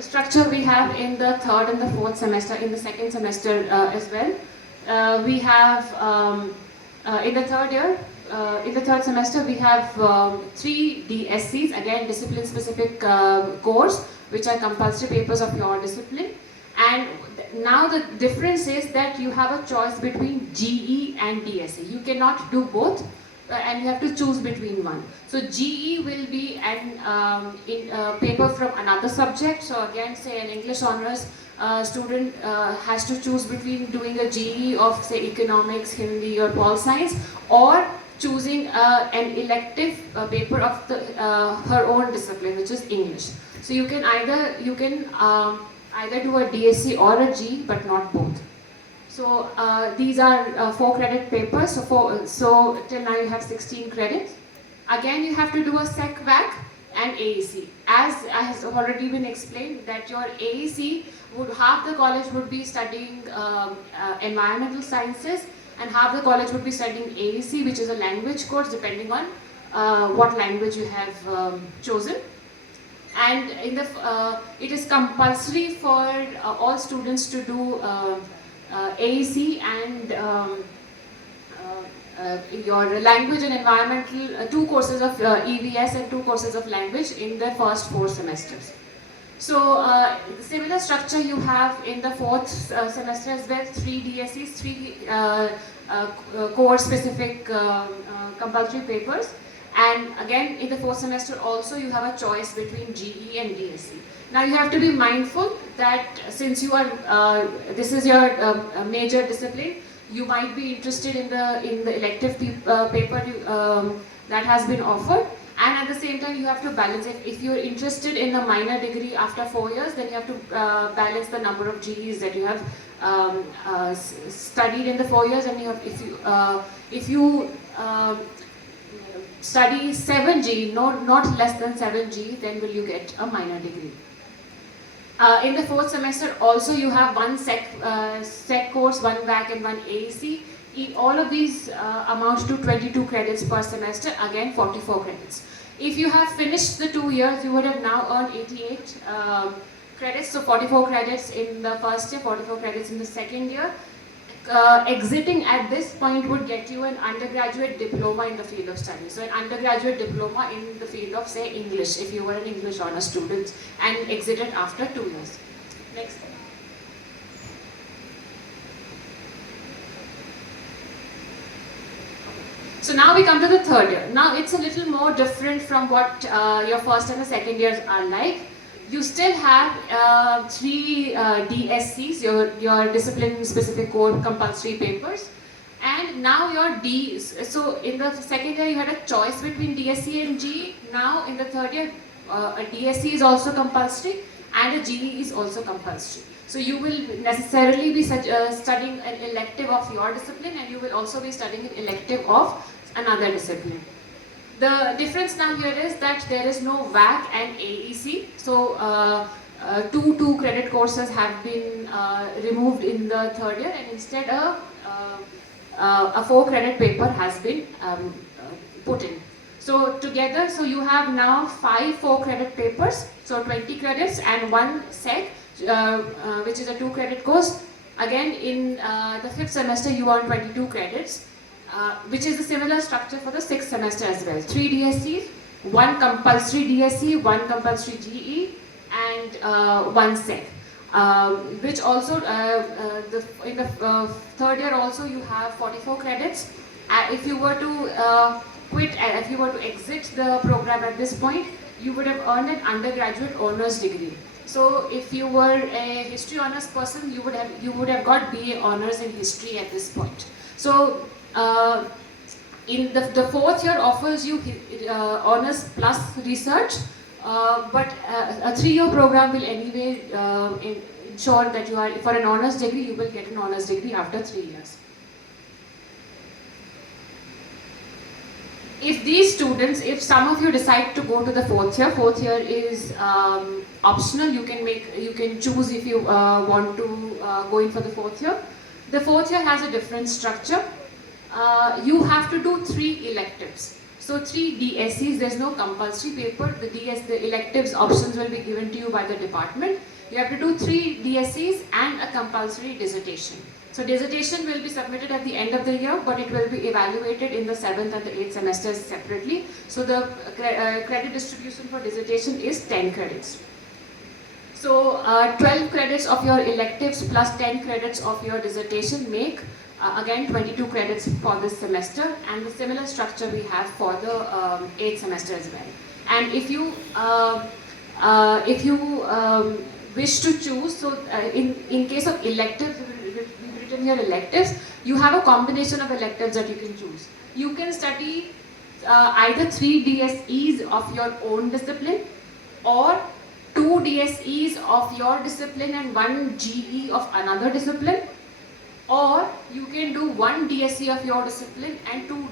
structure we have in the third and the fourth semester, in the second semester as well. We have in the third year, in the third semester we have 3 DSCs, again discipline specific course, which are compulsory papers of your discipline. And now the difference is that you have a choice between GE and DSC. You cannot do both, and you have to choose between one. So GE will be an paper from another subject. So again, say an English honors student has to choose between doing a GE of say economics, Hindi or pol science, or choosing an elective paper of her own discipline, which is English. So you can either do a DSC or a G, but not both. So these are 4 credit papers. So till now you have 16 credits. Again, you have to do a SEC, VAC and AEC. As has already been explained, that your AEC half the college would be studying environmental sciences, and half the college would be studying AEC, which is a language course depending on what language you have chosen. And in the it is compulsory for all students to do AEC and your language and environmental, 2 courses of EVS and 2 courses of language in the first 4 semesters. So similar structure you have in the 4th semester as well, 3 DSCs, 3 course specific compulsory papers. And again, in the 4th semester also you have a choice between GE and DSC. Now you have to be mindful that since you are, this is your major discipline, you might be interested in the elective paper that has been offered. And at the same time, you have to balance it. If you're interested in a minor degree after 4 years, then you have to balance the number of GEs that you have studied in the 4 years. And you have, if you study 7G, not less than 7G, then will you get a minor degree. In the 4th semester also you have 1 SEC course, 1 VAC and 1 AEC. All of these amount to 22 credits per semester, again 44 credits. If you have finished the 2 years, you would have now earned 88 credits, so 44 credits in the first year, 44 credits in the second year. Exiting at this point would get you an undergraduate diploma in the field of study. So an undergraduate diploma in the field of say English, if you were an English honors student and exited after 2 years. Next. So now we come to the third year. Now it's a little more different from what your first and the second years are like. You still have 3 DSCs, your discipline specific core compulsory papers. And now your D, so in the second year you had a choice between DSC and GE. Now in the third year, a DSC is also compulsory and a GE is also compulsory. So you will necessarily be studying an elective of your discipline, and you will also be studying an elective of another discipline. The difference now here is that there is no VAC and AEC. So two credit courses have been removed in the third year, and instead a 4 credit paper has been put in. So together, so you have now 5 4 credit papers, so 20 credits and 1 SEC, which is a 2 credit course. Again, in the 5th semester you earn 22 credits, which is a similar structure for the 6th semester as well. 3 DSCs, 1 compulsory DSC, 1 compulsory GE, and 1 SEC. Which also, in the third year also you have 44 credits. If you were to quit, if you were to exit the program at this point, you would have earned an undergraduate honors degree. So if you were a history honors person, you would have got BA honors in history at this point. So in the fourth year offers you honors plus research, but a 3-year program will anyway ensure that you are, for an honors degree, you will get an honors degree after 3 years. If these students, if some of you decide to go to the fourth year is optional. You can choose if you want to go in for the fourth year. The fourth year has a different structure. You have to do 3 electives. So 3 DSCs, there's no compulsory paper. The electives options will be given to you by the department. You have to do 3 DSCs and a compulsory dissertation. So dissertation will be submitted at the end of the year, but it will be evaluated in the 7th and the 8th semesters separately. So the credit distribution for dissertation is 10 credits. So 12 credits of your electives plus 10 credits of your dissertation make again 22 credits for this semester, and the similar structure we have for the 8th semester as well. And if you wish to choose, so in case of electives, we've written here electives, you have a combination of electives that you can choose. You can study either 3 DSEs of your own discipline, or 2 DSEs of your discipline and 1 GE of another discipline, or you can do 1 DSE of your discipline and 2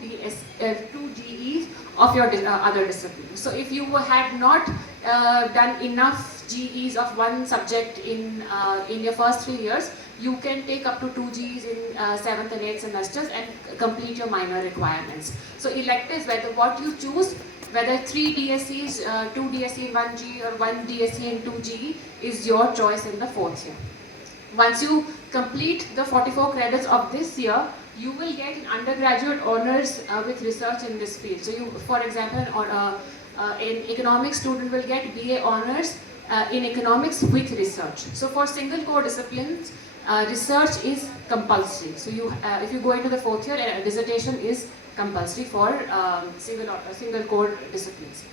GEs of your other discipline. So if you had not done enough GEs of one subject in your first 3 years, you can take up to 2 GEs in 7th and 8th semesters and complete your minor requirements. So electives, whether what you choose, whether 3 DSEs, 2 DSE and 1 GE, or 1 DSE and 2 GE, is your choice in the 4th year. Once you complete the 44 credits of this year, you will get an undergraduate honors with research in this field. So you, for example, an economics student will get BA honors in economics with research. So for single core disciplines, research is compulsory. So you, if you go into the 4th year, dissertation is compulsory for single core disciplines.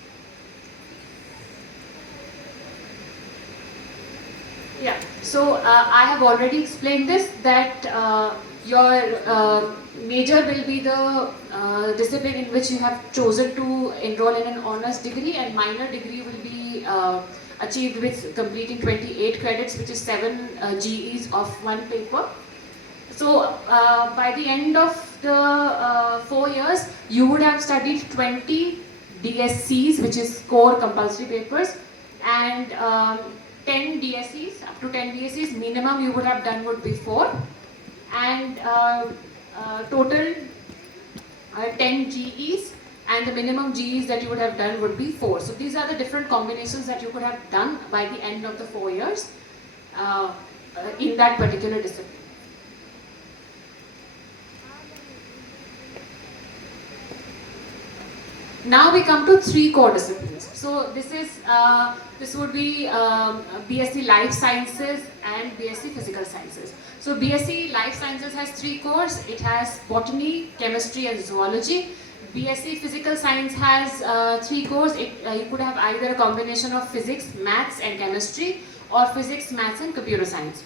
Yeah, so I have already explained this, that your major will be the discipline in which you have chosen to enroll in an honors degree, and minor degree will be achieved with completing 28 credits, which is 7 GEs of 1 paper. So by the end of the 4 years, you would have studied 20 DSCs, which is core compulsory papers, and 10 DSCs, up to 10 DSCs, minimum you would have done would be 4, and total 10 GEs, and the minimum GEs that you would have done would be 4. So these are the different combinations that you could have done by the end of the 4 years in that particular discipline. Now we come to 3 core disciplines. So this would be BSc Life Sciences and BSc Physical Sciences. So BSc Life Sciences has 3 cores. It has botany, chemistry and zoology. BSc Physical Science has 3 cores. You could have either a combination of physics, maths and chemistry, or physics, maths and computer science.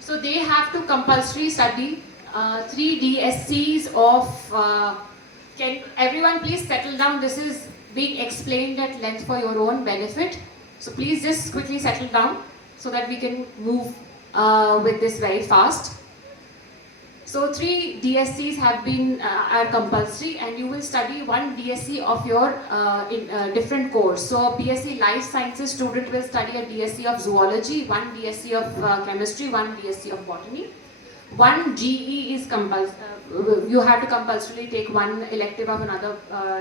So they have to compulsory study 3 DSCs of can everyone please settle down? This is being explained at length for your own benefit. So please just quickly settle down so that we can move with this very fast. So 3 DSCs have been are compulsory, and you will study 1 DSC of your different course. So a BSc Life Sciences student will study a DSC of zoology, 1 DSC of chemistry, 1 DSC of botany. 1 GE is compulsory. You have to compulsorily take 1 elective of another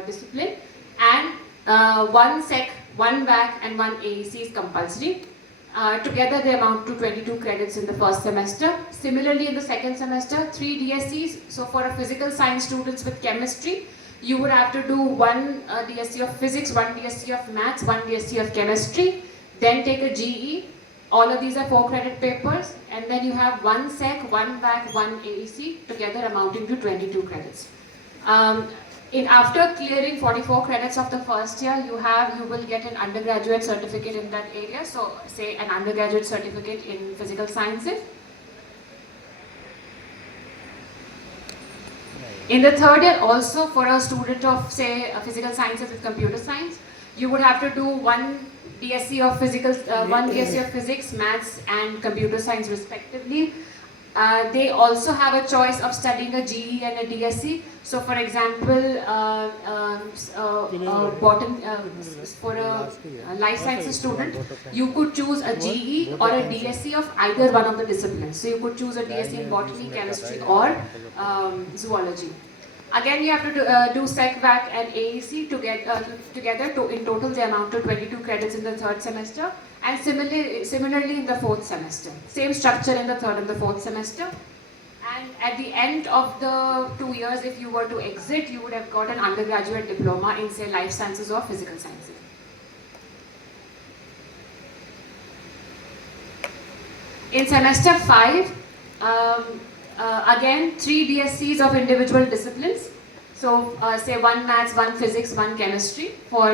discipline, and 1 SEC, 1 VAC and 1 AEC is compulsory. Together they amount to 22 credits in the first semester. Similarly in the second semester, 3 DSCs. So for a physical science students with chemistry, you would have to do 1 DSC of physics, 1 DSC of maths, 1 DSC of chemistry, then take a GE. All of these are 4 credit papers, and then you have 1 SEC, 1 VAC, 1 AEC, together amounting to 22 credits. After clearing 44 credits of the first year, you will get an undergraduate certificate in that area. So say an undergraduate certificate in physical sciences. In the third year also, for a student of say physical sciences with computer science, you would have to do 1 DSC of one DSC of physics, maths and computer science respectively. They also have a choice of studying a GE and a DSC. So for example, for a life sciences student, you could choose a GE or a DSC of either one of the disciplines. So you could choose a DSC in botany, chemistry or zoology. Again, you have to do SEC, VAC and AEC together. In total, they amount to 22 credits in the third semester, and similarly in the fourth semester. Same structure in the third and the fourth semester. And at the end of the 2 years, if you were to exit, you would have got an undergraduate diploma in say life sciences or physical sciences. In semester 5, again 3 DSCs of individual disciplines. So say 1 maths, 1 physics, 1 chemistry for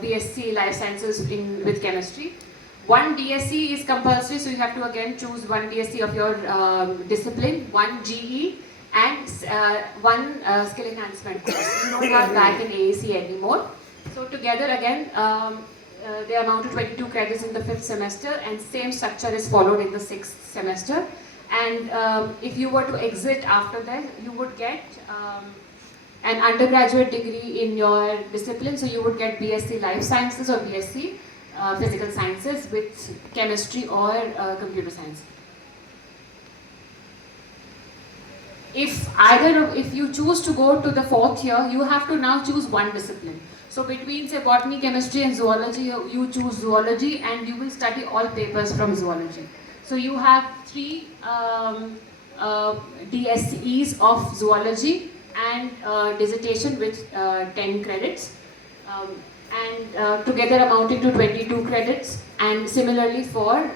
BSc Life Sciences with chemistry. 1 DSC is compulsory, so you have to again choose 1 DSC of your discipline, 1 GE and 1 skill enhancement course. You don't have VAC and AEC anymore. So together again they amount to 22 credits in the 5th semester, and same structure is followed in the 6th semester. And if you were to exit after that, you would get an undergraduate degree in your discipline. So you would get BSc Life Sciences or BSc Physical Sciences with chemistry or computer science. If you choose to go to the 4th year, you have to now choose 1 discipline. So between say botany, chemistry and zoology, you choose zoology and you will study all papers from zoology. So you have 3 DSCEs of zoology and dissertation with 10 credits, and together amounting to 22 credits, and similarly for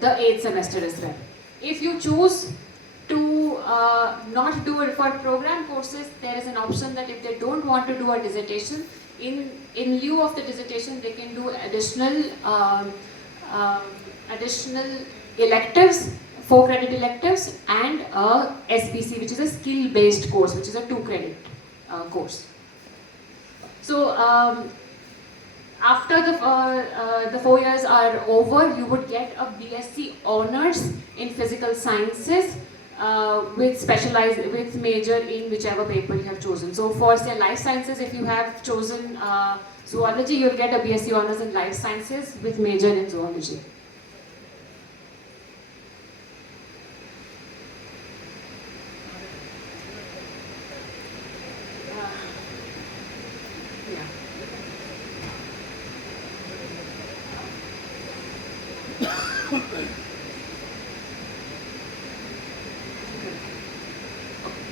the 8th semester as well. If you choose to not do it for program courses, there is an option that if they don't want to do a dissertation, in lieu of the dissertation they can do additional electives, 4 credit electives, and a SBC, which is a skill based course, which is a 2 credit course. So after the 4 years are over, you would get a BSc Honours in Physical Sciences with major in whichever paper you have chosen. So for say Life Sciences, if you have chosen zoology, you'll get a BSc Honours in Life Sciences with major in zoology.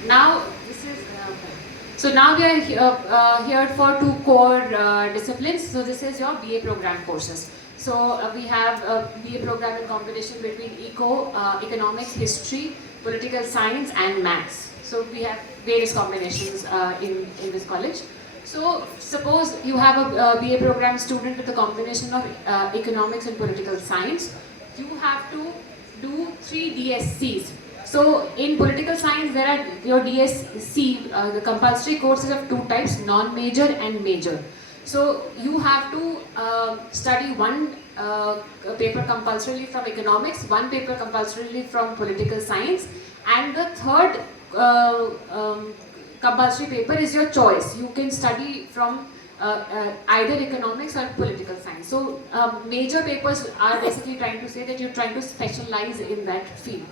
Now, this is So now we are here for two core disciplines. So this is your BA program courses. So we have a BA program in combination between economics, history, political science and maths. So we have various combinations in this college. So suppose you have a BA program student with a combination of economics and political science. You have to do 3 DSCs. So in political science there are your DSC, the compulsory courses of 2 types, non-major and major. So you have to study one paper compulsorily from economics, one paper compulsorily from political science, and the third compulsory paper is your choice. You can study from either economics or political science. So major papers are basically trying to say that you're trying to specialize in that field.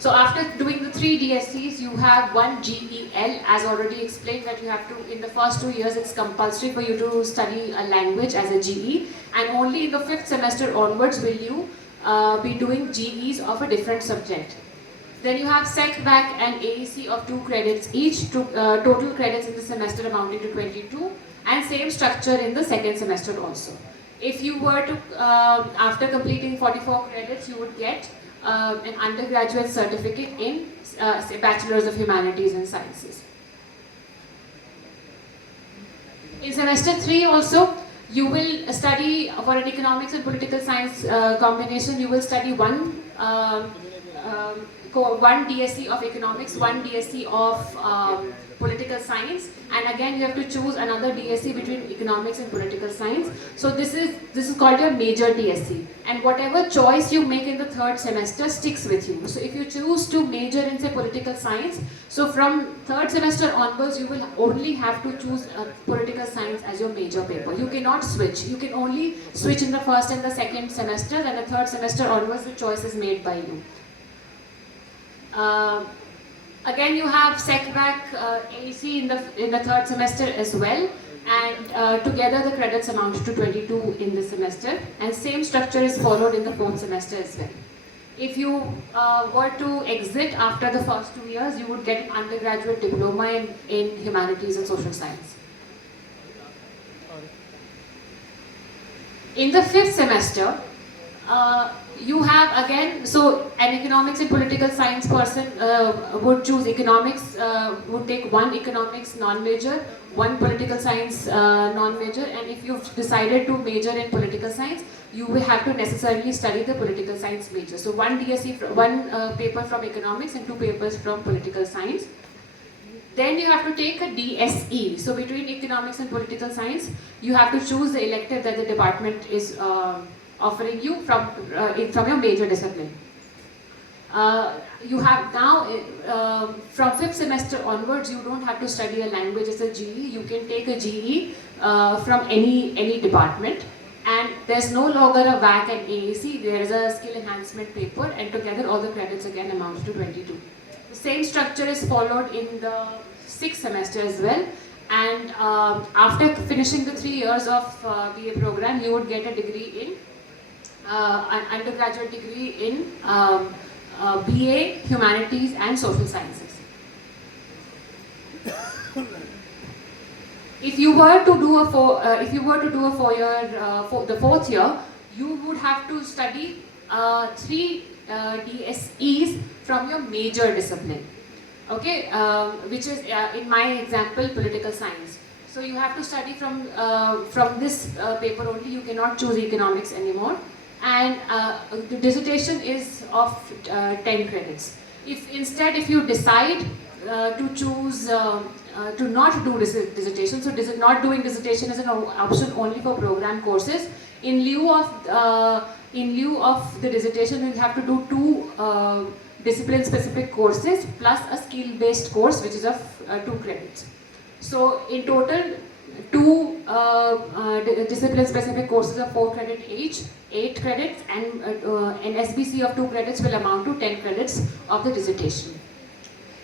So after doing the 3 DSCs, you have 1 GEL, as already explained, that you have to, in the first 2 years, it's compulsory for you to study a language as a GE, and only in the 5th semester onwards will you be doing GEs of a different subject. Then you have SEC, BAC and AEC of 2 credits each, total credits in the semester amounting to 22, and same structure in the 2nd semester also. If you were to, after completing 44 credits, you would get an undergraduate certificate in Bachelor's of Humanities and Sciences. In semester 3 also, you will study for an economics and political science combination. You will study one DSC of economics, one DSC of political science, and again you have to choose another DSC between economics and political science. So this is called your major DSC, and whatever choice you make in the 3rd semester sticks with you. So if you choose to major in say political science, so from 3rd semester onwards you will only have to choose political science as your major paper. You cannot switch. You can only switch in the 1st and the 2nd semester, and the 3rd semester onwards the choice is made by you. Again, you have SEC, BAC, AEC in the 3rd semester as well, and together the credits amount to 22 in this semester, and same structure is followed in the 4th semester as well. If you were to exit after the first 2 years, you would get an undergraduate diploma in humanities and social science. In the 5th semester, you have again, so an economics and political science person would choose economics, would take 1 economics non-major, 1 political science non-major, and if you've decided to major in political science, you will have to necessarily study the political science major. So 1 DSC, 1 paper from economics and 2 papers from political science. Then you have to take a DSE. So between economics and political science, you have to choose the elective that the department is offering you from your major discipline. You have now, from 5th semester onwards, you don't have to study a language as a GE. You can take a GE from any department, and there's no longer a VAC and AEC. There is a skill enhancement paper, and together all the credits again amount to 22. The same structure is followed in the 6th semester as well, and after finishing the 3 years of BA program, you would get a degree in an undergraduate degree in BA, Humanities and Social Sciences. If you were to do a 4-year, the 4th year, you would have to study 3 DSEs from your major discipline. Okay, which is in my example political science. So you have to study from this paper only. You cannot choose economics anymore. And the dissertation is of 10 credits. If you decide to choose to not do dissertation, so not doing dissertation is an option only for program courses. In lieu of the dissertation, you have to do 2 discipline-specific courses plus a skill-based course, which is of 2 credits. So in total, 2 discipline-specific courses of 4 credits each, 8 credits, and an SBC of 2 credits will amount to 10 credits of the dissertation.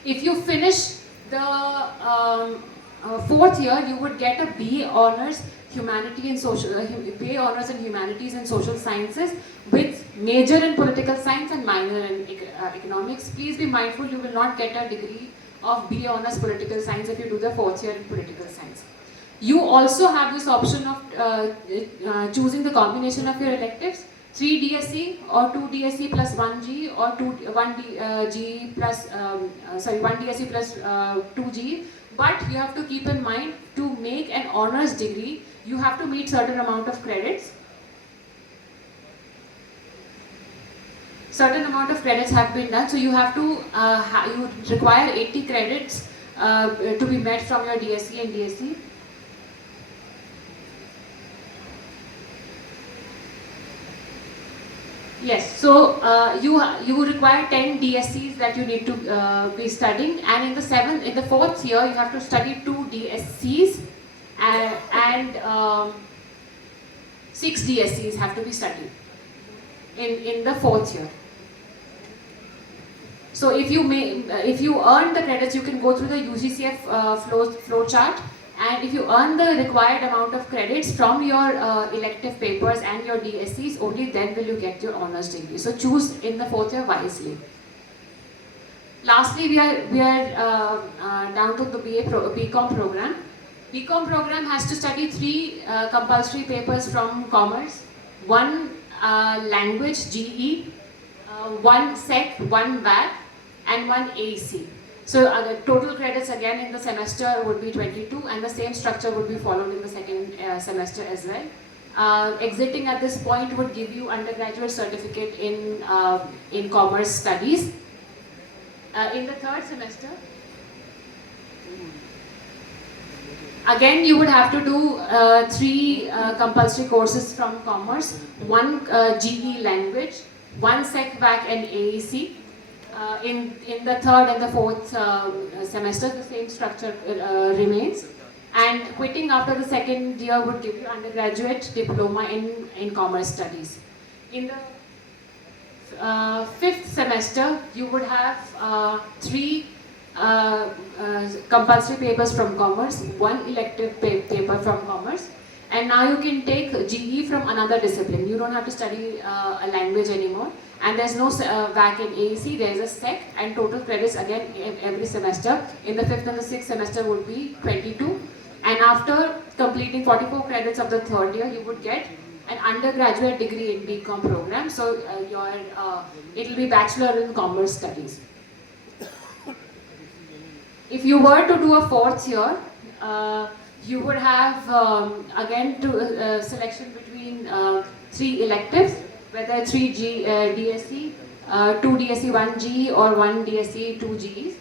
If you finish the 4th year, you would get a BA Honors Humanities in Humanities and Social Sciences with major in political science and minor in economics. Please be mindful, you will not get a degree of BA Honours Political Science if you do the 4th year in Political Science. You also have this option of choosing the combination of your electives, 3 DSE or 2 DSE plus 1 G or 1 G plus 1 DSE plus 2 G. But you have to keep in mind, to make an honours degree, you have to meet certain amount of credits. Certain amount of credits have been done, so you have to you require 80 credits to be met from your DSE and DSE. Yes, so you require 10 DSCs that you need to be studying, and in the 4th year you have to study 2 DSCs and 6 DSCs have to be studied in the 4th year. So if you earn the credits, you can go through the UGCF flow chart. And if you earn the required amount of credits from your elective papers and your DSCs, only then will you get your honours degree. So choose in the 4th year wisely. Lastly, we are down to the BCom program. BCom program has to study 3 compulsory papers from commerce, 1 language GE, 1 SEC, 1 VAC, and 1 AEC. So the total credits again in the semester would be 22, and the same structure would be followed in the second semester as well. Exiting at this point would give you undergraduate certificate in commerce studies. In the 3rd semester, again you would have to do 3 compulsory courses from commerce, 1 GE language, 1 SEC, VAC, and AEC. In the 3rd and the 4th semester, the same structure remains, and quitting after the 2nd year would give you undergraduate diploma in commerce studies. In the 5th semester, you would have 3 compulsory papers from commerce, 1 elective paper from commerce, and now you can take GE from another discipline. You don't have to study a language anymore. And there's no VAC in AEC, there's a SEC, and total credits again every semester. In the 5th and the 6th semester would be 22. And after completing 44 credits of the 3rd year, you would get an undergraduate degree in BCom program. So it will be Bachelor in Commerce Studies. If you were to do a 4th year, you would have again selection between 3 electives, whether 3 DSE, 2 DSE 1 G or 1 DSE 2 Gs,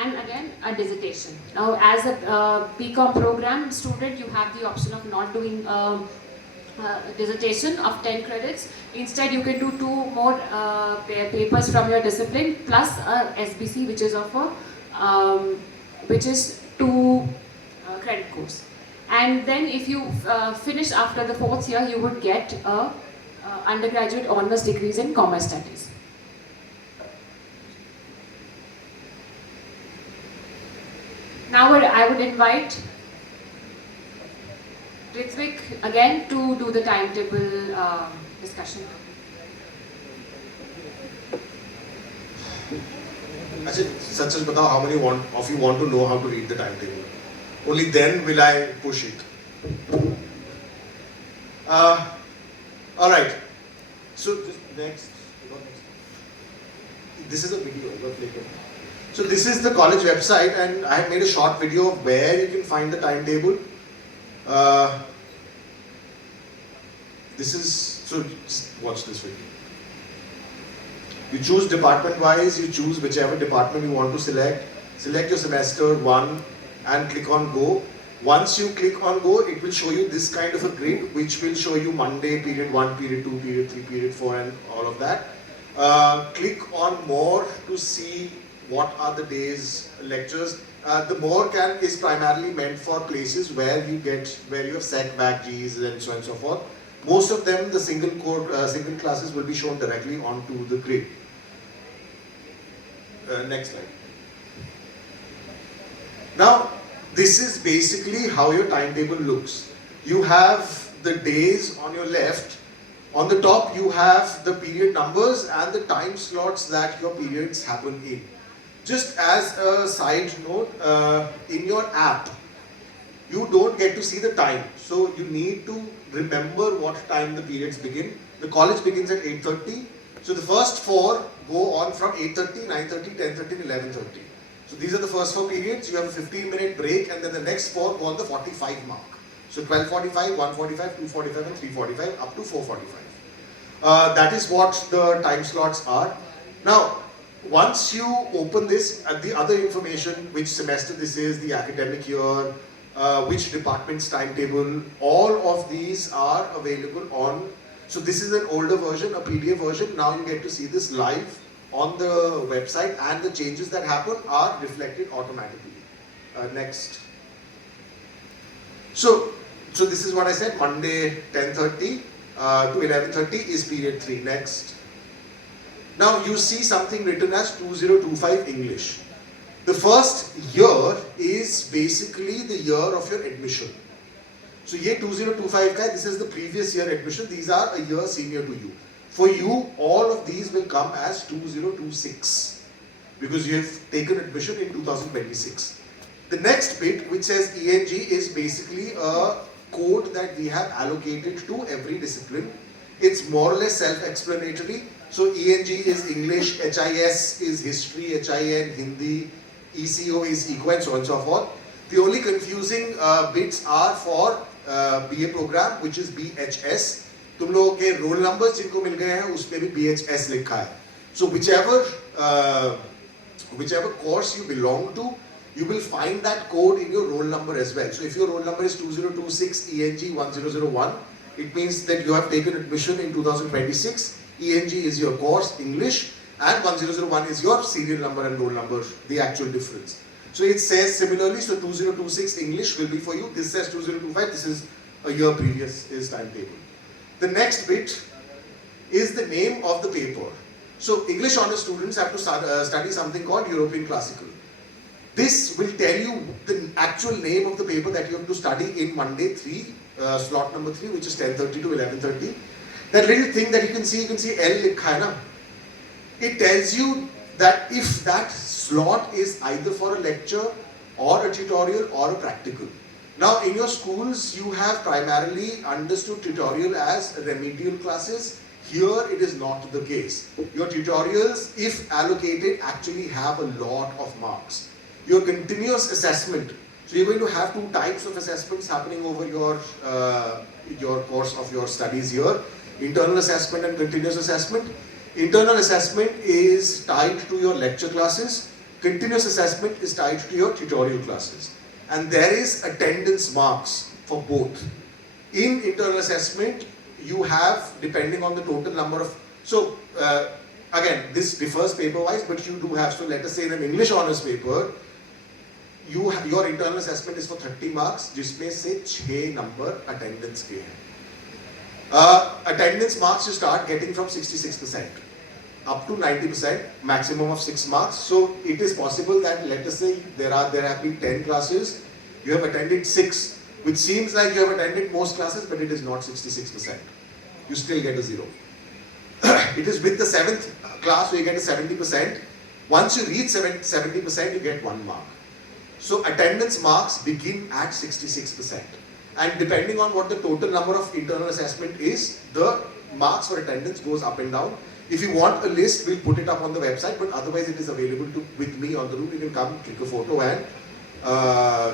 and again a dissertation. Now as a BCom program student, you have the option of not doing dissertation of 10 credits. Instead you can do 2 more papers from your discipline plus SBC, which is of which is 2 credit course. And then if you finish after the 4th year, you would get a undergraduate honours degrees in commerce studies. Now I would invite Ritvik again to do the timetable discussion. Sach batao, how many of you want to know how to read the timetable? Only then will I push it. All right. So next. This is a video. So this is the college website, and I have made a short video of where you can find the timetable. So just watch this video. You choose department wise, you choose whichever department you want to select. Select your semester 1 and click on go. Once you click on go, it will show you this kind of a grid, which will show you Monday, period 1, period 2, period 3, period 4, and all of that. Click on more to see what are the days lectures. The more is primarily meant for places where you have SEC, VAC, Gs, and so on and so forth. Most of them, the single classes will be shown directly onto the grid. Next slide. Now, this is basically how your timetable looks. You have the days on your left. On the top, you have the period numbers and the time slots that your periods happen in. Just as a side note, in your app, you don't get to see the time. So you need to remember what time the periods begin. The college begins at 8:30. So the first 4 go on from 8:30, 9:30, 10:30 and 11:30. So these are the first 4 periods. You have a 15-minute break and then the next 4 go on the 45 mark. So 12:45, 1:45, 2:45 and 3:45 up to 4:45. That is what the time slots are. Now, once you open this, the other information, which semester this is, the academic year, which department's timetable, all of these are available on, so this is an older version, a PDF version. Now you get to see this live on the website and the changes that happen are reflected automatically. Next. So this is what I said, Monday 10:30 to 11:30 is period 3. Next. Now you see something written as 2025 English. The first year is basically the year of your admission. So ye 2025 ka, this is the previous year admission. These are a year senior to you. For you, all of these will come as 2026 because you have taken admission in 2026. The next bit, which says ENG, is basically a code that we have allocated to every discipline. It's more or less self-explanatory. So ENG is English, HIS is History, HIN, Hindi, ECO is Eco and so on and so forth. The only confusing bits are for BA program, which is BHS. तुम लोगों के roll numbers जिनको मिल गए हैं उसमें भी BHS लिखा है. So whichever course you belong to, you will find that code in your roll number as well. So if your roll number is 2026 ENG 1001, it means that you have taken admission in 2026. ENG is your course, English, and 1001 is your serial number and roll number, the actual difference. So it says similarly, so 2026 English will be for you, this says 2025, this is a year previous is timetable. The next bit is the name of the paper. So English honors students have to study something called European Classical. This will tell you the actual name of the paper that you have to study in Monday 3, slot number 3, which is 10:30 to 11:30. That little thing that you can see L likha hai na. It tells you that if that slot is either for a lecture or a tutorial or a practical. Now in your schools you have primarily understood tutorial as remedial classes. Here it is not the case. Your tutorials, if allocated, actually have a lot of marks. Your continuous assessment, so you're going to have 2 types of assessments happening over your course of your studies here. Internal assessment and continuous assessment. Internal assessment is tied to your lecture classes. Continuous assessment is tied to your tutorial classes. And there is attendance marks for both. In internal assessment, you have, depending on the total number of, so again, this differs paper-wise, but you do have, so let us say in an English honors paper, your internal assessment is for 30 marks, जिसमें से 6 number attendance के हैं. Attendance marks you start getting from 66% up to 90%, maximum of 6 marks. So it is possible that, let us say there have been 10 classes, you have attended 6, which seems like you have attended most classes, but it is not 66%. You still get a 0. It is with the 7th class where you get a 70%. Once you reach 70%, you get 1 mark. So attendance marks begin at 66%. And depending on what the total number of internal assessment is, the marks for attendance goes up and down. If you want a list, we'll put it up on the website, but otherwise it is available with me on the room. You can come, click a photo and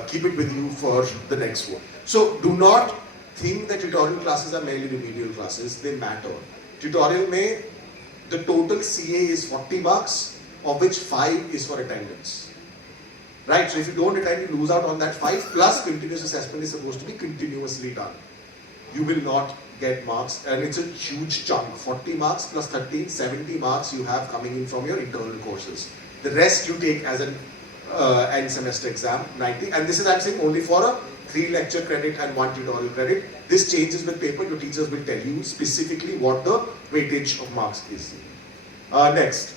keep it with you for the next one. So do not think that tutorial classes are merely remedial classes, they matter. Tutorial mein, the total CA is 40 marks, of which 5 is for attendance. Right, so if you don't attend, you lose out on that 5, plus continuous assessment is supposed to be continuously done. You will not get marks, and it's a huge chunk. 40 marks plus 13, 70 marks you have coming in from your internal courses. The rest you take as an end semester exam, 90, and this is I'm saying only for a 3 lecture credit and 1 tutorial credit. This changes with paper, your teachers will tell you specifically what the weightage of marks is. Next.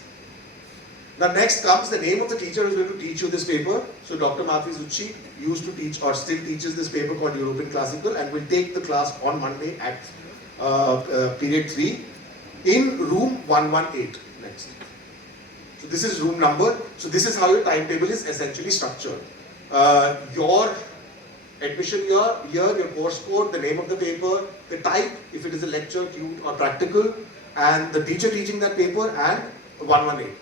Now next comes the name of the teacher who is going to teach you this paper. So Dr. Mafi Zucchi used to teach or still teaches this paper called European Classical and will take the class on Monday at period 3 in room 118. Next. So this is room number. So this is how your timetable is essentially structured. Your admission year, your course code, the name of the paper, the type, if it is a lecture, tute or practical, and the teacher teaching that paper, and 118.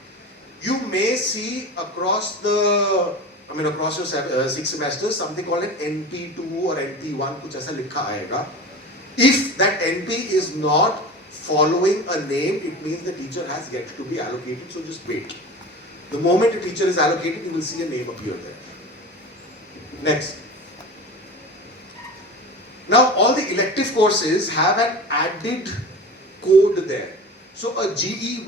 You may see across your 6 semesters something called an NP2 or NP1, कुछ ऐसा लिखा आएगा. If that NP is not following a name, it means the teacher has yet to be allocated, so just wait. The moment a teacher is allocated, you will see a name appear there. Next. Now all the elective courses have an added code there. So a GE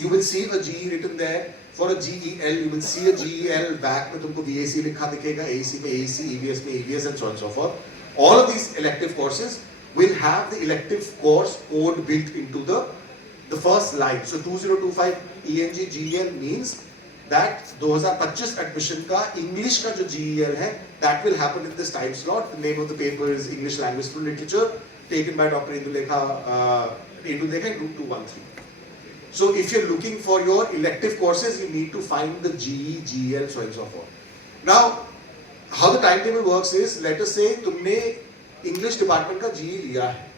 you will see a GE written there. For a GEL, you will see a GEL back में तुमको VAC लिखा दिखेगा, AEC में AEC, EVS में EVS, and so on and so forth. All of these elective courses will have the elective course code built into the first line. So 2025 ENG GEL means that 2025 admission का English का जो GEL है, that will happen in this time slot. The name of the paper is English Language through Literature, taken by Dr. Indulekha in Route 213. So if you're looking for your elective courses, you need to find the GE, GEL, so on and so forth. Now, how the timetable works is, let us say तुमने English department का GE लिया है,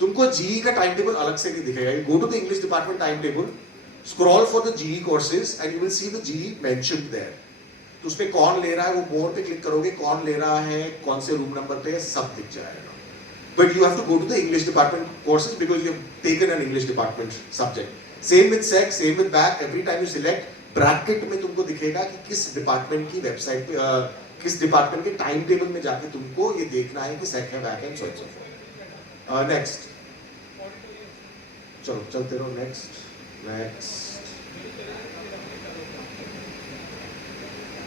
तुमको GE का timetable अलग से नहीं दिखेगा. You go to the English department timetable, scroll for the GE courses, and you will see the GE mentioned there. तो उसमें कौन ले रहा है, वो more पे click करोगे, कौन ले रहा है, कौन से room number पे है, सब दिख जाएगा. But you have to go to the English department courses because you have taken an English department subject. Same with SEC, same with BAC. Every time you select, bracket में तुमको दिखेगा कि किस department की website पे, किस department के timetable में जाके तुमको ये देखना है कि SEC है, BAC है, and so on and so forth. Next. चलो चलते रहो. Next.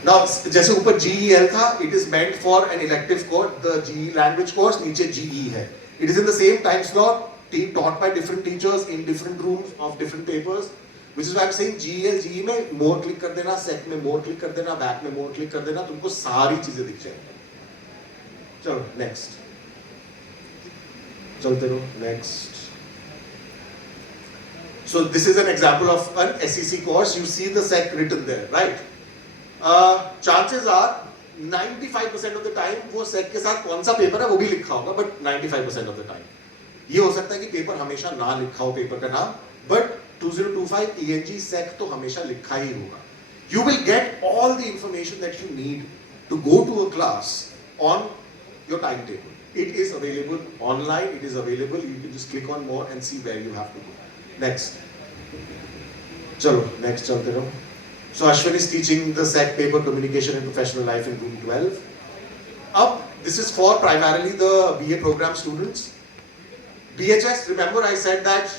Now जैसे ऊपर GEL था, it is meant for an elective course. The GE language course नीचे GE है. It is in the same time slot, taught by different teachers in different rooms of different papers, which is why I'm saying GEL, GE में more click कर देना, SEC में more click कर देना, BAC में more click कर देना, तुमको सारी चीजें दिख जाएंगी. चलो next. चलते रहो. Next. So this is an example of an SEC course. You see the SEC written there, right? Chances are 95% of the time वो SEC के साथ कौन सा पेपर है वो भी लिखा होगा, but 95% of the time. ये हो सकता है कि पेपर हमेशा ना लिखा हो पेपर का नाम, but 2025 ENG SEC तो हमेशा लिखा ही होगा. You will get all the information that you need to go to a class on your timetable. It is available online, it is available, you can just click on more and see where you have to go. Next. Chalo, next चलते रहो. So Ashwin is teaching the SEC paper Communication and Professional Life in room 12. Up, this is for primarily the BA program students. BHS, remember I said that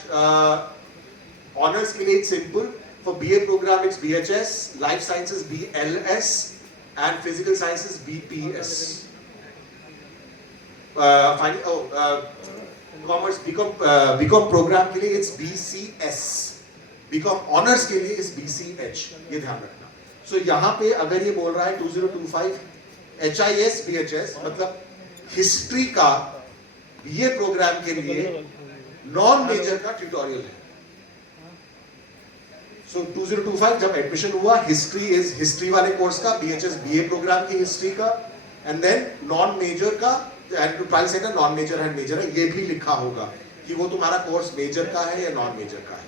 honors के लिए it's simple. For BA program it's BHS, Life Sciences BLS, and Physical Sciences BPS. Commerce BCom program के लिए it's BCS. BCom honors के लिए is BCH. ये ध्यान रखना. So यहाँ पे अगर ये बोल रहा है 2025 HIS BHS मतलब हिस्ट्री का BA प्रोग्राम के लिए नॉन मेजर का ट्यूटोरियल है. So 2025 जब एडमिशन हुआ हिस्ट्री वाले कोर्स का BHS BA प्रोग्राम की हिस्ट्री का, एंड देन नॉन मेजर का, एंड प्राइस है ना नॉन मेजर है मेजर है, ये भी लिखा होगा कि वो तुम्हारा कोर्स मेजर का है या नॉन मेजर का है.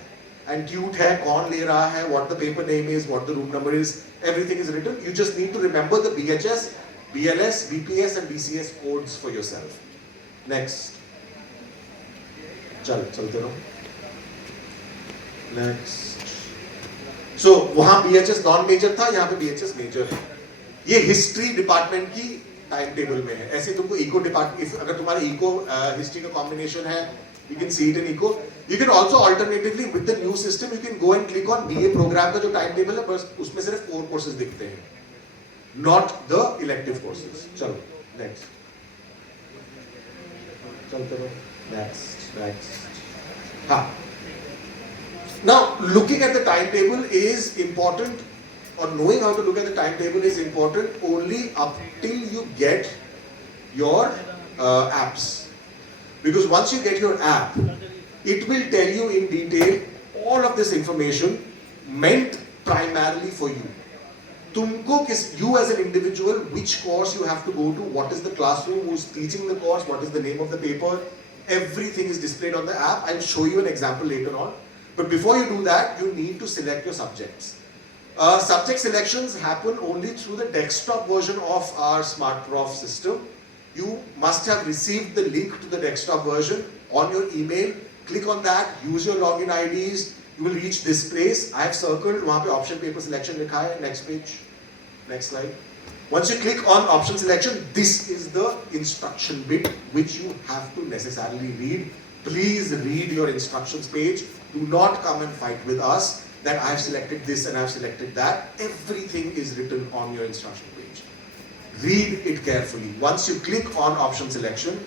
And tute है, कौन ले रहा है, what the paper name is, what the room number is, everything is written. You just need to remember the BHS, BLS, BPS and BCS codes for yourself. Next. चलते रहो. Next. So वहाँ BHS non major था, यहाँ पे BHS major है. ये history department की time table में है. ऐसे तुमको इको डिपार्टमेंट, अगर तुम्हारे इको हिस्ट्री का कॉम्बिनेशन है, you can see it in eco. You can also alternatively with the new system you can go and click on BA program का जो टाइम टेबल है, बस उसमें सिर्फ 4 courses दिखते हैं, not the elective courses. चलो next. चलते रहो. Next. हाँ. Now looking at the timetable is important, or knowing how to look at the timetable is important only up till you get your apps. Because once you get your app, it will tell you in detail all of this information meant primarily for you. Tumko kis, you as an individual, which course you have to go to, what is the classroom, who's teaching the course, what is the name of the paper, everything is displayed on the app. I'll show you an example later on. But before you do that, you need to select your subjects. Subject selections happen only through the desktop version of our Smart Prof system. You must have received the link to the desktop version on your email. Click on that, use your login IDs, you will reach this place. I have circled, वहाँ पे option paper selection लिखा है. Next page, next slide. Once you click on option selection, this is the instruction bit which you have to necessarily read. Please read your instructions page. Do not come and fight with us that I have selected this and I have selected that. Everything is written on your instruction page. Read it carefully. Once you click on option selection,